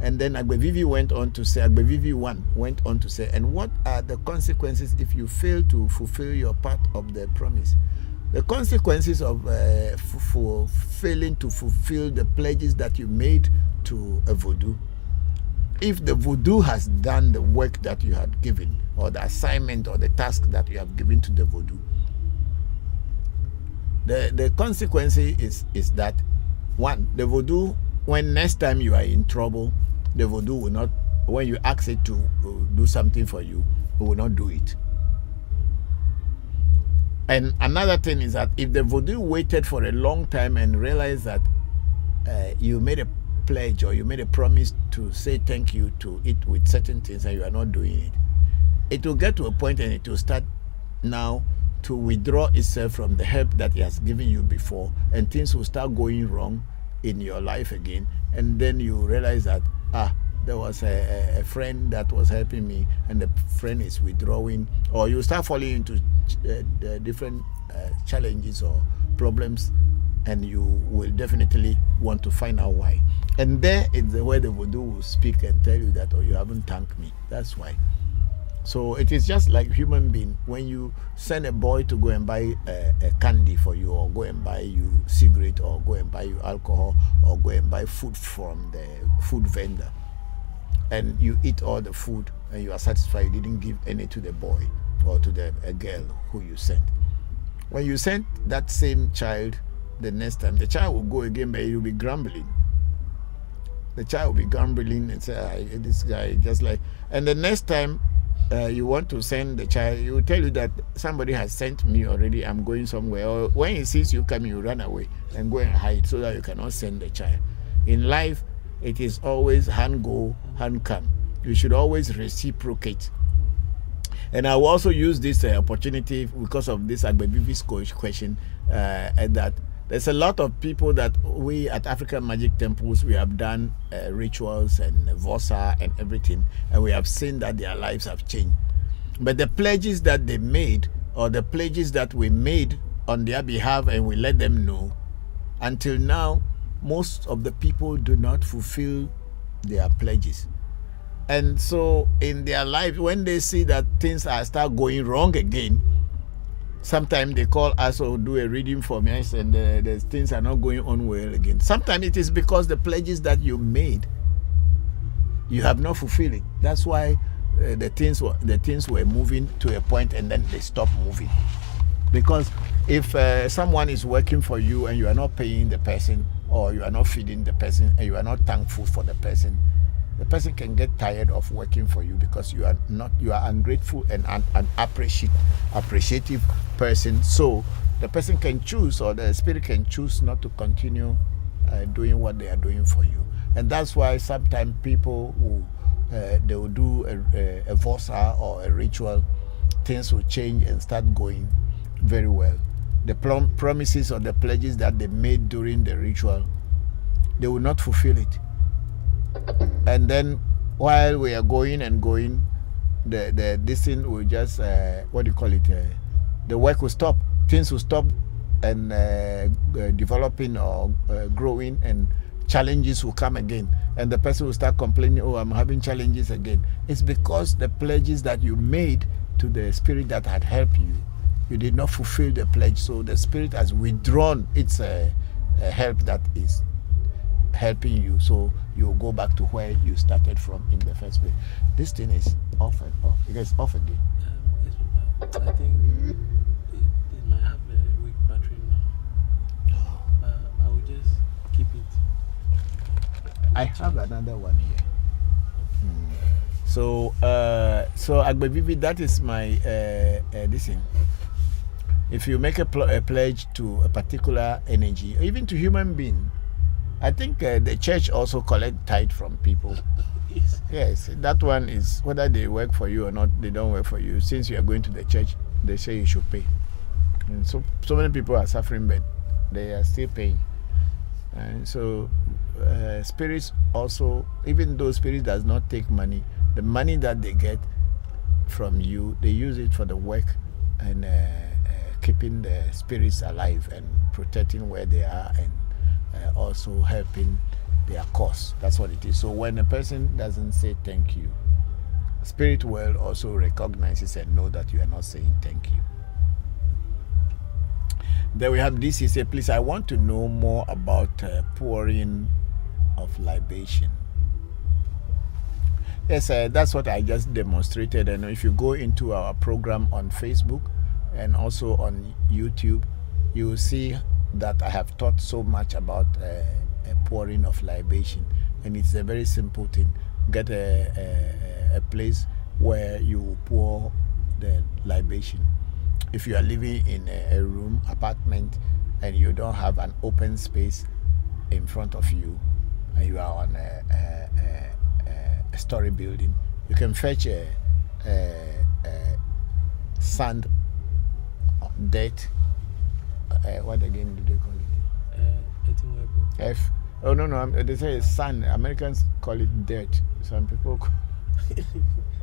And then Agbevivi went on to say, Agbevivi 1 went on to say, and what are the consequences if you fail to fulfill your part of the promise? The consequences of for failing to fulfill the pledges that you made to a voodoo, if the voodoo has done the work that you had given, or the assignment or the task that you have given to the voodoo, the consequence is that, one, the voodoo, when next time you are in trouble, the voodoo will not, when you ask it to do something for you, it will not do it. And another thing is that if the voodoo waited for a long time and realized that you made a pledge or you made a promise to say thank you to it with certain things and you are not doing it, it will get to a point and it will start now to withdraw itself from the help that it has given you before, and things will start going wrong in your life again. And then you realize that, there was a friend that was helping me and the friend is withdrawing, or you start falling into different challenges or problems, and you will definitely want to find out why. And there is where the voodoo will speak and tell you that, oh, you haven't thanked me, that's why. So it is just like human being. When you send a boy to go and buy a candy for you, or go and buy you cigarette, or go and buy you alcohol, or go and buy food from the food vendor, and you eat all the food and you are satisfied, you didn't give any to the boy or to a girl who you sent. When you send that same child the next time, the child will go again, but he will be grumbling. The child will be grumbling and say, this guy just like, and the next time you want to send the child, he will tell you that somebody has sent me already, I'm going somewhere. Or when he sees you coming, you run away and go and hide so that you cannot send the child. In life, it is always hand go, hand come. You should always reciprocate. And I will also use this opportunity because of this Agbevivi's question, that there's a lot of people that we at African Magic Temples, we have done rituals and vosa and everything, and we have seen that their lives have changed. But the pledges that they made, or the pledges that we made on their behalf and we let them know, until now, most of the people do not fulfill their pledges. And so in their life, when they see that things start going wrong again, sometimes they call us or do a reading for us, and the things are not going on well again. Sometimes it is because the pledges that you made, you have not fulfilled it. That's why the things were moving to a point and then they stopped moving. Because if someone is working for you and you are not paying the person, or you are not feeding the person, and you are not thankful for the person can get tired of working for you, because you are ungrateful and an appreciative person. So the person can choose, or the spirit can choose not to continue doing what they are doing for you. And that's why sometimes people they will do a vosa or a ritual, things will change and start going very well. The promises or the pledges that they made during the ritual, they will not fulfill it. And then while we are going, this thing will just the work will stop, things will stop, and developing or growing, and challenges will come again, and the person will start complaining, oh, I'm having challenges again. It's because the pledges that you made to the spirit that had helped you, you did not fulfill the pledge, so the spirit has withdrawn its help that is helping you, so you will go back to where you started from in the first place. This thing is off and off. It is off again. Yes, Papa. I think it might have a weak battery now. I will just keep it. I have another one here. So Agbevivi, that is my this thing. If you make a pledge to a particular energy, even to human being, I think the church also collect tithe from people. Yes. Yes, that one is whether they work for you or not, they don't work for you. Since you are going to the church, they say you should pay. And so many people are suffering, but they are still paying. And so spirits also, even though spirits does not take money, the money that they get from you, they use it for the work and keeping the spirits alive and protecting where they are, and also helping their cause. That's what it is. So when a person doesn't say thank you, spirit world also recognizes and know that you are not saying thank you. Then we have this. He said, please, I want to know more about pouring of libation. Yes, that's what I just demonstrated. And if you go into our program on Facebook and also on YouTube, you will see that I have taught so much about pouring of libation. And it's a very simple thing. Get a place where you pour the libation. If you are living in a room, apartment, and you don't have an open space in front of you, and you are on a story building, you can fetch a sand, dirt, what again do they call it? F. Oh no, they say it's sand. Americans call it dirt. Some people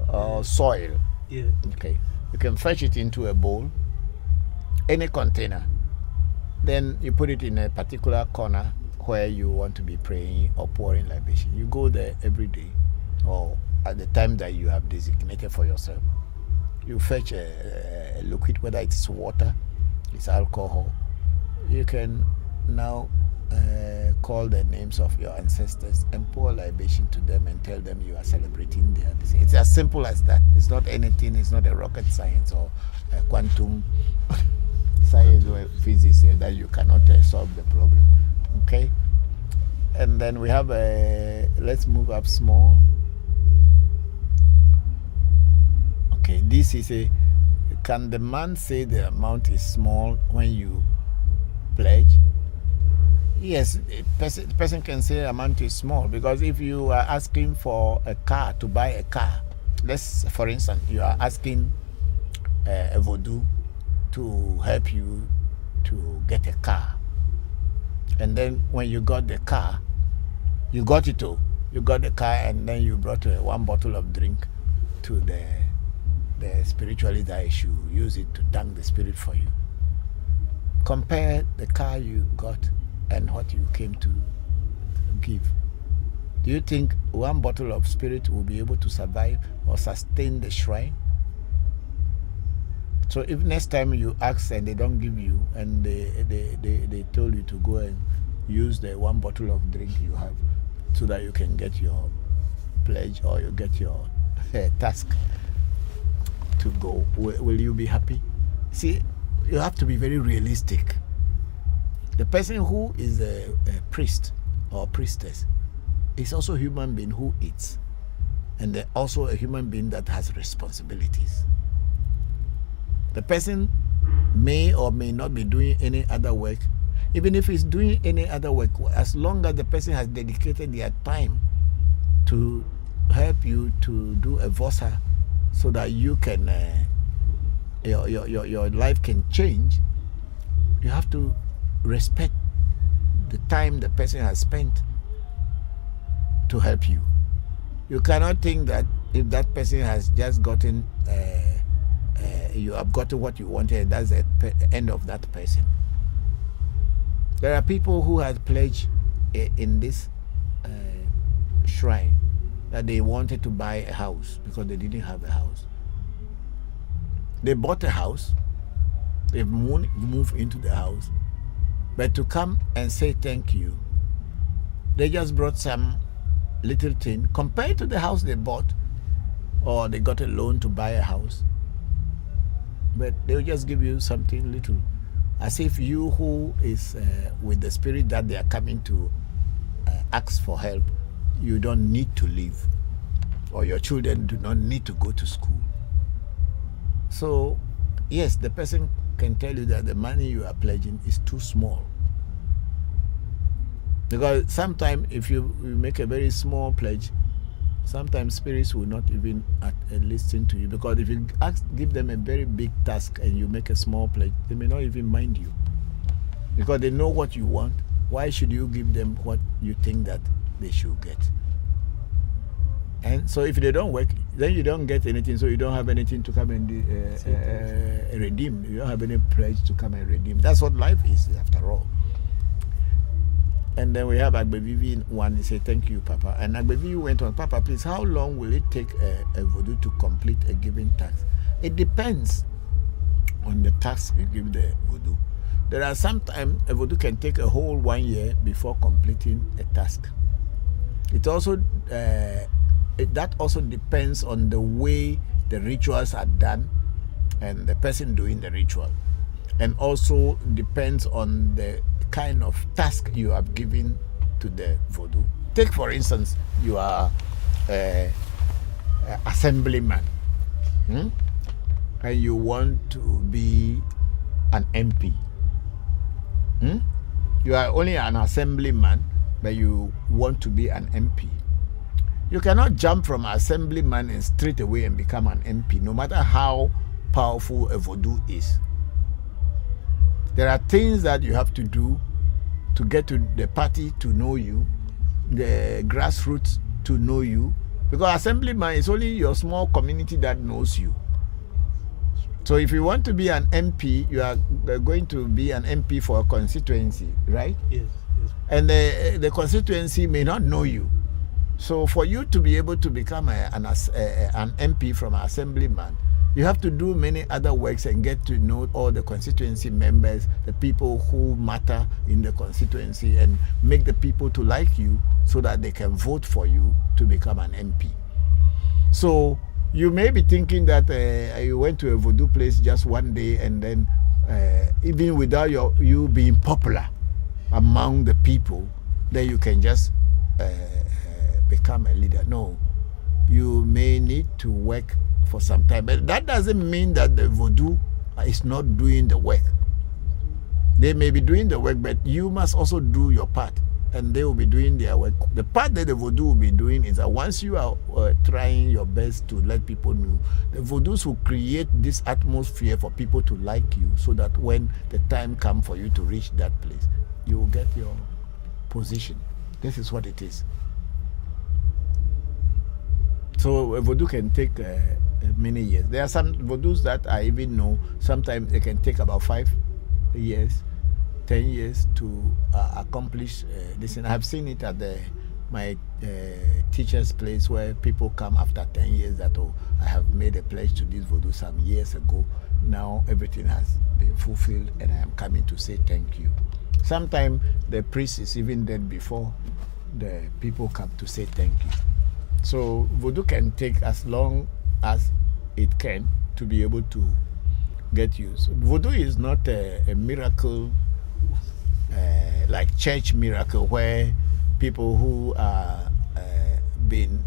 call soil. Yeah. Okay. You can fetch it into a bowl, any container. Then you put it in a particular corner where you want to be praying or pouring libation. You go there every day, or at the time that you have designated for yourself. You fetch a liquid, whether it's water, it's alcohol. You can now call the names of your ancestors and pour libation to them and tell them you are celebrating their disease. It's as simple as that. It's not anything. It's not a rocket science or a quantum science or physics that you cannot solve the problem. Okay? And then we have let's move up small. Okay, this is can the man say the amount is small when you pledge? Yes, the person can say the amount is small, because if you are asking for a car, to buy a car, let's, for instance, you are asking a voodoo to help you to get a car. And then when you got the car, you got it all. You got the car, and then you brought one bottle of drink to the spiritualist that should use it to thank the spirit for you. Compare the car you got and what you came to give. Do you think one bottle of spirit will be able to survive or sustain the shrine? So if next time you ask and they don't give you, and they told you to go and use the one bottle of drink you have so that you can get your pledge or you get your task to go, will you be happy? See, you have to be very realistic. The person who is a priest or priestess is also a human being who eats, and they're also a human being that has responsibilities. The person may or may not be doing any other work. Even if he's doing any other work, as long as the person has dedicated their time to help you to do a vosa so that you can your life can change, you have to respect the time the person has spent to help you. You cannot think that if that person has just gotten you have gotten what you wanted, that's the end of that person. There are people who had pledged in this shrine that they wanted to buy a house because they didn't have a house. They bought a house, they've moved into the house, but to come and say thank you, they just brought some little thing compared to the house they bought, or they got a loan to buy a house, but they'll just give you something little, as if you who is with the spirit that they are coming to ask for help, you don't need to leave, or your children do not need to go to school. So yes, the person can tell you that the money you are pledging is too small, because sometimes if you make a very small pledge, sometimes spirits will not even listen to you, because if you give them a very big task and you make a small pledge, they may not even mind you, because they know what you want. Why should you give them what you think that they should get? And so if they don't work, then you don't get anything, so you don't have anything to come and redeem. You don't have any pledge to come and redeem. That's what life is, after all. And then we have Agbevivi one. He said, thank you, Papa. And Agbevivi went on, Papa, please, how long will it take a voodoo to complete a given task? It depends on the task you give the voodoo. There are sometimes a voodoo can take a whole 1 year before completing a task. It also that also depends on the way the rituals are done and the person doing the ritual, and also depends on the kind of task you have given to the voodoo. Take for instance, you are assemblyman, and you want to be an MP. You are only an assemblyman, but you want to be an MP. You cannot jump from assemblyman and straight away and become an MP, no matter how powerful a voodoo is. There are things that you have to do to get to the party to know you, the grassroots to know you, because assemblyman is only your small community that knows you. So if you want to be an MP, you are going to be an MP for a constituency, right? Yes. And the constituency may not know you. So for you to be able to become an MP from an assemblyman, you have to do many other works and get to know all the constituency members, the people who matter in the constituency, and make the people to like you so that they can vote for you to become an MP. So you may be thinking that you went to a voodoo place just one day, and then even without you being popular among the people, then you can just become a leader. No, you may need to work for some time, but that doesn't mean that the voodoo is not doing the work. They may be doing the work, but you must also do your part, and they will be doing their work. The part that the voodoo will be doing is that once you are trying your best to let people know, the voodoos will create this atmosphere for people to like you, so that when the time comes for you to reach that place, you will get your position. This is what it is. So a voodoo can take many years. There are some voodoos that I even know, sometimes they can take about 5 years, 10 years to accomplish this. And I've seen it at my teacher's place, where people come after 10 years that, oh, I have made a pledge to this voodoo some years ago. Now everything has been fulfilled and I am coming to say thank you. Sometimes the priest is even dead before the people come to say thank you. So voodoo can take as long as it can to be able to get used. Voodoo is not a miracle like church miracle where people who are been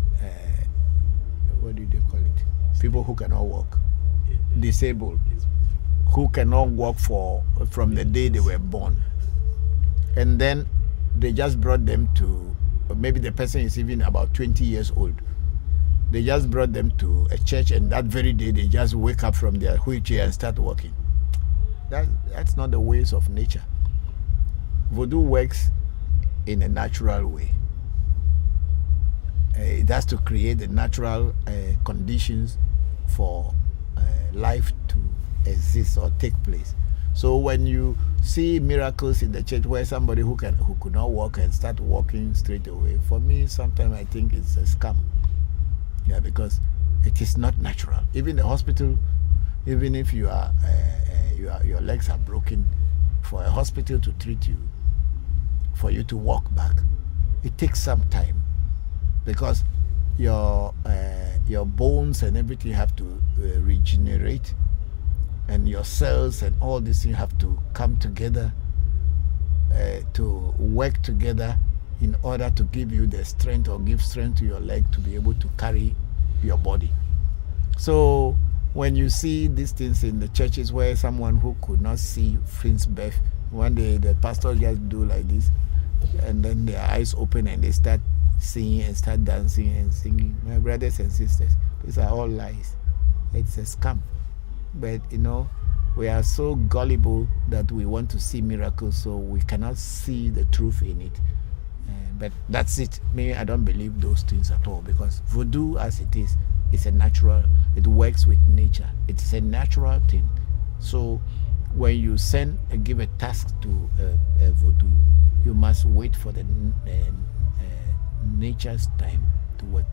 what do they call it? People who cannot walk, disabled, who cannot walk from the day they were born, and then they just brought them to, maybe the person is even about 20 years old. They just brought them to a church, and that very day they just wake up from their wheelchair and start walking. That's not the ways of nature. Voodoo works in a natural way. It has to create the natural conditions for life to exist or take place. So when you see miracles in the church where somebody who could not walk and start walking straight away, for me sometimes I think it's a scam. Yeah, because it is not natural. Even the hospital, even if you are your legs are broken, for a hospital to treat you, for you to walk back, it takes some time, because your bones and everything have to regenerate, and your cells and all these things have to come together to work together in order to give you the strength, or give strength to your leg to be able to carry your body. So when you see these things in the churches where someone who could not see since birth, one day the pastor just do like this, and then their eyes open and they start singing and start dancing and singing. My brothers and sisters, these are all lies. It's a scam. But we are so gullible that we want to see miracles, so we cannot see the truth in it. But that's it. Me, I don't believe those things at all, because voodoo, as it is a natural. It works with nature. It's a natural thing. So when you give a task to a voodoo, you must wait for the nature's time to work.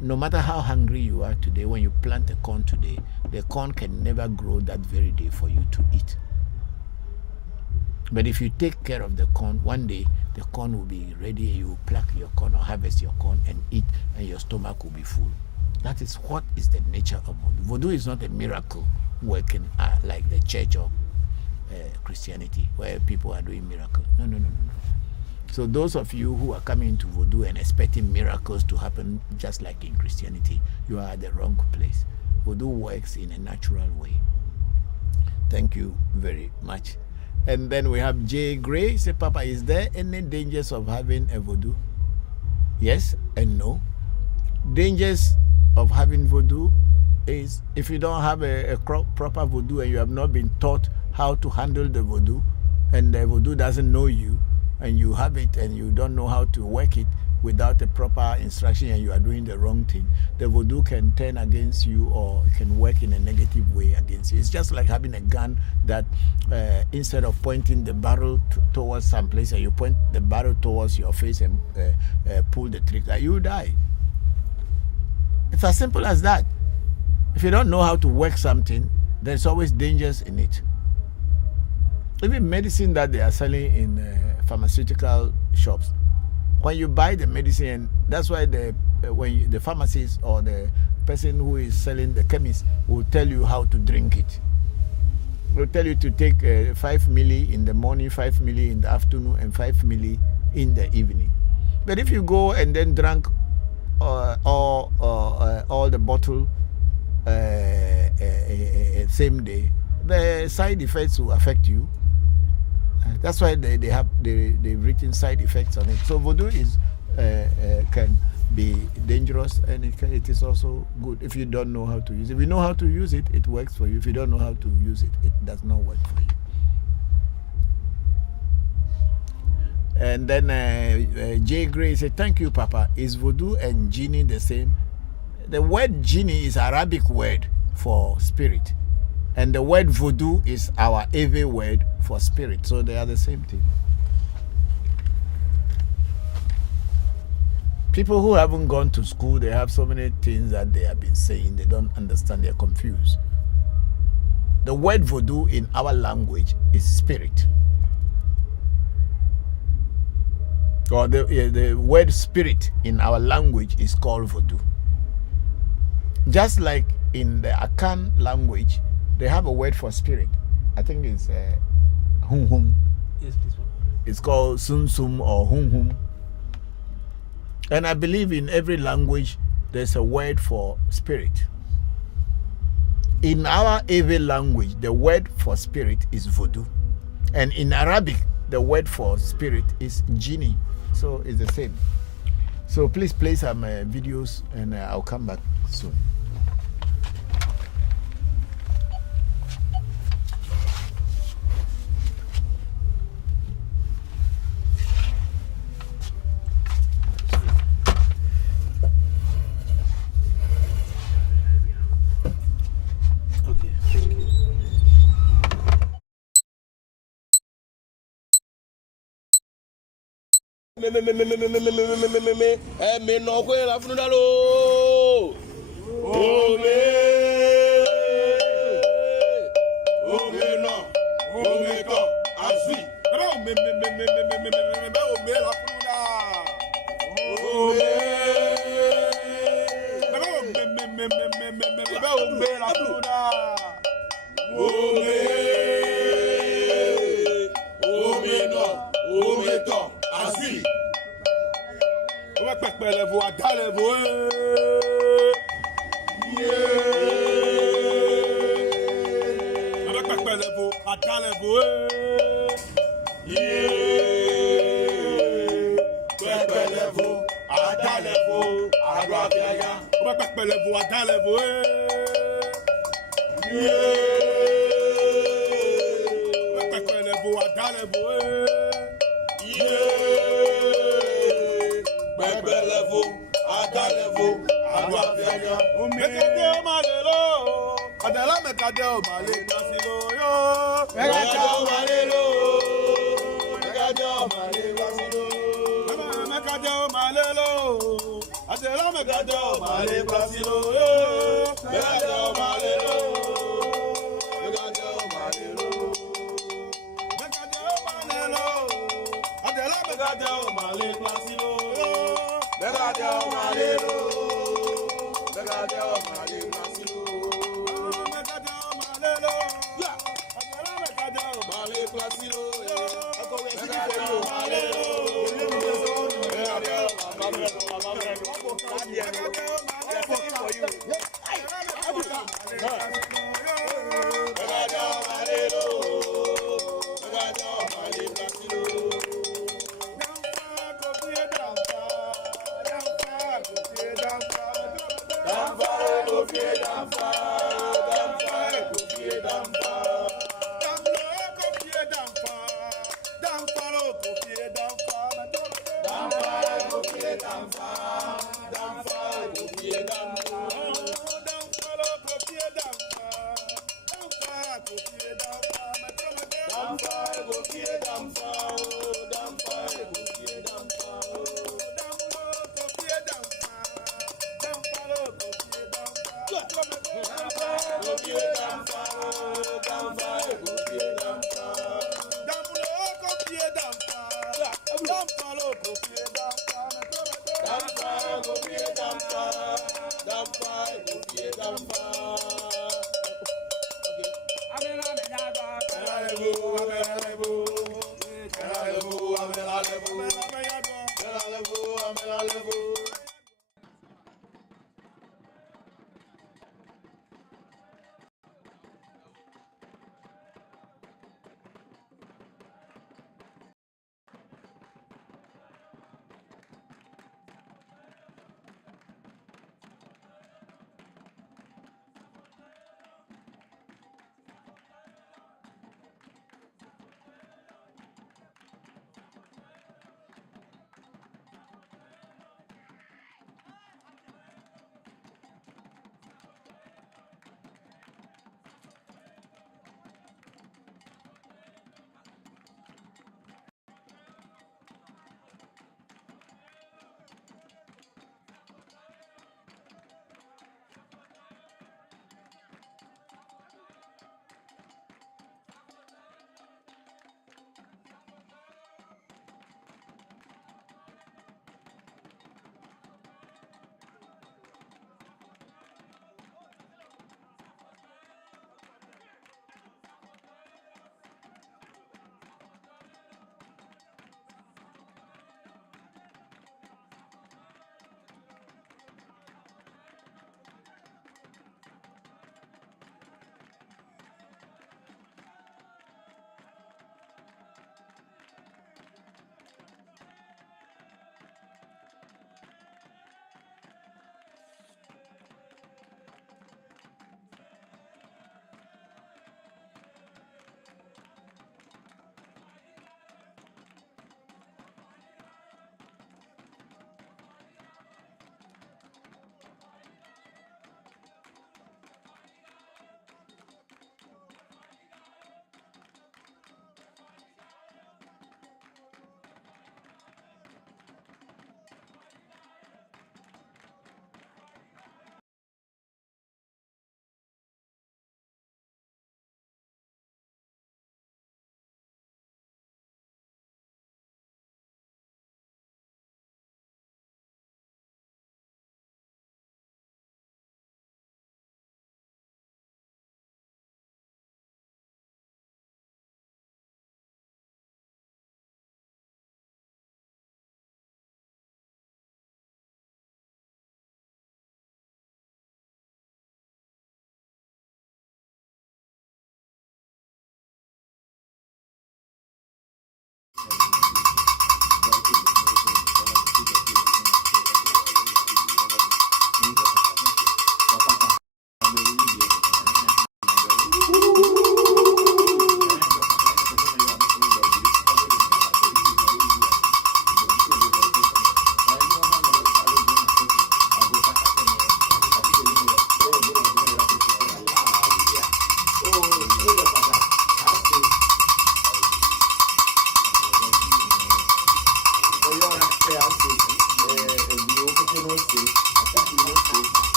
No matter how hungry you are today, when you plant a corn today, the corn can never grow that very day for you to eat. But if you take care of the corn, one day the corn will be ready. You will pluck your corn or harvest your corn and eat, and your stomach will be full. That is what is the nature of voodoo. Voodoo is not a miracle working like the church of Christianity, where people are doing miracles. No. So those of you who are coming into voodoo and expecting miracles to happen just like in Christianity, you are at the wrong place. Voodoo works in a natural way. Thank you very much. And then we have J. Gray. Say, Papa, is there any dangers of having a voodoo? Yes and no. Dangers of having voodoo is if you don't have a proper voodoo and you have not been taught how to handle the voodoo, and the voodoo doesn't know you, and you have it and you don't know how to work it without a proper instruction, and you are doing the wrong thing, the voodoo can turn against you, or it can work in a negative way against you. It's just like having a gun that instead of pointing the barrel towards some place, and you point the barrel towards your face and pull the trigger, you die. It's as simple as that. If you don't know how to work something, there's always dangers in it. Even medicine that they are selling in pharmaceutical shops, when you buy the medicine, and that's why the pharmacist or the person who is selling, the chemist, will tell you how to drink it. They'll tell you to take 5 milli in the morning, 5 milli in the afternoon, and 5 milli in the evening. But if you go and then drink all the bottle same day, the side effects will affect you. That's why they've written side effects on it. So voodoo can be dangerous, and it is also good if you don't know how to use it. If you know how to use it, it works for you. If you don't know how to use it, it does not work for you. And then J. Gray said, thank you, Papa. Is voodoo and genie the same? The word genie is Arabic word for spirit, and the word voodoo is our Ewe word for spirit. So they are the same thing. People who haven't gone to school, they have so many things that they have been saying, they don't understand, they're confused. The word voodoo in our language is spirit. Or the word spirit in our language is called voodoo. Just like in the Akan language, they have a word for spirit. I think it's hum hum. Yes, please, Papa. It's called sum sum or hum hum. And I believe in every language there's a word for spirit. In our Ewe language, the word for spirit is voodoo. And in Arabic, the word for spirit is genie. So it's the same. So please play some videos and I'll come back soon. Okay, thank you. Me no kwe la funudalo. Oh me no, oh me to, asi. Me la fununa. Oh me la fununa. oh me no, oh me to, asi. On va pas les voix, dans les voix. On va pas les voix, dans les voix. On va pas les voix, dans les voix. On va pas les voix, dans les voix. Adela mekade o male pasilo yo. Mekade o male lo. Mekade o male pasilo. Mekade o male lo. Adela mekade o male pasilo yo. Mekade o male lo. Mekade o male lo. Mekade o male lo. Adela mekade o male pasilo yo. Mekade o male lo. Mekade o male pasilo.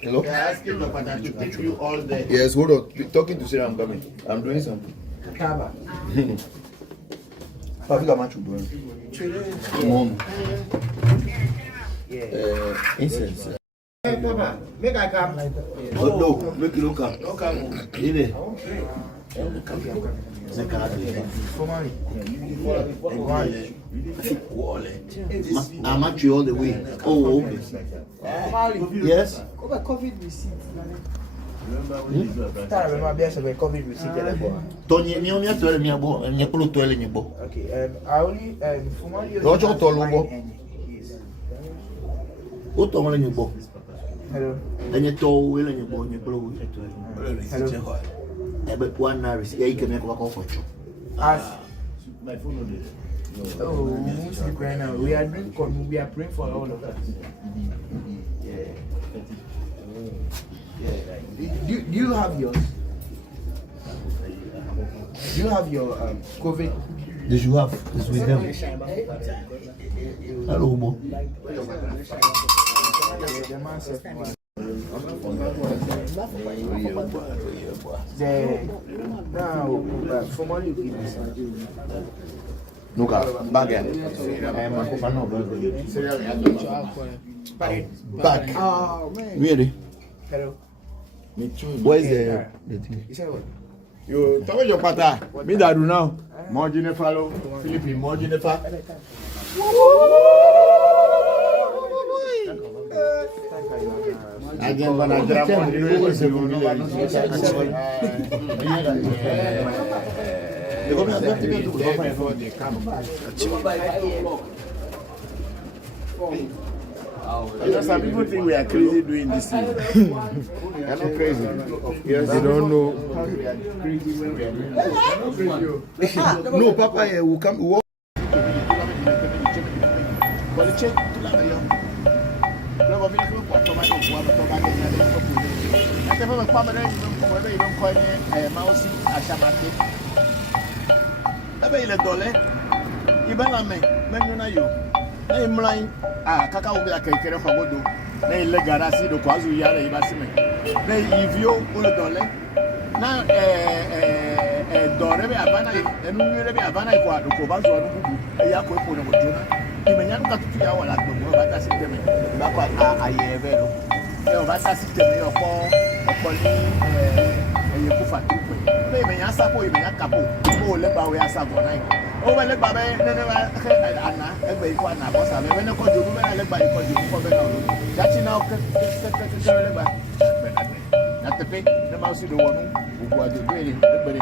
Hello? Yes, hold on. Be talking to Sarah, I'm coming. I'm doing something. Mom. Incense. Make I come. Oh, no, make it look up. Okay. I'm actually all the way. Oh, okay. Yes. COVID receipt. COVID receipt. Tony, you only have to me about and you put to any book. Okay, I only formally. Don't you tell me? What told you book? Hello. Then you told Will and you bought your blue. Hello. But 1 hour is you can make work off for you. My phone. Oh, mostly right now. We are doing. We are praying for all of us. Yeah. Do you have yours? Do you have your COVID? Did you have this with them? Hello, Bo. Back. Oh man. Really? Hello. Where's the thing? You said what? Yo, tell me your pata. Me that do now. More Jennifer, Philippine, more Jennifer. Again, when I drop on the road, it's a good before they come. You know, some people think we are crazy doing this thing. They're not crazy. Yes, they don't know how we are crazy when we are doing this. No, Papa, will come walk. Ibelame, Menuna you. I'm lying. Kaka will be like a care for Wodo. They leg Garasi, the Kwazu Yara, Ibasime. They if you pull a dollar. Now, Dorebe Havana, and Nurebe Havana, the Kobazo, a Yako Puna Mojuna. You may not got to our like the world, but that's it. I have a that's a system of four and you put for 2. Maybe Yasapo, you may not couple. Oh, let by way as a one. Oh, well, let by Anna, every one of us. I mean, I call you, I let by you for the that's enough. Not the pig, the mouse, the woman who was the really, everybody.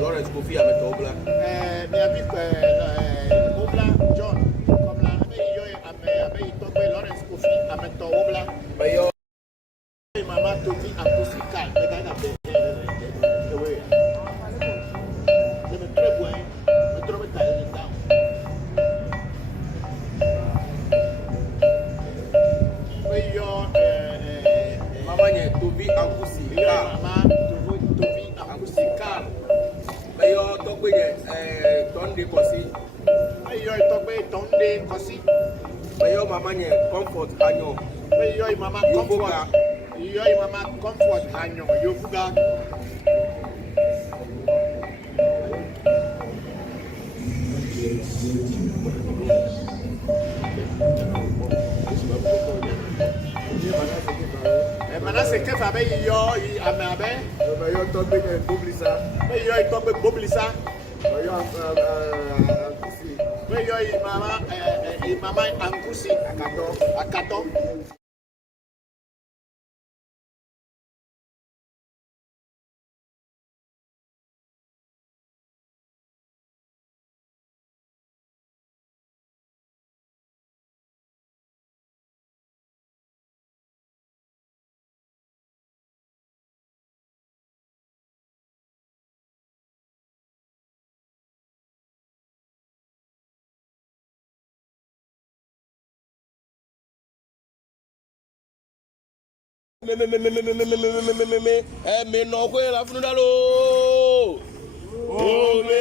Lawrence Kofi Ametobla. John, comme là, mais ameto wobla. Bayo Mama Tovi acoustic, mais dans la paix. Je me très bien, je trouve que tu es down. Mais yo, mama nye Tovi akusi. yo, Mama Tovi acoustic. Bayo tokwe nye tonde kosi. Mais yo, il tombe kosi. Bayo mama nye comfort kanyo. Mais yo, Mama comfort. Yo, Mama comfort hanyo. Yo fuga. Maintenant, c'est que ça va yo, amabe. Bayo tokwe nye boblisa. Mais yo, il tombe boblisa. Bayo akusi. Mais yo, Mama ankusi. Akato. Me no kwe la funudalo. Oh me.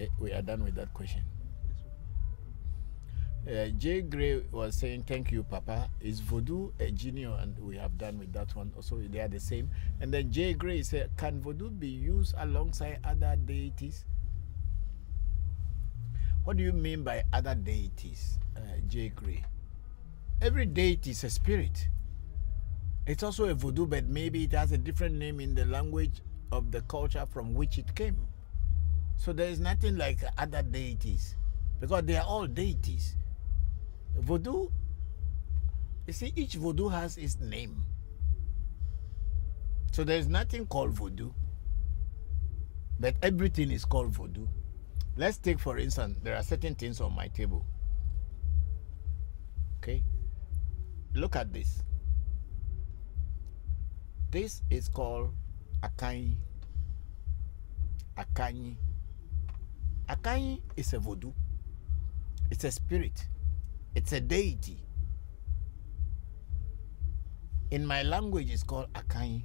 Okay, we are done with that question. Yes, Papa. Jay Gray was saying, thank you, Papa. Is voodoo a genie? And we have done with that one. Also, they are the same. And then Jay Gray said, can voodoo be used alongside other deities? What do you mean by other deities, Jay Gray? Every deity is a spirit. It's also a voodoo, but maybe it has a different name in the language of the culture from which it came. So there is nothing like other deities, because they are all deities. Voodoo, you see, each voodoo has its name. So there is nothing called voodoo, but everything is called voodoo. Let's take, for instance, there are certain things on my table. Okay? Look at this. This is called Akanyi. Akanyi. Akanyi is a voodoo. It's a spirit. It's a deity. In my language, it's called Akanyi.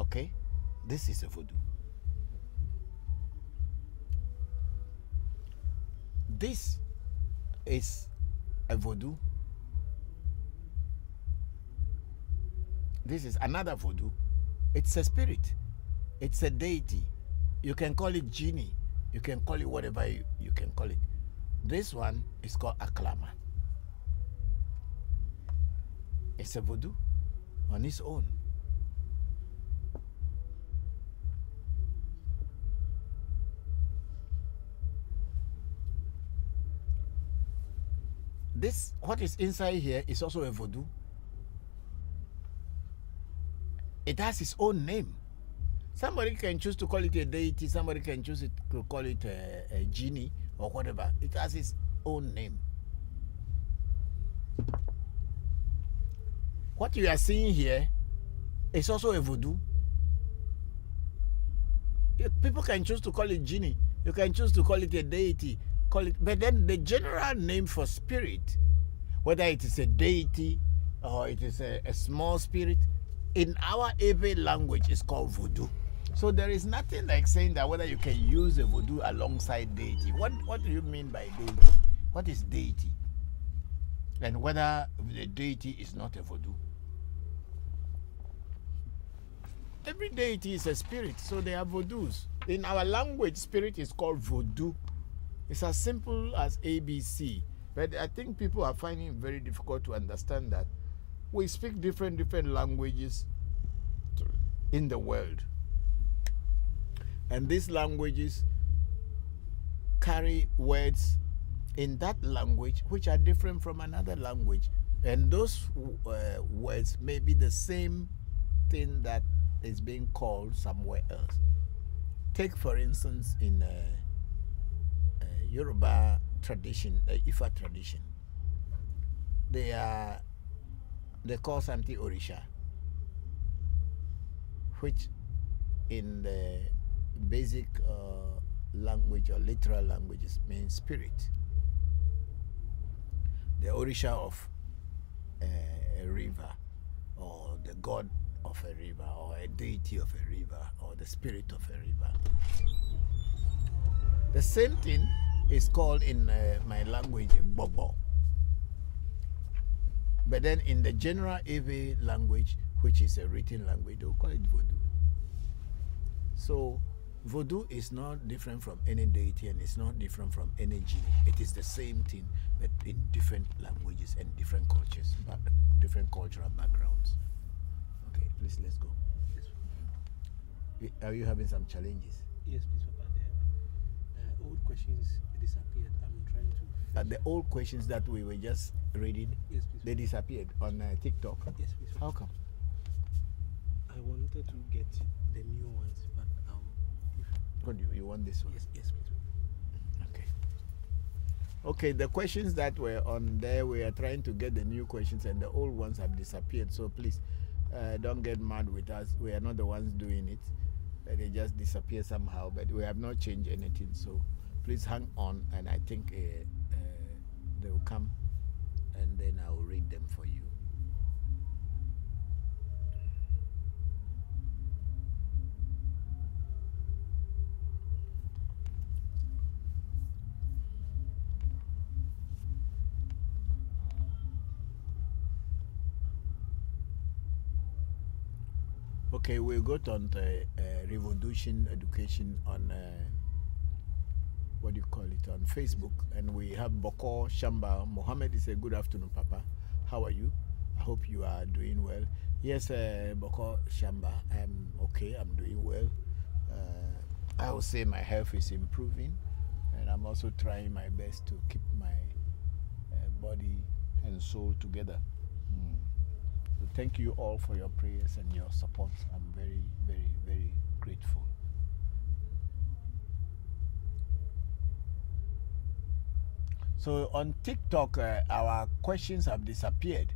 Okay? This is a voodoo. This is a voodoo. This is another voodoo. It's a spirit. It's a deity. You can call it genie. You can call it whatever you can call it. This one is called Aklama. It's a voodoo on its own. This, what is inside here, is also a voodoo. It has its own name. Somebody can choose to call it a deity, somebody can choose to call it a genie or whatever. It has its own name. What you are seeing here is also a voodoo. People can choose to call it genie. You can choose to call it a deity. But then the general name for spirit, whether it is a deity or it is a small spirit, in our Ewe language is called voodoo. So there is nothing like saying that whether you can use a voodoo alongside deity. What do you mean by deity? What is deity? And whether the deity is not a voodoo. Every deity is a spirit, so they are voodoos. In our language, spirit is called voodoo. It's as simple as ABC. But I think people are finding it very difficult to understand that we speak different languages in the world. And these languages carry words in that language which are different from another language. And those words may be the same thing that is being called somewhere else. Take, for instance, in Yoruba tradition, Ifa tradition, they call something Orisha, which in the basic language or literal languages means spirit. The Orisha of a river, or the god of a river, or a deity of a river, or the spirit of a river. The same thing is called in my language Bokor. But then in the general Ewe language, which is a written language, they'll call it voodoo. So voodoo is not different from any deity, and it's not different from any genie. It is the same thing, but in different languages and different cultures, different cultural backgrounds. Okay, please, let's go. Yes. Are you having some challenges? Yes, please, Papa. The old questions disappeared. I'm trying to. The old questions that we were just reading, Yes, please. they disappeared on TikTok. Yes, please. How come? I wanted to get the new ones, but What do you want this one? yes, please. Okay. Okay, the questions that were on there, we are trying to get the new questions, and the old ones have disappeared. So please, don't get mad with us. We are not the ones doing it. They just disappear somehow, but we have not changed anything. So please hang on, and I think they will come, and then I will read them for you. Okay, we got on the revolution education on what do you call it, on Facebook, and we have Bokor Shamba. Mohammed is a good afternoon, Papa. How are you? I hope you are doing well. Yes, Bokor Shamba, I'm okay. I'm doing well. I will say my health is improving, and I'm also trying my best to keep my body and soul together. So thank you all for your prayers and your support. I'm very, very, very grateful. So on TikTok, our questions have disappeared.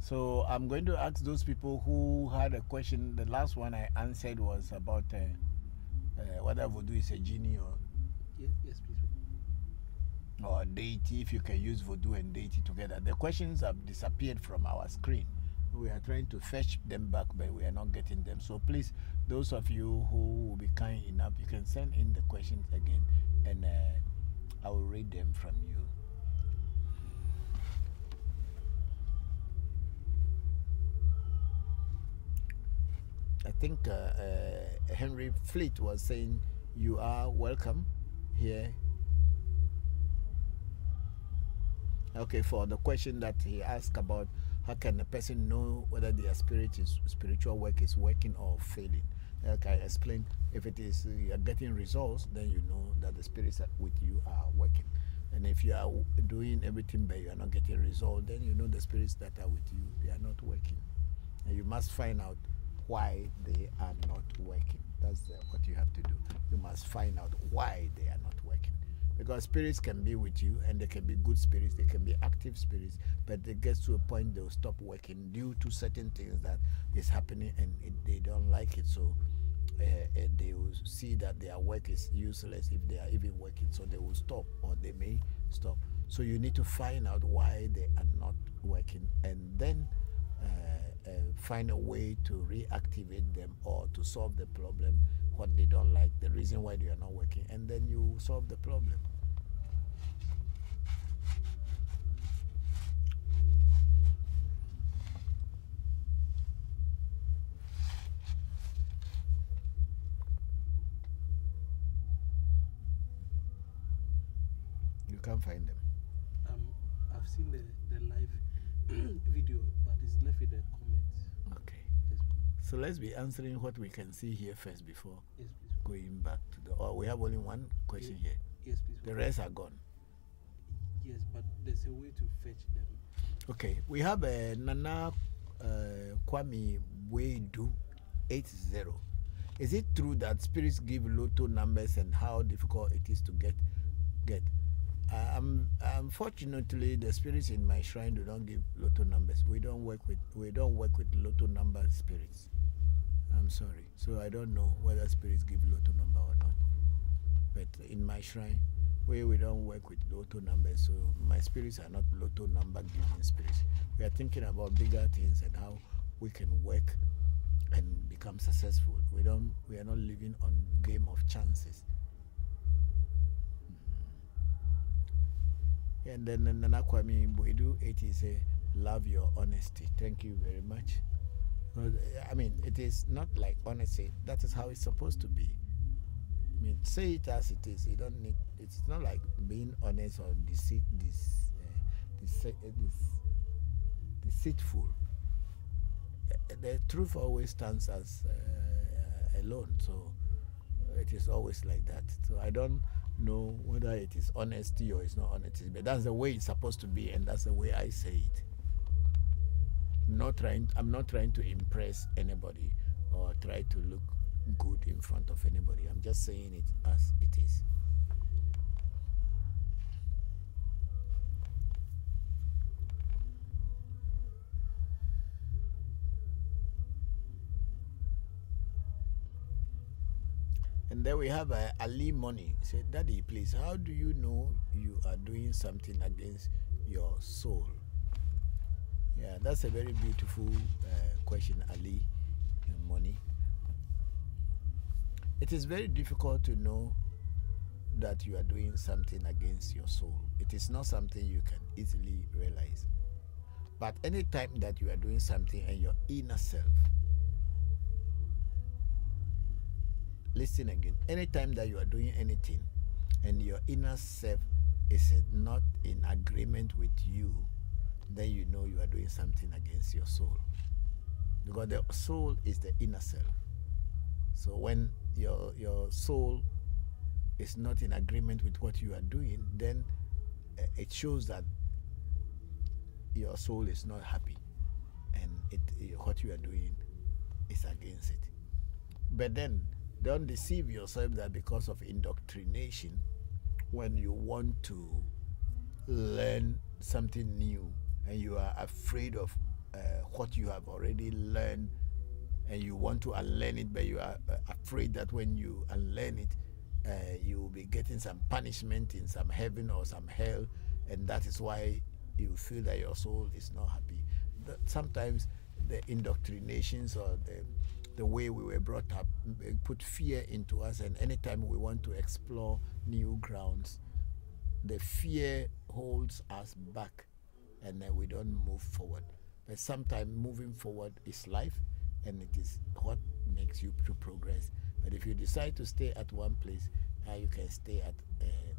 So I'm going to ask those people who had a question. The last one I answered was about whether voodoo is a genie or Yes, please. or deity, if you can use voodoo and deity together. The questions have disappeared from our screen. We are trying to fetch them back, but we are not getting them. So please, those of you who will be kind enough, you can send in the questions again, and I will read them from you. I think Henry Fleet was saying you are welcome here. Okay, for the question that he asked about how can a person know whether their spiritual work is working or failing. Like I explained, if it is you are getting results, then you know that the spirits with you are working. And if you are doing everything but you are not getting results, then you know the spirits that are with you, they are not working. And you must find out why they are not working. That's what you have to do. You must find out why they are not working. Because spirits can be with you, and they can be good spirits, they can be active spirits, but it gets to a point they'll stop working due to certain things that is happening, and they don't like it. So they will see that their work is useless if they are even working. So they will stop, or they may stop. So you need to find out why they are not working, and then find a way to reactivate them or to solve the problem, what they don't like, the reason why they are not working, and then you solve the problem. You can't find them. I've seen the live video, but it's left with the comments. Okay. Yes, So let's be answering what we can see here first before yes, please. going back to the. Oh, we have only one question here. Yes, please. The rest are gone. Yes, but there's a way to fetch them. Okay, we have a Nana Kwame Wedu 80. Is it true that spirits give lotto numbers and how difficult it is to get? Unfortunately, the spirits in my shrine do not give lotto numbers. We don't work with lotto number spirits. I'm sorry. So I don't know whether spirits give lotto number or not. But in my shrine, we don't work with lotto numbers. So my spirits are not lotto number giving spirits. We are thinking about bigger things and how we can work and become successful. We are not living on game of chances. And then Nana Kwame Boedu 80 say, love your honesty. Thank you very much. I mean, it is not like honesty. That is how it's supposed to be. I mean, say it as it is. You don't need. It's not like being honest or deceitful. The truth always stands as alone. So it is always like that. So I don't know whether it is honesty or it's not honesty, but that's the way it's supposed to be, and that's the way I say it. I'm not trying to impress anybody or try to look good in front of anybody. I'm just saying it as it is. And then we have Ali Money. He said, Daddy, please, how do you know you are doing something against your soul? Yeah, that's a very beautiful question, Ali Money. It is very difficult to know that you are doing something against your soul. It is not something you can easily realize. But anytime that you are doing something and your inner self listen again. Anytime that you are doing anything and your inner self is not in agreement with you, then you know you are doing something against your soul. Because the soul is the inner self. So when your soul is not in agreement with what you are doing, then it shows that your soul is not happy, and what you are doing is against it. But then don't deceive yourself that because of indoctrination, when you want to learn something new and you are afraid of what you have already learned and you want to unlearn it, but you are afraid that when you unlearn it, you will be getting some punishment in some heaven or some hell, and that is why you feel that your soul is not happy. Sometimes the indoctrinations or the way we were brought up put fear into us, and anytime we want to explore new grounds, the fear holds us back, and then we don't move forward. But sometimes moving forward is life, and it is what makes you to progress. But if you decide to stay at one place, you can stay at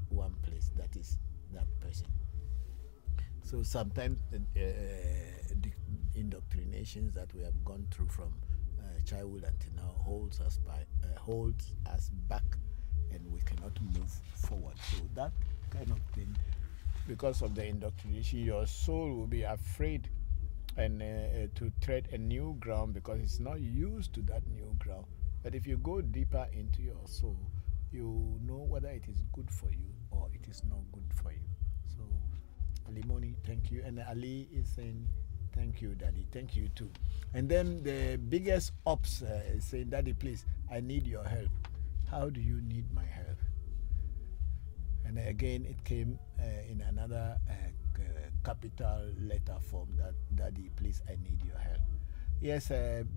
one place. That is that person. So sometimes the indoctrinations that we have gone through from childhood until now holds us back, and we cannot move forward. So that kind of thing, because of the indoctrination, your soul will be afraid and to tread a new ground because it's not used to that new ground. But if you go deeper into your soul, you know whether it is good for you or it is not good for you. So Ali Moni, thank you. And Ali is saying, thank you, Daddy. Thank you too. And then the biggest ops is saying, Daddy, please, I need your help. How do you need my help? And again, it came in another capital letter form that, Daddy, please, I need your help. Yes,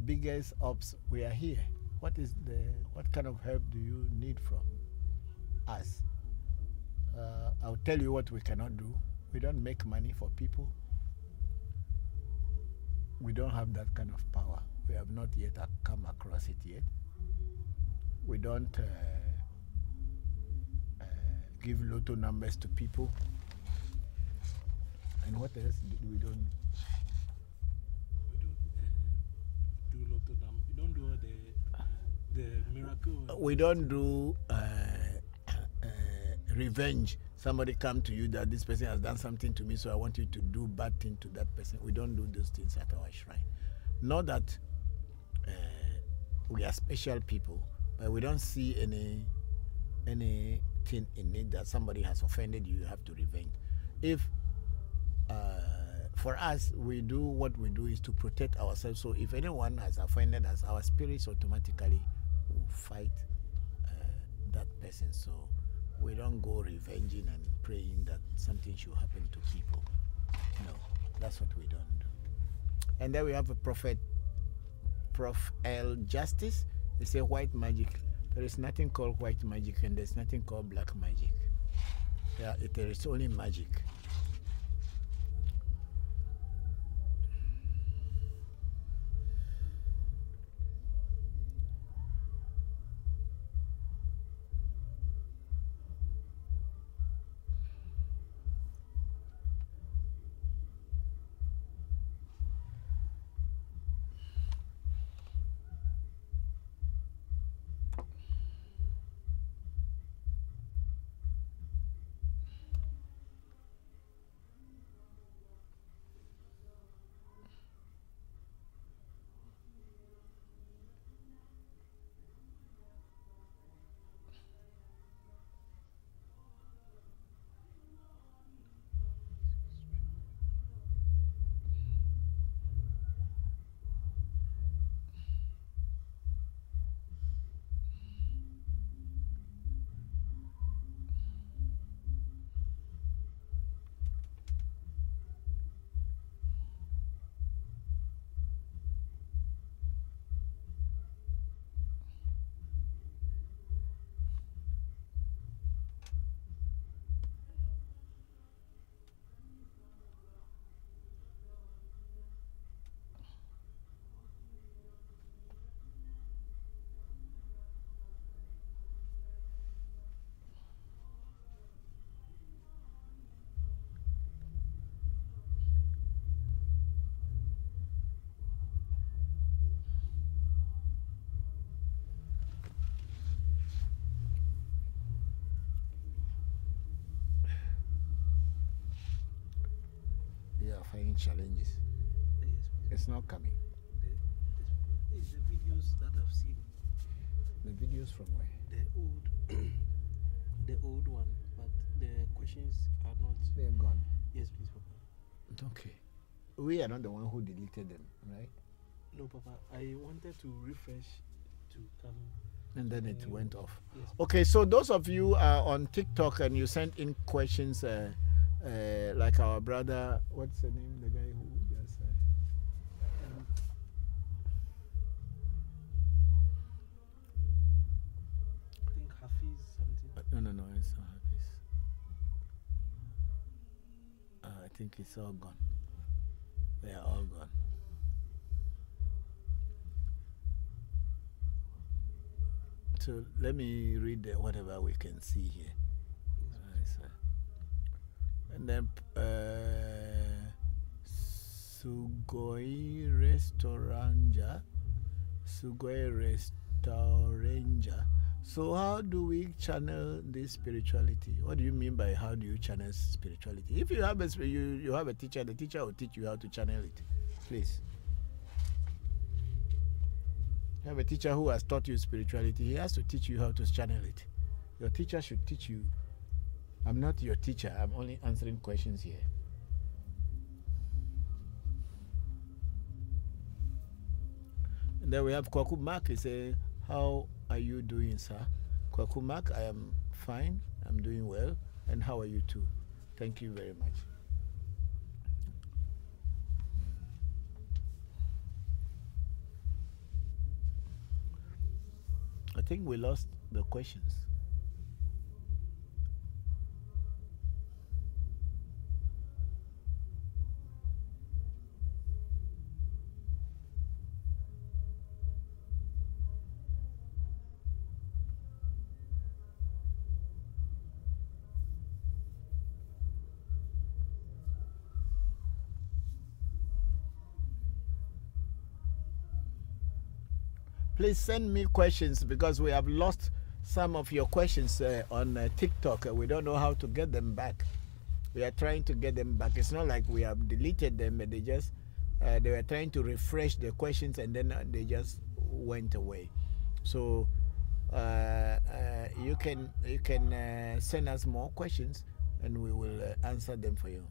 biggest ops, we are here. What kind of help do you need from us? I'll tell you what we cannot do. We don't make money for people. We don't have that kind of power. We have not yet come across it yet. We don't give lotto numbers to people. And what else we don't? We don't do lotto numbers. We don't do the miracle. We don't do revenge. Somebody come to you that this person has done something to me, so I want you to do bad thing to that person. We don't do those things at our shrine. Not that we are special people, but we don't see anything in it that somebody has offended you, you have to revenge. If for us, we do what we do is to protect ourselves. So if anyone has offended us, our spirits automatically will fight that person. So we don't go revenging and praying that something should happen to people. No, that's what we don't do. And then we have a Prof L. Justice. They say white magic. There is nothing called white magic, and there's nothing called black magic. Yeah, there is only magic. any challenges? Yes, It's not coming. it's the videos that I've seen. The videos from where? The old, the old one, but the questions are not. They're gone. Yes, please, Papa. Okay. We are not the one who deleted them, right? No, Papa. I wanted to refresh to come. And then it went off. Yes. Okay, so those of you are on TikTok and you sent in questions, like our brother, what's the name? The guy who just. I think Hafiz something. No, it's not Hafiz. I think it's all gone. They are all gone. So let me read whatever we can see here. And then Sugoi Restauranja. So how do we channel this spirituality? What do you mean by how do you channel spirituality? If you have you have a teacher, the teacher will teach you how to channel it. Please. You have a teacher who has taught you spirituality. He has to teach you how to channel it. Your teacher should teach you. I'm not your teacher. I'm only answering questions here. And then we have Kwaku Mark. He says, how are you doing, sir? Kwaku Mark, I am fine. I'm doing well. And how are you too? Thank you very much. I think we lost the questions. Please send me questions because we have lost some of your questions on TikTok. We don't know how to get them back. We are trying to get them back. It's not like we have deleted them, but they just they were trying to refresh the questions and then they just went away. So you can send us more questions and we will answer them for you.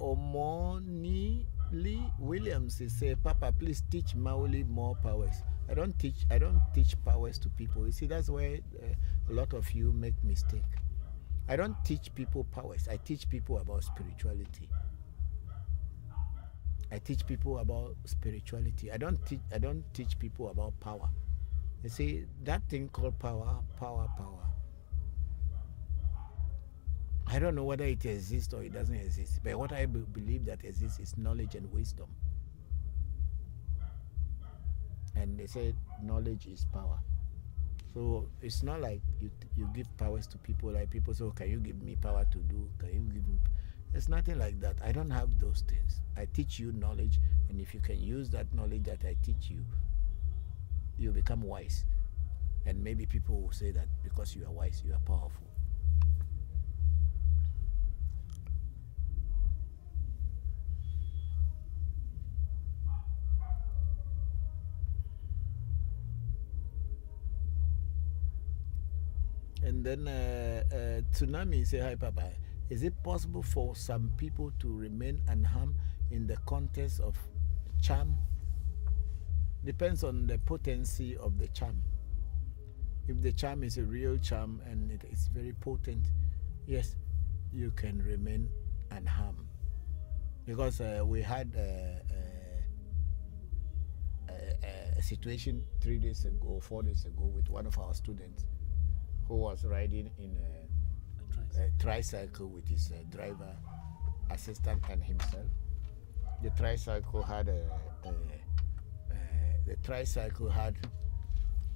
Omoni Lee Williams is say, Papa, please teach Maoli more powers. I don't teach powers to people. You see, that's where a lot of you make mistake. I don't teach people powers. I teach people about spirituality. I teach people about spirituality. I don't teach people about power. You see, that thing called power. I don't know whether it exists or it doesn't exist, but what I believe that exists is knowledge and wisdom. And they say knowledge is power. So it's not like you give powers to people, like people say, oh, can you give me power to do? Can you give me? It's nothing like that. I don't have those things. I teach you knowledge, and if you can use that knowledge that I teach you, you become wise. And maybe people will say that because you are wise, you are powerful. And then Tsunami say, hi Papa, is it possible for some people to remain unharmed in the context of charm? Depends on the potency of the charm. If the charm is a real charm and it is very potent, yes, you can remain unharmed. Because we had a situation 3 days ago, 4 days ago with one of our students who was riding in a tricycle with his driver, assistant, and himself. The tricycle had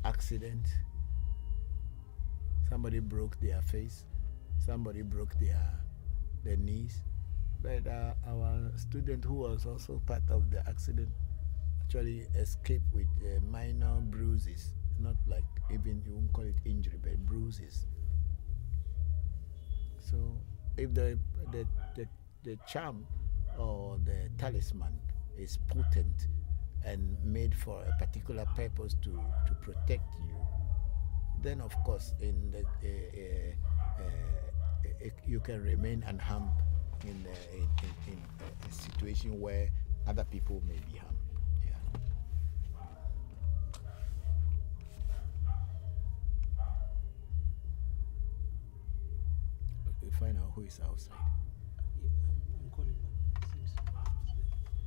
accident. Somebody broke their face. Somebody broke their knees. But our student, who was also part of the accident, actually escaped with minor bruises. Not like, even you won't call it injury, but bruises. So if the charm or the talisman is potent and made for a particular purpose to protect you, then of course in the you can remain unharmed in a situation where other people may be harmed. Yeah. We find out who is outside. Yeah, I'm calling, but it seems it's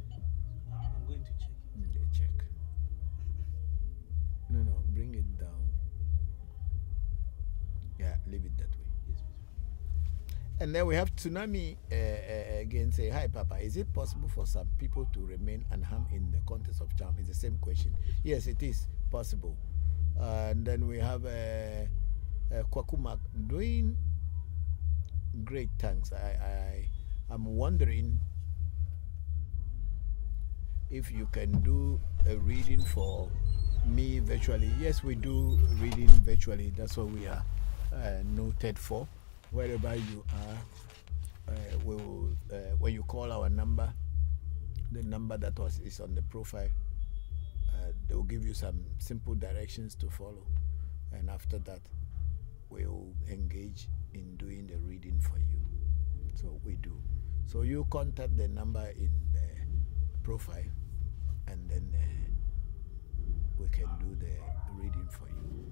there. I'm going to check it. Okay, check. No, bring it down. Yeah, leave it that way. Yes, please. And then we have Tsunami again say, hi Papa, is it possible for some people to remain unharmed in the context of charm? It's the same question. Yes, it is possible. And then we have Kwakumak doing great, thanks. I'm wondering if you can do a reading for me virtually. Yes, we do reading virtually. That's what we are noted for. Wherever you are, we will, when you call our number, the number that is on the profile, they will give you some simple directions to follow, and after that we will engage in doing the reading for you. So we do. So you contact the number in the profile, and then we can do the reading for you,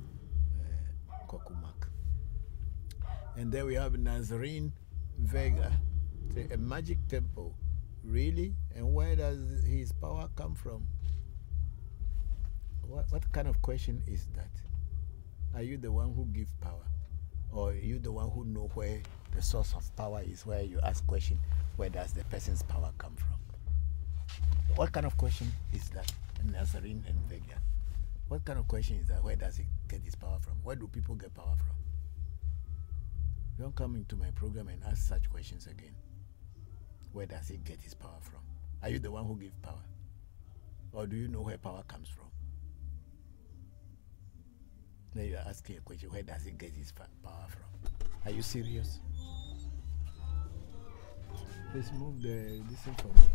Kokumak. And then we have Nazarene Vega, say, a magic temple. Really? And where does his power come from? What kind of question is that? Are you the one who gives power? Or are you the one who know where the source of power is, where you ask question, where does the person's power come from? What kind of question is that, Nazarene and Vega? What kind of question is that? Where does it get its power from? Where do people get power from? Don't come into my program and ask such questions again. Where does it get its power from? Are you the one who gives power? Or do you know where power comes from? Then you are asking a question, where does it get its power from? Are you serious? Please move this thing for me.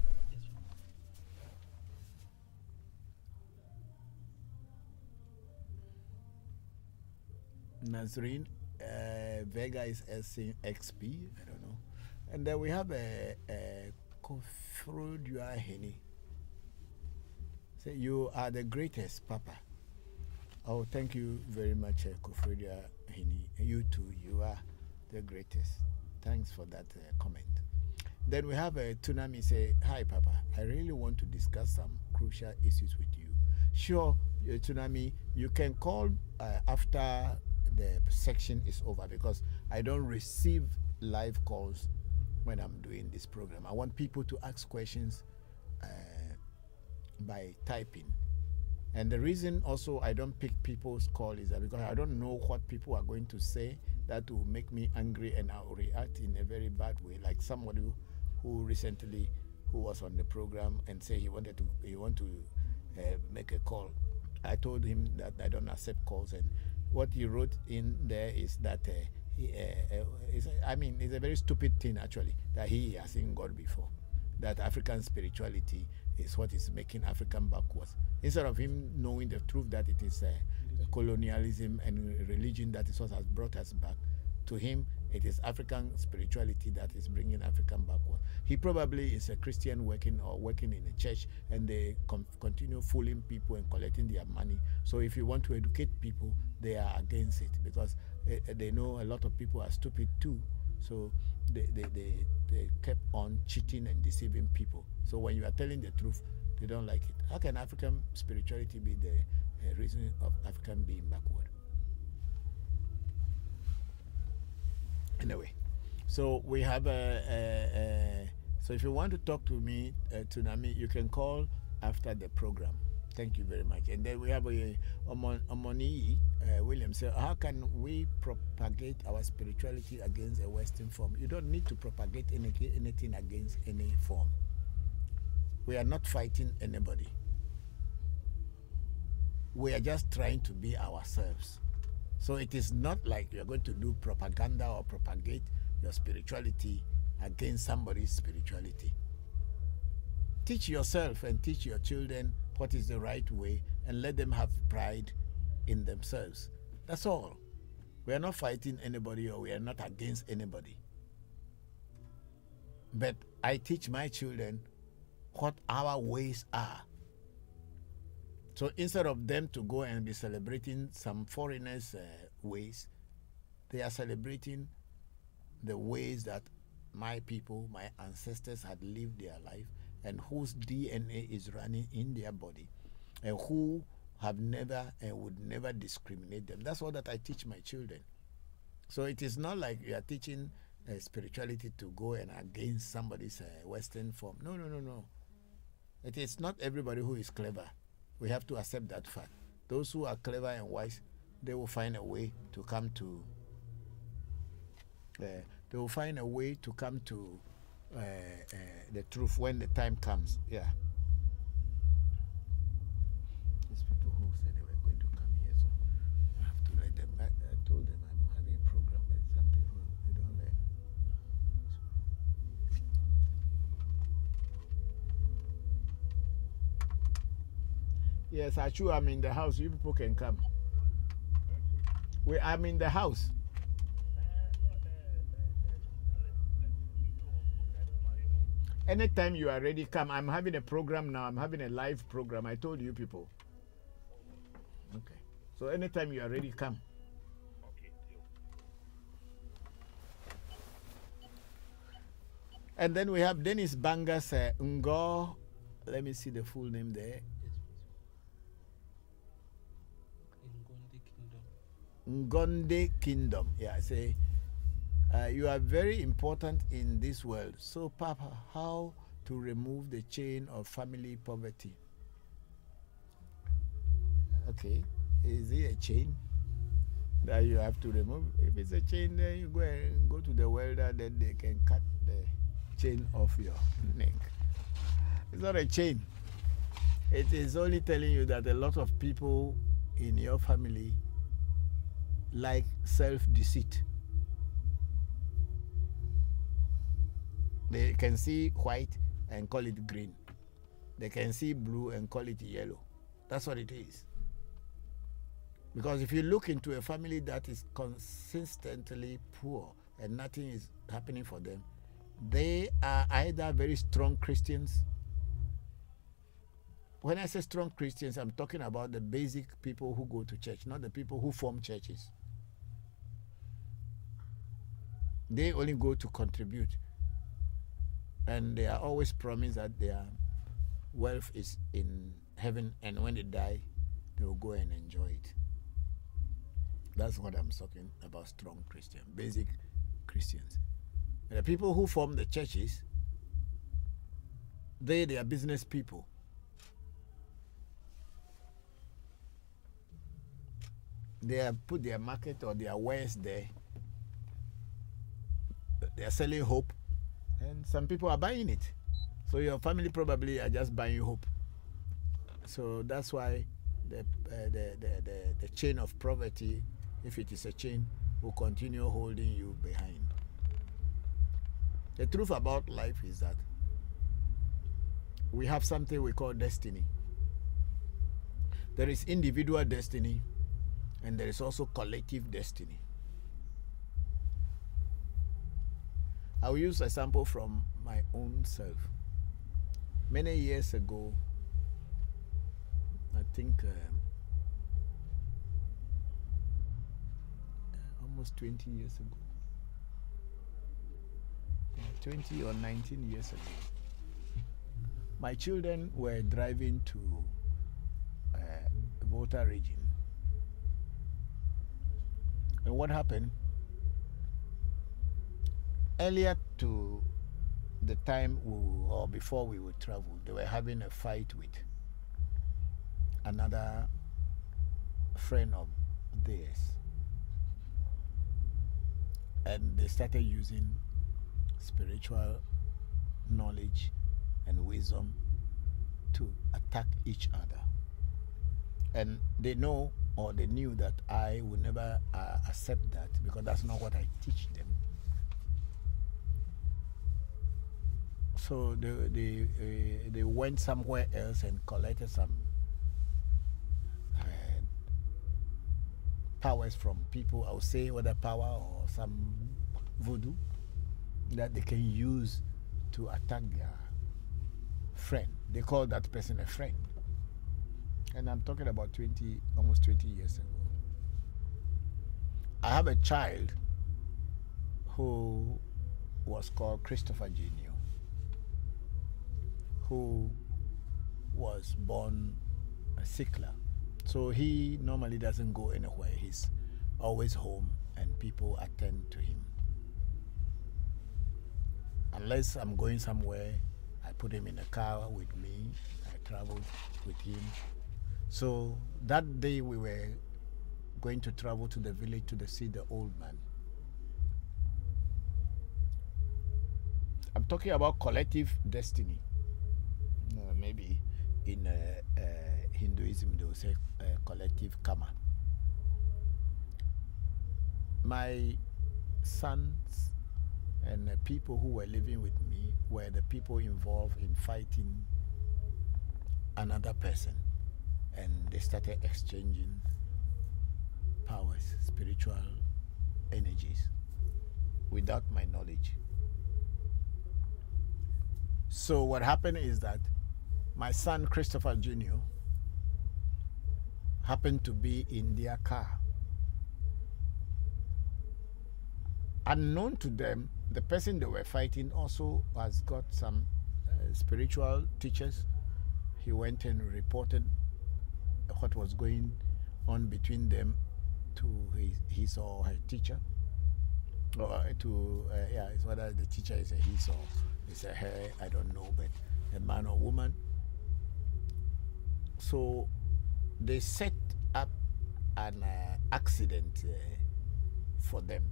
Nazreen, Vega is XP, I don't know. And then we have a Kofrudua Heni. Say, you are the greatest, Papa. Oh, thank you very much, Kofrudua Heni. You too, you are the greatest. Thanks for that comment. Then we have a Tunami say, hi, Papa. I really want to discuss some crucial issues with you. Sure, Tunami, you can call after the section is over, because I don't receive live calls when I'm doing this program. I want people to ask questions by typing. And the reason also I don't pick people's call is that because I don't know what people are going to say that will make me angry, and I'll react in a very bad way. Like somebody who recently was on the program and say he want to make a call. I told him that I don't accept calls, and what he wrote in there is that it's a very stupid thing actually, that he has seen God before, that African spirituality is what is making African backwards, instead of him knowing the truth that it is colonialism and religion that is what has brought us back. To him, it is African spirituality that is bringing African backward. He probably is a Christian working in a church, and they continue fooling people and collecting their money. So if you want to educate people, they are against it, because they know a lot of people are stupid too. So they kept on cheating and deceiving people. So when you are telling the truth, they don't like it. How can African spirituality be the reason of African being backward? Anyway, so we have so if you want to talk to me, Tsunami, you can call after the program. Thank you very much. And then we have Omoni William say, how can we propagate our spirituality against a Western form? You don't need to propagate anything against any form. We are not fighting anybody. We are just trying to be ourselves. So it is not like you are going to do propaganda or propagate your spirituality against somebody's spirituality. Teach yourself and teach your children what is the right way, and let them have pride in themselves. That's all. We are not fighting anybody, or we are not against anybody. But I teach my children what our ways are. So instead of them to go and be celebrating some foreigners' ways, they are celebrating the ways that my people, my ancestors had lived their life, and whose DNA is running in their body, and who have never and would never discriminate them. That's all that I teach my children. So it is not like you are teaching spirituality to go and against somebody's Western form. No. It is not everybody who is clever. We have to accept that fact. Those who are clever and wise, they will find a way to come to the truth when the time comes. Yeah. These people who said they were going to come here, so I have to let them back. I told them I'm having a program, but some people, they don't let. Yes, Achu, I'm in the house. You people can come. I'm in the house. Anytime you are ready, come. I'm having a program now. I'm having a live program. I told you people. Okay. So anytime you are ready, come. And then we have Dennis Bangas Ngo. Let me see the full name there. Ngonde Kingdom. Yeah, I say, you are very important in this world. So, Papa, how to remove the chain of family poverty? Okay, is it a chain that you have to remove? If it's a chain, then you go to the welder, then they can cut the chain off your neck. It's not a chain. It is only telling you that a lot of people in your family like self-deceit. They can see white and call it green. They can see blue and call it yellow. That's what it is. Because if you look into a family that is consistently poor and nothing is happening for them, they are either very strong Christians. When I say strong Christians, I'm talking about the basic people who go to church, not the people who form churches. They only go to contribute. And they are always promised that their wealth is in heaven, and when they die, they will go and enjoy it. That's what I'm talking about, strong Christian, basic Christians. And the people who form the churches, they are business people. They have put their market or their wares there. They are selling hope, and some people are buying it. So your family probably are just buying hope. So that's why the chain of poverty, if it is a chain, will continue holding you behind. The truth about life is that we have something we call destiny. There is individual destiny, and there is also collective destiny. I will use a sample from my own self. Many years ago, I think almost 20 years ago, 20 or 19 years ago, my children were driving to Volta region. And what happened? Earlier to the time or before we would travel, they were having a fight with another friend of theirs. And they started using spiritual knowledge and wisdom to attack each other. And they know, or they knew, that I would never accept that, because that's not what I teach them. So they went somewhere else and collected some powers from people. I would say whether power or some voodoo that they can use to attack their friend. They call that person a friend. And I'm talking about almost 20 years ago. I have a child who was called Christopher Jr., who was born a sickler. So he normally doesn't go anywhere. He's always home and people attend to him. Unless I'm going somewhere, I put him in a car with me. I traveled with him. So that day we were going to travel to the village to see the old man. I'm talking about collective destiny. Maybe in Hinduism they will say collective karma. My sons and the people who were living with me were the people involved in fighting another person, and they started exchanging powers, spiritual energies, without my knowledge. So what happened is that my son Christopher Jr. happened to be in their car. Unknown to them, the person they were fighting also has got some spiritual teachers. He went and reported what was going on between them to his or her teacher. Or it's whether the teacher is a his or it's a her, I don't know, but a man or woman. So they set up an accident for them,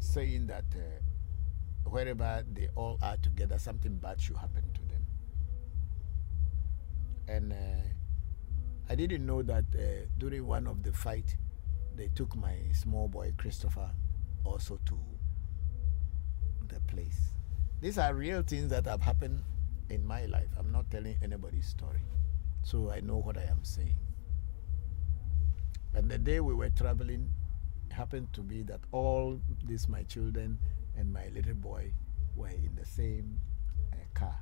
saying that wherever they all are together, something bad should happen to them. And I didn't know that during one of the fight, they took my small boy Christopher also to the place. These are real things that have happened in my life. I'm not telling anybody's story. So I know what I am saying. And the day we were traveling, it happened to be that all these my children and my little boy were in the same car.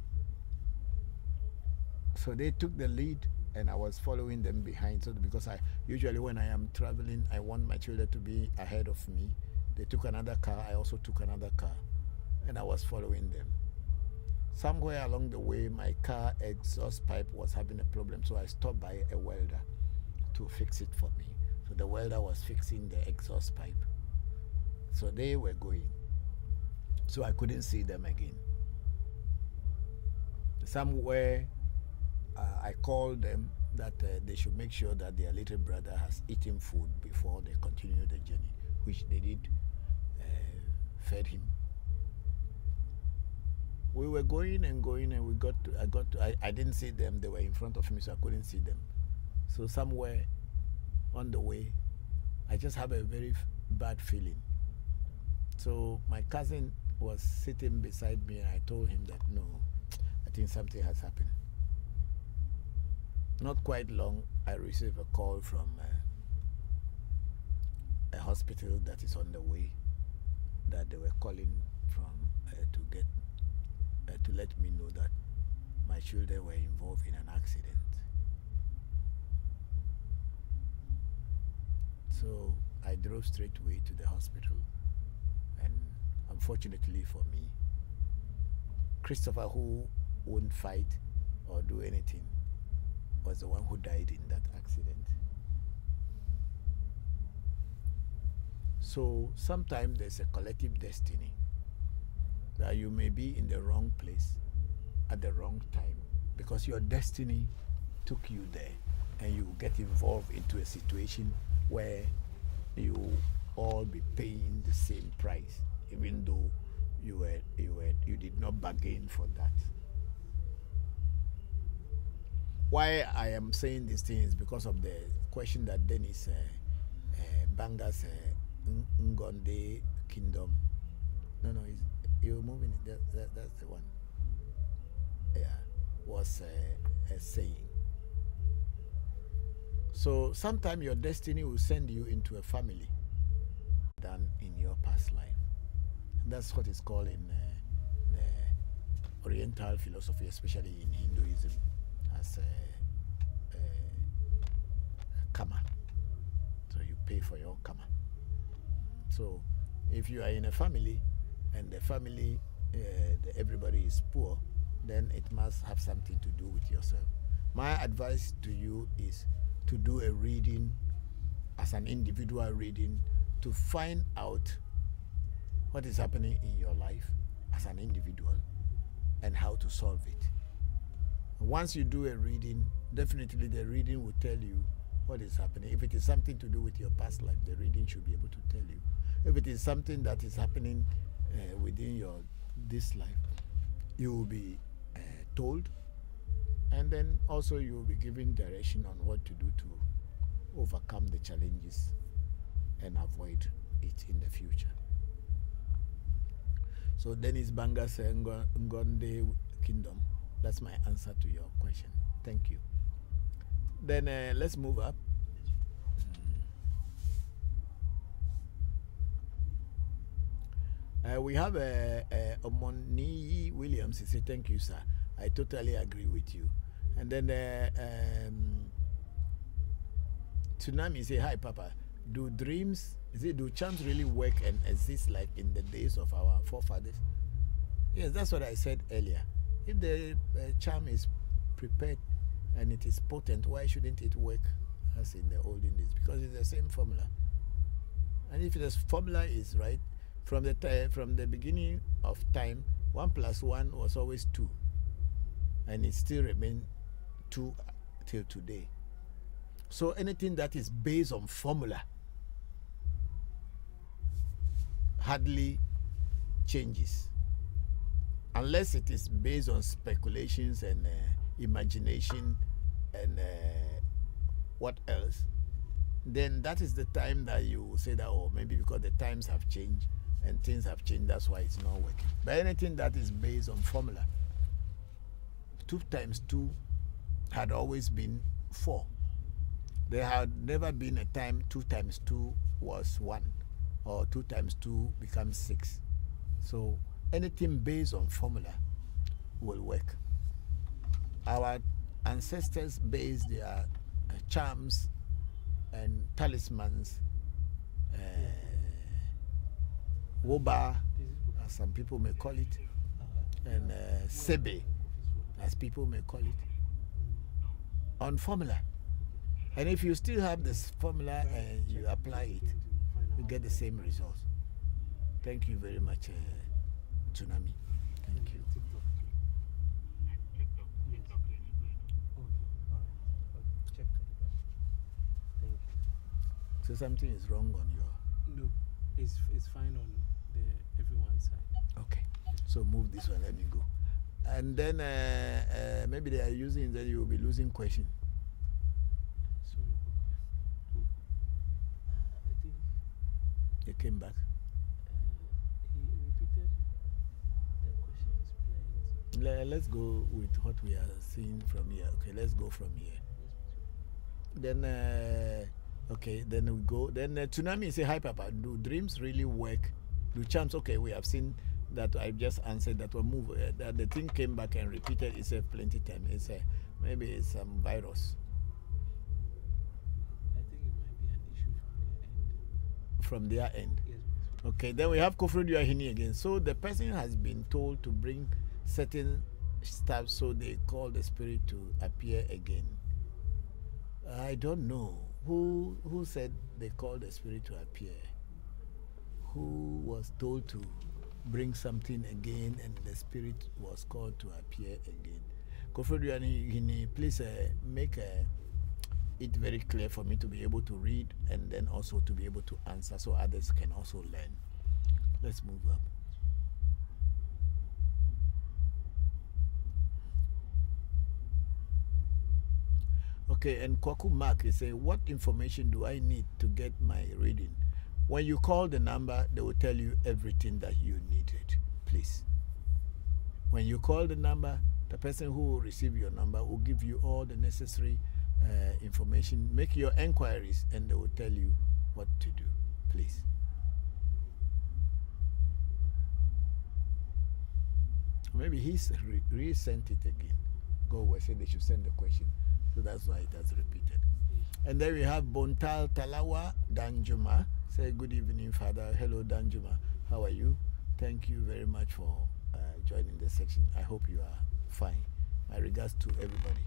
So they took the lead and I was following them behind. So because usually when I am traveling, I want my children to be ahead of me. They took another car, I also took another car, and I was following them. Somewhere along the way, my car exhaust pipe was having a problem, so I stopped by a welder to fix it for me. So the welder was fixing the exhaust pipe. So they were going. So I couldn't see them again. Somewhere, I called them that they should make sure that their little brother has eaten food before they continue the journey, which they did, fed him. We were going and I didn't see them. They were in front of me, so I couldn't see them. So somewhere on the way, I just have a very bad feeling. So my cousin was sitting beside me and I told him that, no, I think something has happened. Not quite long, I received a call from a hospital that is on the way, that they were calling from to let me know that my children were involved in an accident. So I drove straight away to the hospital, and unfortunately for me, Christopher, who wouldn't fight or do anything, was the one who died in that accident. So sometimes there's a collective destiny that you may be in the wrong place at the wrong time because your destiny took you there, and you get involved into a situation where you all be paying the same price, even though you did not bargain for that. Why I am saying these things because of the question that Dennis Banga's Ngonde Kingdom. No, you're moving it. That's the one. was saying. So sometimes your destiny will send you into a family than in your past life. And that's what is called in the Oriental philosophy, especially in Hinduism, as karma. So you pay for your karma. So if you are in a family and the family, everybody is poor, then it must have something to do with yourself. My advice to you is to do a reading, as an individual reading, to find out what is happening in your life as an individual and how to solve it. Once you do a reading, definitely the reading will tell you what is happening. If it is something to do with your past life, the reading should be able to tell you. If it is something that is happening within this life, you will be told, and then also you will be given direction on what to do to overcome the challenges and avoid it in the future. So Dennis Banga said Ngonde Kingdom. That's my answer to your question. Thank you. Then let's move up. We have Omoni Williams. He said, thank you, sir. I totally agree with you. And then Tsunami say, hi, Papa. Do charms really work and exist like in the days of our forefathers? Yes, that's what I said earlier. If the charm is prepared and it is potent, why shouldn't it work as in the olden days? Because it's the same formula. And if the formula is right, from the beginning of time, 1 + 1 was always 2. And it still remains 2 till today. So anything that is based on formula hardly changes. Unless it is based on speculations and imagination and what else, then that is the time that you will say that, oh, maybe because the times have changed and things have changed, that's why it's not working. But anything that is based on formula, 2 × 2 had always been 4. There had never been a time 2 × 2 was 1, or 2 × 2 becomes 6. So anything based on formula will work. Our ancestors based their charms and talismans, woba, as some people may call it, and sebe, as people may call it, on formula. And if you still have this formula and you apply it, you get the same results. Thank you very much, Tsunami. Thank you. So something is wrong on your... No, it's fine on everyone's side. Okay, so move this one, let me go. And then maybe they are using, then you will be losing question. Sorry, I think... You came back. He repeated the questions plenty. Let's go with what we are seeing from here. Okay, let's go from here. Then, okay, then we go. Then Tsunami say, hi, Papa. Do dreams really work? Do charms? Okay, we have seen that. I just answered that one. Move. That the thing came back and repeated itself plenty times. It's maybe it's some virus. I think it might be an issue From their end. Yes. Okay, then we have Kofrodu Ahini again. So the person has been told to bring certain stuff, so they call the spirit to appear again. I don't know who said they called the spirit to appear. Who was told to bring something again and the spirit was called to appear again. Kofrodu Ahini, please make it very clear for me to be able to read and then also to be able to answer so others can also learn. Let's move up. Okay, and Kwaku Mark is saying, what information do I need to get my reading? When you call the number, they will tell you everything that you needed, please. When you call the number, The person who will receive your number will give you all the necessary information. Make your enquiries and they will tell you what to do. Please. Maybe he's re-sent it again. God was saying they should send the question. So that's why it has repeated. And then we have Bontal Talawa Danjuma. Say good evening, Father. Hello, Danjuma. How are you? Thank you very much for joining the section. I hope you are fine. My regards to everybody.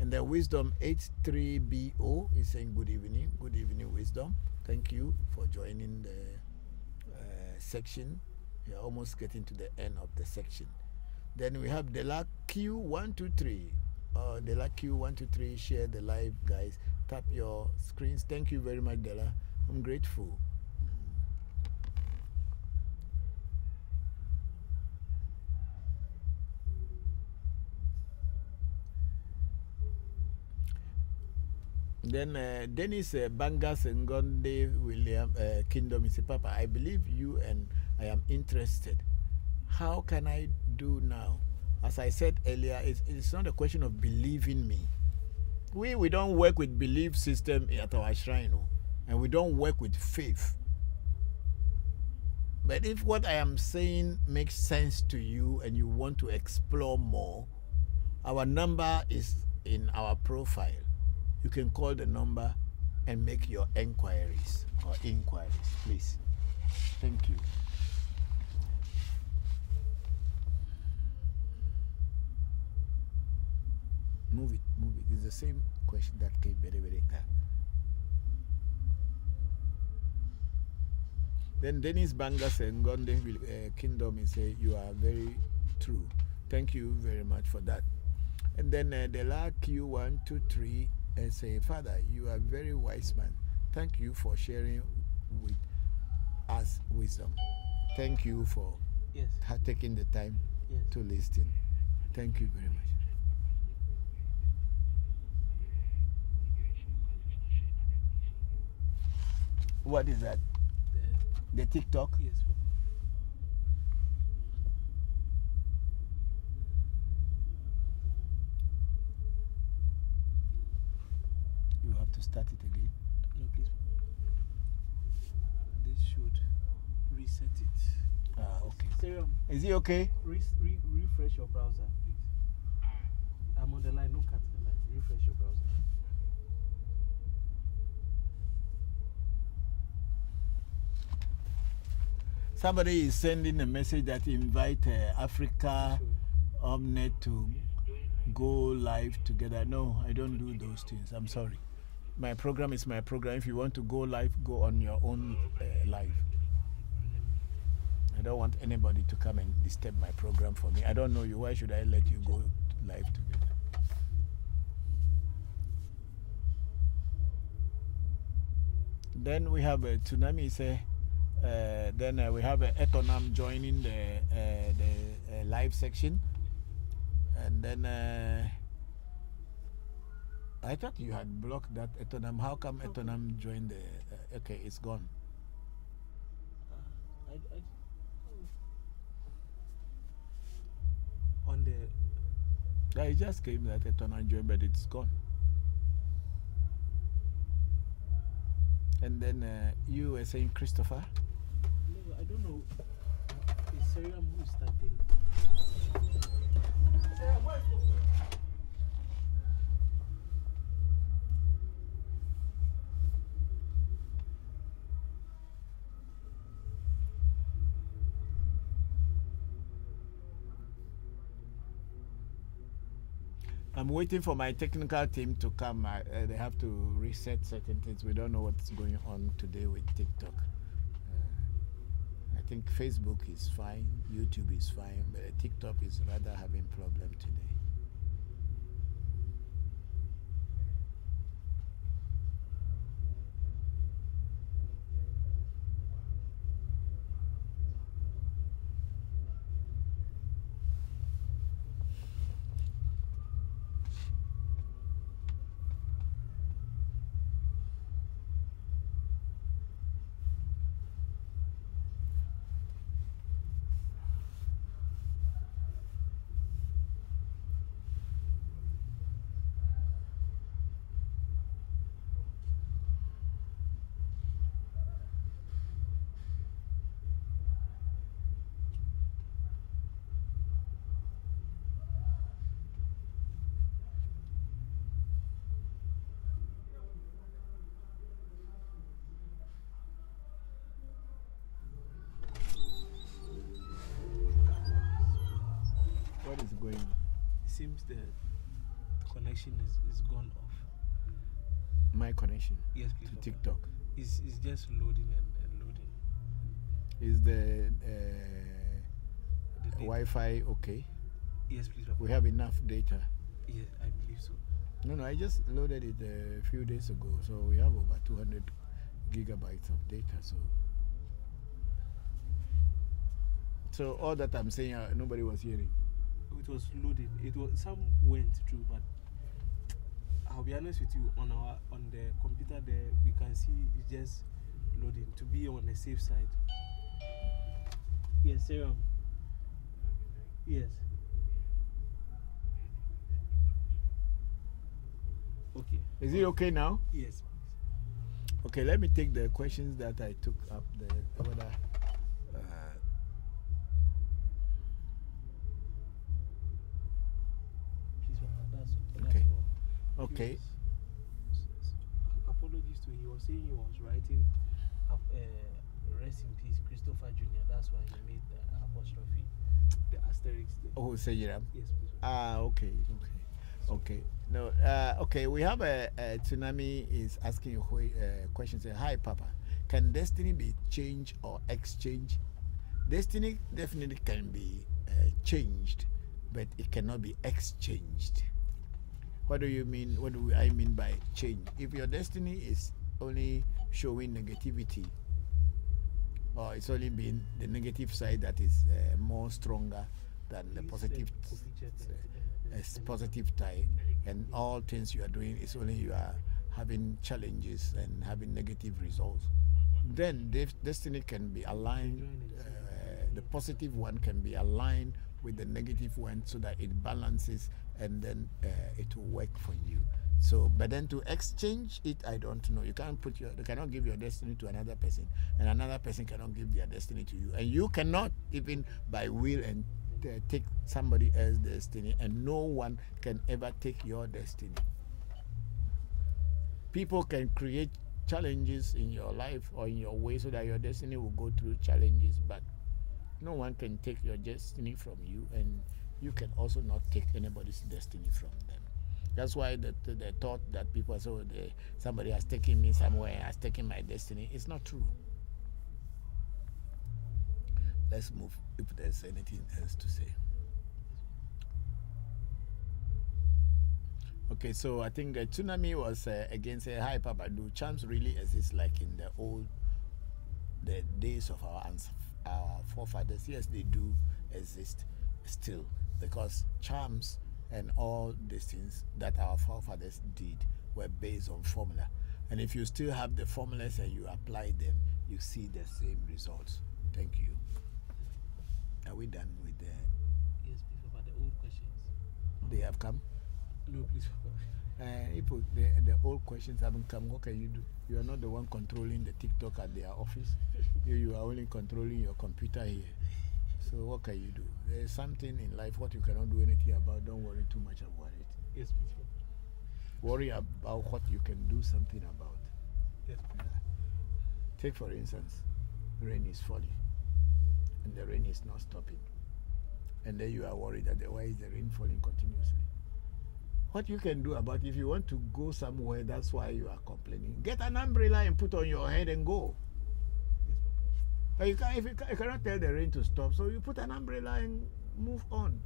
And then Wisdom 83BO is saying good evening. Good evening, Wisdom. Thank you for joining the section. We are almost getting to the end of the section. Then we have Dela Q123. Dela Q123, share the live, guys. Tap your screens. Thank you very much, Dela. I'm grateful. Then Dennis Bangas Ngonde William Kingdom is a Papa. I believe you and I am interested. How can I do now? As I said earlier, it's not a question of believing me. We don't work with belief system at our shrine, and we don't work with faith. But if what I am saying makes sense to you and you want to explore more, our number is in our profile. You can call the number and make your inquiries, please. Thank you. Move it. It's the same question that came very, very clear. Then Dennis Bangas and Gonde Kingdom is say you are very true. Thank you very much for that. And then Dela Q123 and say, Father, you are a very wise man. Thank you for sharing with us wisdom. Thank you for taking the time to listen. Thank you very much. What is that? The TikTok? Yes, Papa. You have to start it again. No, please. This should reset it. Okay. Serum, Is it okay? refresh your browser, please. I'm on the line, no cut the line. Refresh your browser. Somebody is sending a message that invite Africa Omnet to go live together. No, I don't do those things. I'm sorry. My program is my program. If you want to go live, go on your own live. I don't want anybody to come and disturb my program for me. I don't know you. Why should I let you go live together? Then we have a tsunami. Then we have Etonam joining the live section. And then I thought you had blocked that Etonam. How come Etonam joined the... okay, it's gone. On the... Yeah, it just came that Etonam joined, but it's gone. And then you were saying Christopher? No, I don't know. Is Serum who's typing? I'm waiting for my technical team to come. They have to reset certain things. We don't know what's going on today with TikTok. I think Facebook is fine, YouTube is fine, but TikTok is rather having problem today. seems the connection is gone off. My connection Yes, please. to Papa. TikTok. It's just loading and loading. Is the The data. Wi-Fi okay? Yes, please. Papa. We have enough data. Yes, I believe so. No, I just loaded it a few days ago, so we have over 200 gigabytes of data. So all that I'm saying, nobody was hearing. It was loading. Some went through, but I'll be honest with you. On the computer there, we can see it's just loading to be on the safe side. Yes, Serum. Yes. Okay. Is it okay now? Yes. Okay, let me take the questions that I took up there. Please, Papa, that's Okay. all. Okay. Apologies to he was saying he was writing rest in peace Christopher Jr. That's why he made the apostrophe, the asterisk there. Oh, say Jiram. Yes, please. Okay. Okay. No. Okay. We have a Tsunami is asking you a question. Say, hi, Papa. Can destiny be changed or exchanged? Destiny definitely can be changed, but it cannot be exchanged. What do you mean? What do I mean by change? If your destiny is only showing negativity, or it's only been the negative side that is more stronger than the positive positive tie, and all things you are doing is only you are having challenges and having negative results, then destiny can be aligned. The positive one can be aligned with the negative one so that it balances, and then it will work for you. So, but then to exchange it, I don't know. You cannot give your destiny to another person, and another person cannot give their destiny to you, and you cannot even by will and take somebody else's destiny, and no one can ever take your destiny. People can create challenges in your life or in your way so that your destiny will go through challenges, but no one can take your destiny from you, and you can also not take anybody's destiny from them. That's why the thought that people say, somebody has taken me somewhere, has taken my destiny, it's not true. Let's move if there's anything else to say. Okay, so I think Tsunami was again saying, hi, Papa, do charms really exist like in the days of our forefathers? Yes, they do exist still, because charms and all these things that our forefathers did were based on formula. And if you still have the formulas and you apply them, you see the same results. Thank you. Are we done with the... Yes, please, Papa, the old questions. They have come? No, please, Papa. If the old questions haven't come, what can you do? You are not the one controlling the TikTok at their office. You are only controlling your computer here. So what can you do? There is something in life what you cannot do anything about. Don't worry too much about it. Yes, please, Papa. Worry about what you can do something about. Yes, please. Take for instance, rain is falling, and the rain is not stopping. And then you are worried that why is the rain falling continuously? What you can do about it, if you want to go somewhere, that's why you are complaining. Get an umbrella and put on your head and go. Yes, Papa. You cannot tell the rain to stop, so you put an umbrella and move on.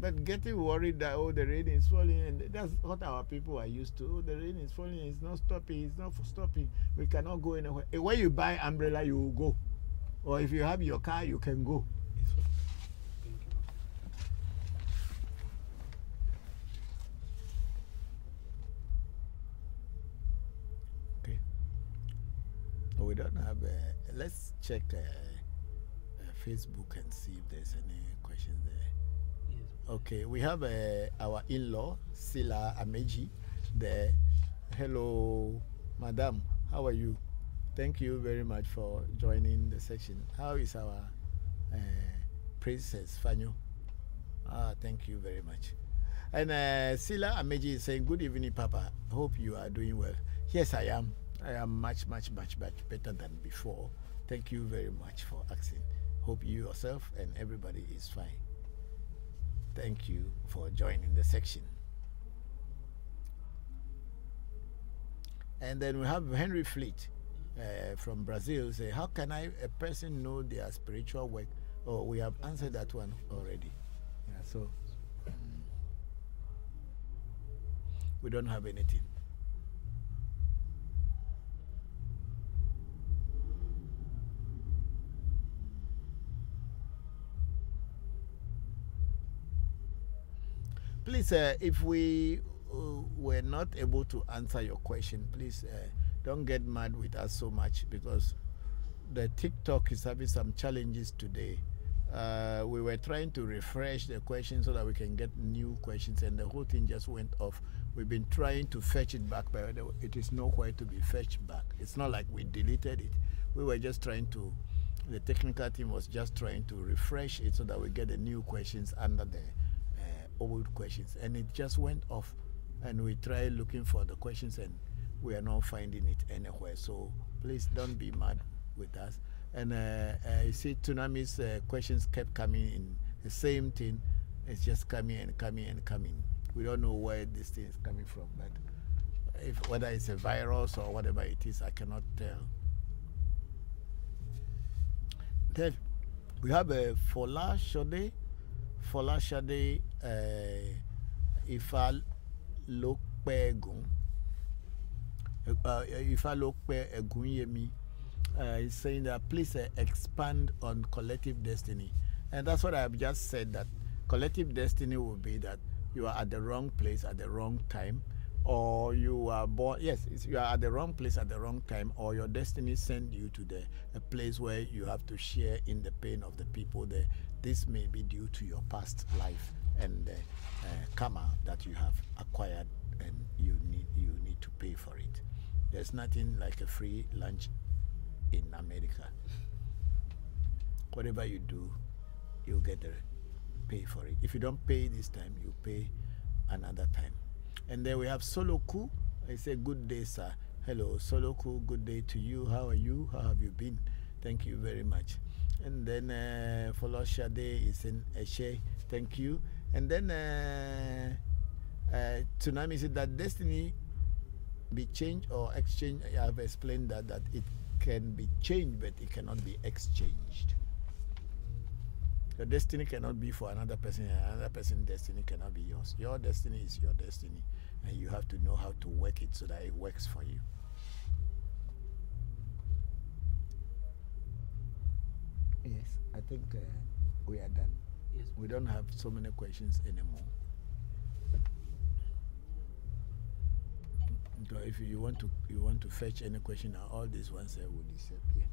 But getting worried that, oh, the rain is falling, and that's what our people are used to. Oh, the rain is falling, it's not stopping, it's not for stopping. We cannot go anywhere. When you buy umbrella, you will go. Or if you have your car, you can go. Yes, Papa. Thank you. Okay. We don't have let's check Facebook and see if there's any questions there. Yes. Okay, we have our in-law, Sila Ameji, there. Hello, Madam. How are you? Thank you very much for joining the section. How is our Princess Fanyo? Thank you very much. And Sila Ameji is saying, good evening, Papa. Hope you are doing well. Yes, I am. I am much better than before. Thank you very much for asking. Hope you yourself and everybody is fine. Thank you for joining the section. And then we have Henry Fleet from Brazil say, how can a person know their spiritual work? Oh, we have answered that one already. Yeah, so we don't have anything. Please, if we were not able to answer your question, please don't get mad with us so much, because the TikTok is having some challenges today. We were trying to refresh the questions so that we can get new questions, and the whole thing just went off. We've been trying to fetch it back, but it is nowhere to be fetched back. It's not like we deleted it. We were just trying to, the technical team was just trying to refresh it so that we get the new questions under the old questions, and it just went off. And we tried looking for the questions, and we are not finding it anywhere. So please don't be mad with us. And you see, Tsunami's questions kept coming in the same thing. It's just coming and coming and coming. We don't know where this thing is coming from, but whether it's a virus or whatever it is, I cannot tell. Then we have a Fola Shade Ifa Lokpe Egunyemi is saying that please expand on collective destiny. And that's what I have just said, that collective destiny will be that you are at the wrong place at the wrong time, or you are born, yes, you are at the wrong place at the wrong time, or your destiny sent you to a place where you have to share in the pain of the people there. This may be due to your past life and karma that you have acquired, and you need to pay for it. There's nothing like a free lunch in America. Whatever you do, you'll get the pay for it. If you don't pay this time, you pay another time. And then we have Soloku. I say, good day, sir. Hello, Soloku, good day to you. How are you? How have you been? Thank you very much. And then Follow Shade is in Eshe. Thank you. And then Tsunami said that destiny be changed or exchanged. I have explained that it can be changed, but it cannot be exchanged. Your destiny cannot be for another person, and another person's destiny cannot be yours. Your destiny is your destiny, and you have to know how to work it so that it works for you. Yes, I think we are done. Yes. We don't have so many questions anymore. So if you want to fetch any question, all these ones will disappear.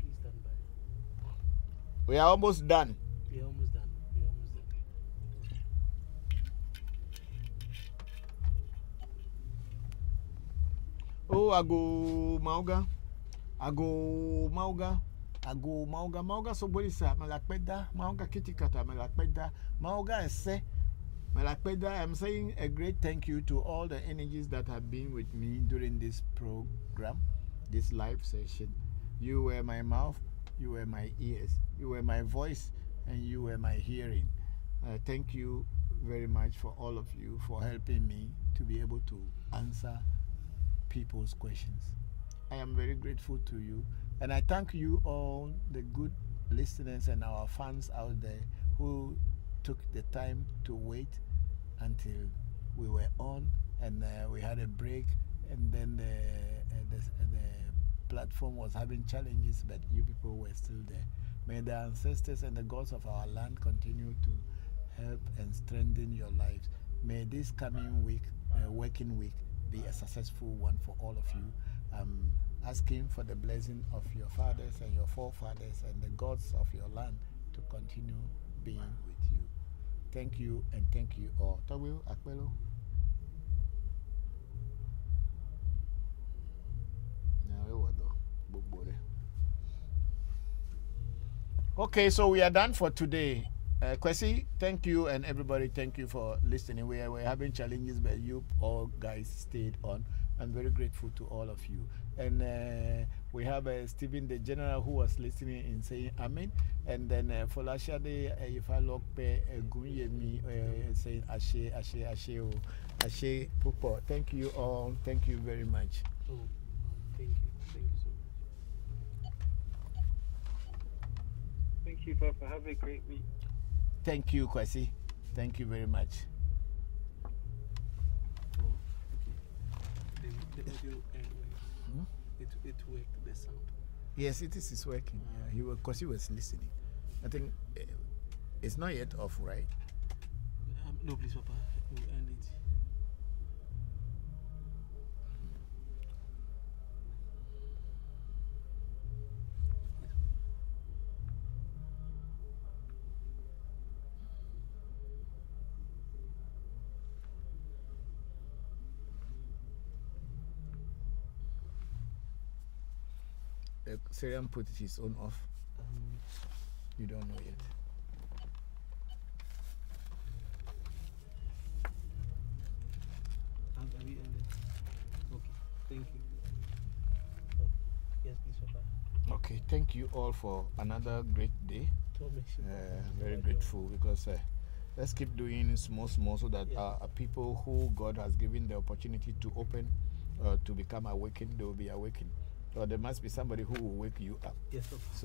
Please stand by. We are almost done. We are almost done. We are almost done. Oh, Ago Mauga. Ago Mauga. Ago Mauga. Mauga Sobolisa. Malakpeda. Mauga Kitikata. Malakpeda. Mauga Ese. Malakpeda. I'm saying a great thank you to all the energies that have been with me during this program, this live session. You were my mouth, you were my ears, you were my voice, and you were my hearing. Thank you very much for all of you for helping me to be able to answer people's questions. I am very grateful to you, and I thank you all, the good listeners and our fans out there who took the time to wait until we were on, and we had a break, and then the platform was having challenges, but you people were still there. May the ancestors and the gods of our land continue to help and strengthen your lives. May this coming week, working week, be a successful one for all of you. Asking for the blessing of your fathers and your forefathers and the gods of your land to continue being with you. Thank you, and thank you all. Tawil Akpelo. Okay, so we are done for today. Kwesi, thank you, and everybody, thank you for listening. We're having challenges, but you all guys stayed on. I'm very grateful to all of you. And we have Stephen, the general, who was listening and saying Amen. And then for Lashade, if I look Gunyemi saying Ashe, Ashe, Ashe, Ashe, Popo. Thank you all. Thank you very much. Oh, thank you. Thank you so much. Thank you, Papa. Have a great week. Thank you, Kwasi. Thank you very much. Oh, okay. The audio it worked, the sound. Yes, it is working. Yeah, because he was listening. I think it's not yet off, right? No, please, Papa. We'll end it. Serian put his own off. You don't know yet. Have we ended? Okay, thank you. Okay. Yes, please, Papa. Okay, thank you all for another great day. Very grateful because let's keep doing small so that people who God has given the opportunity to open to become awakened, they will be awakened. Or there must be somebody who will wake you up. Yes, Papa. So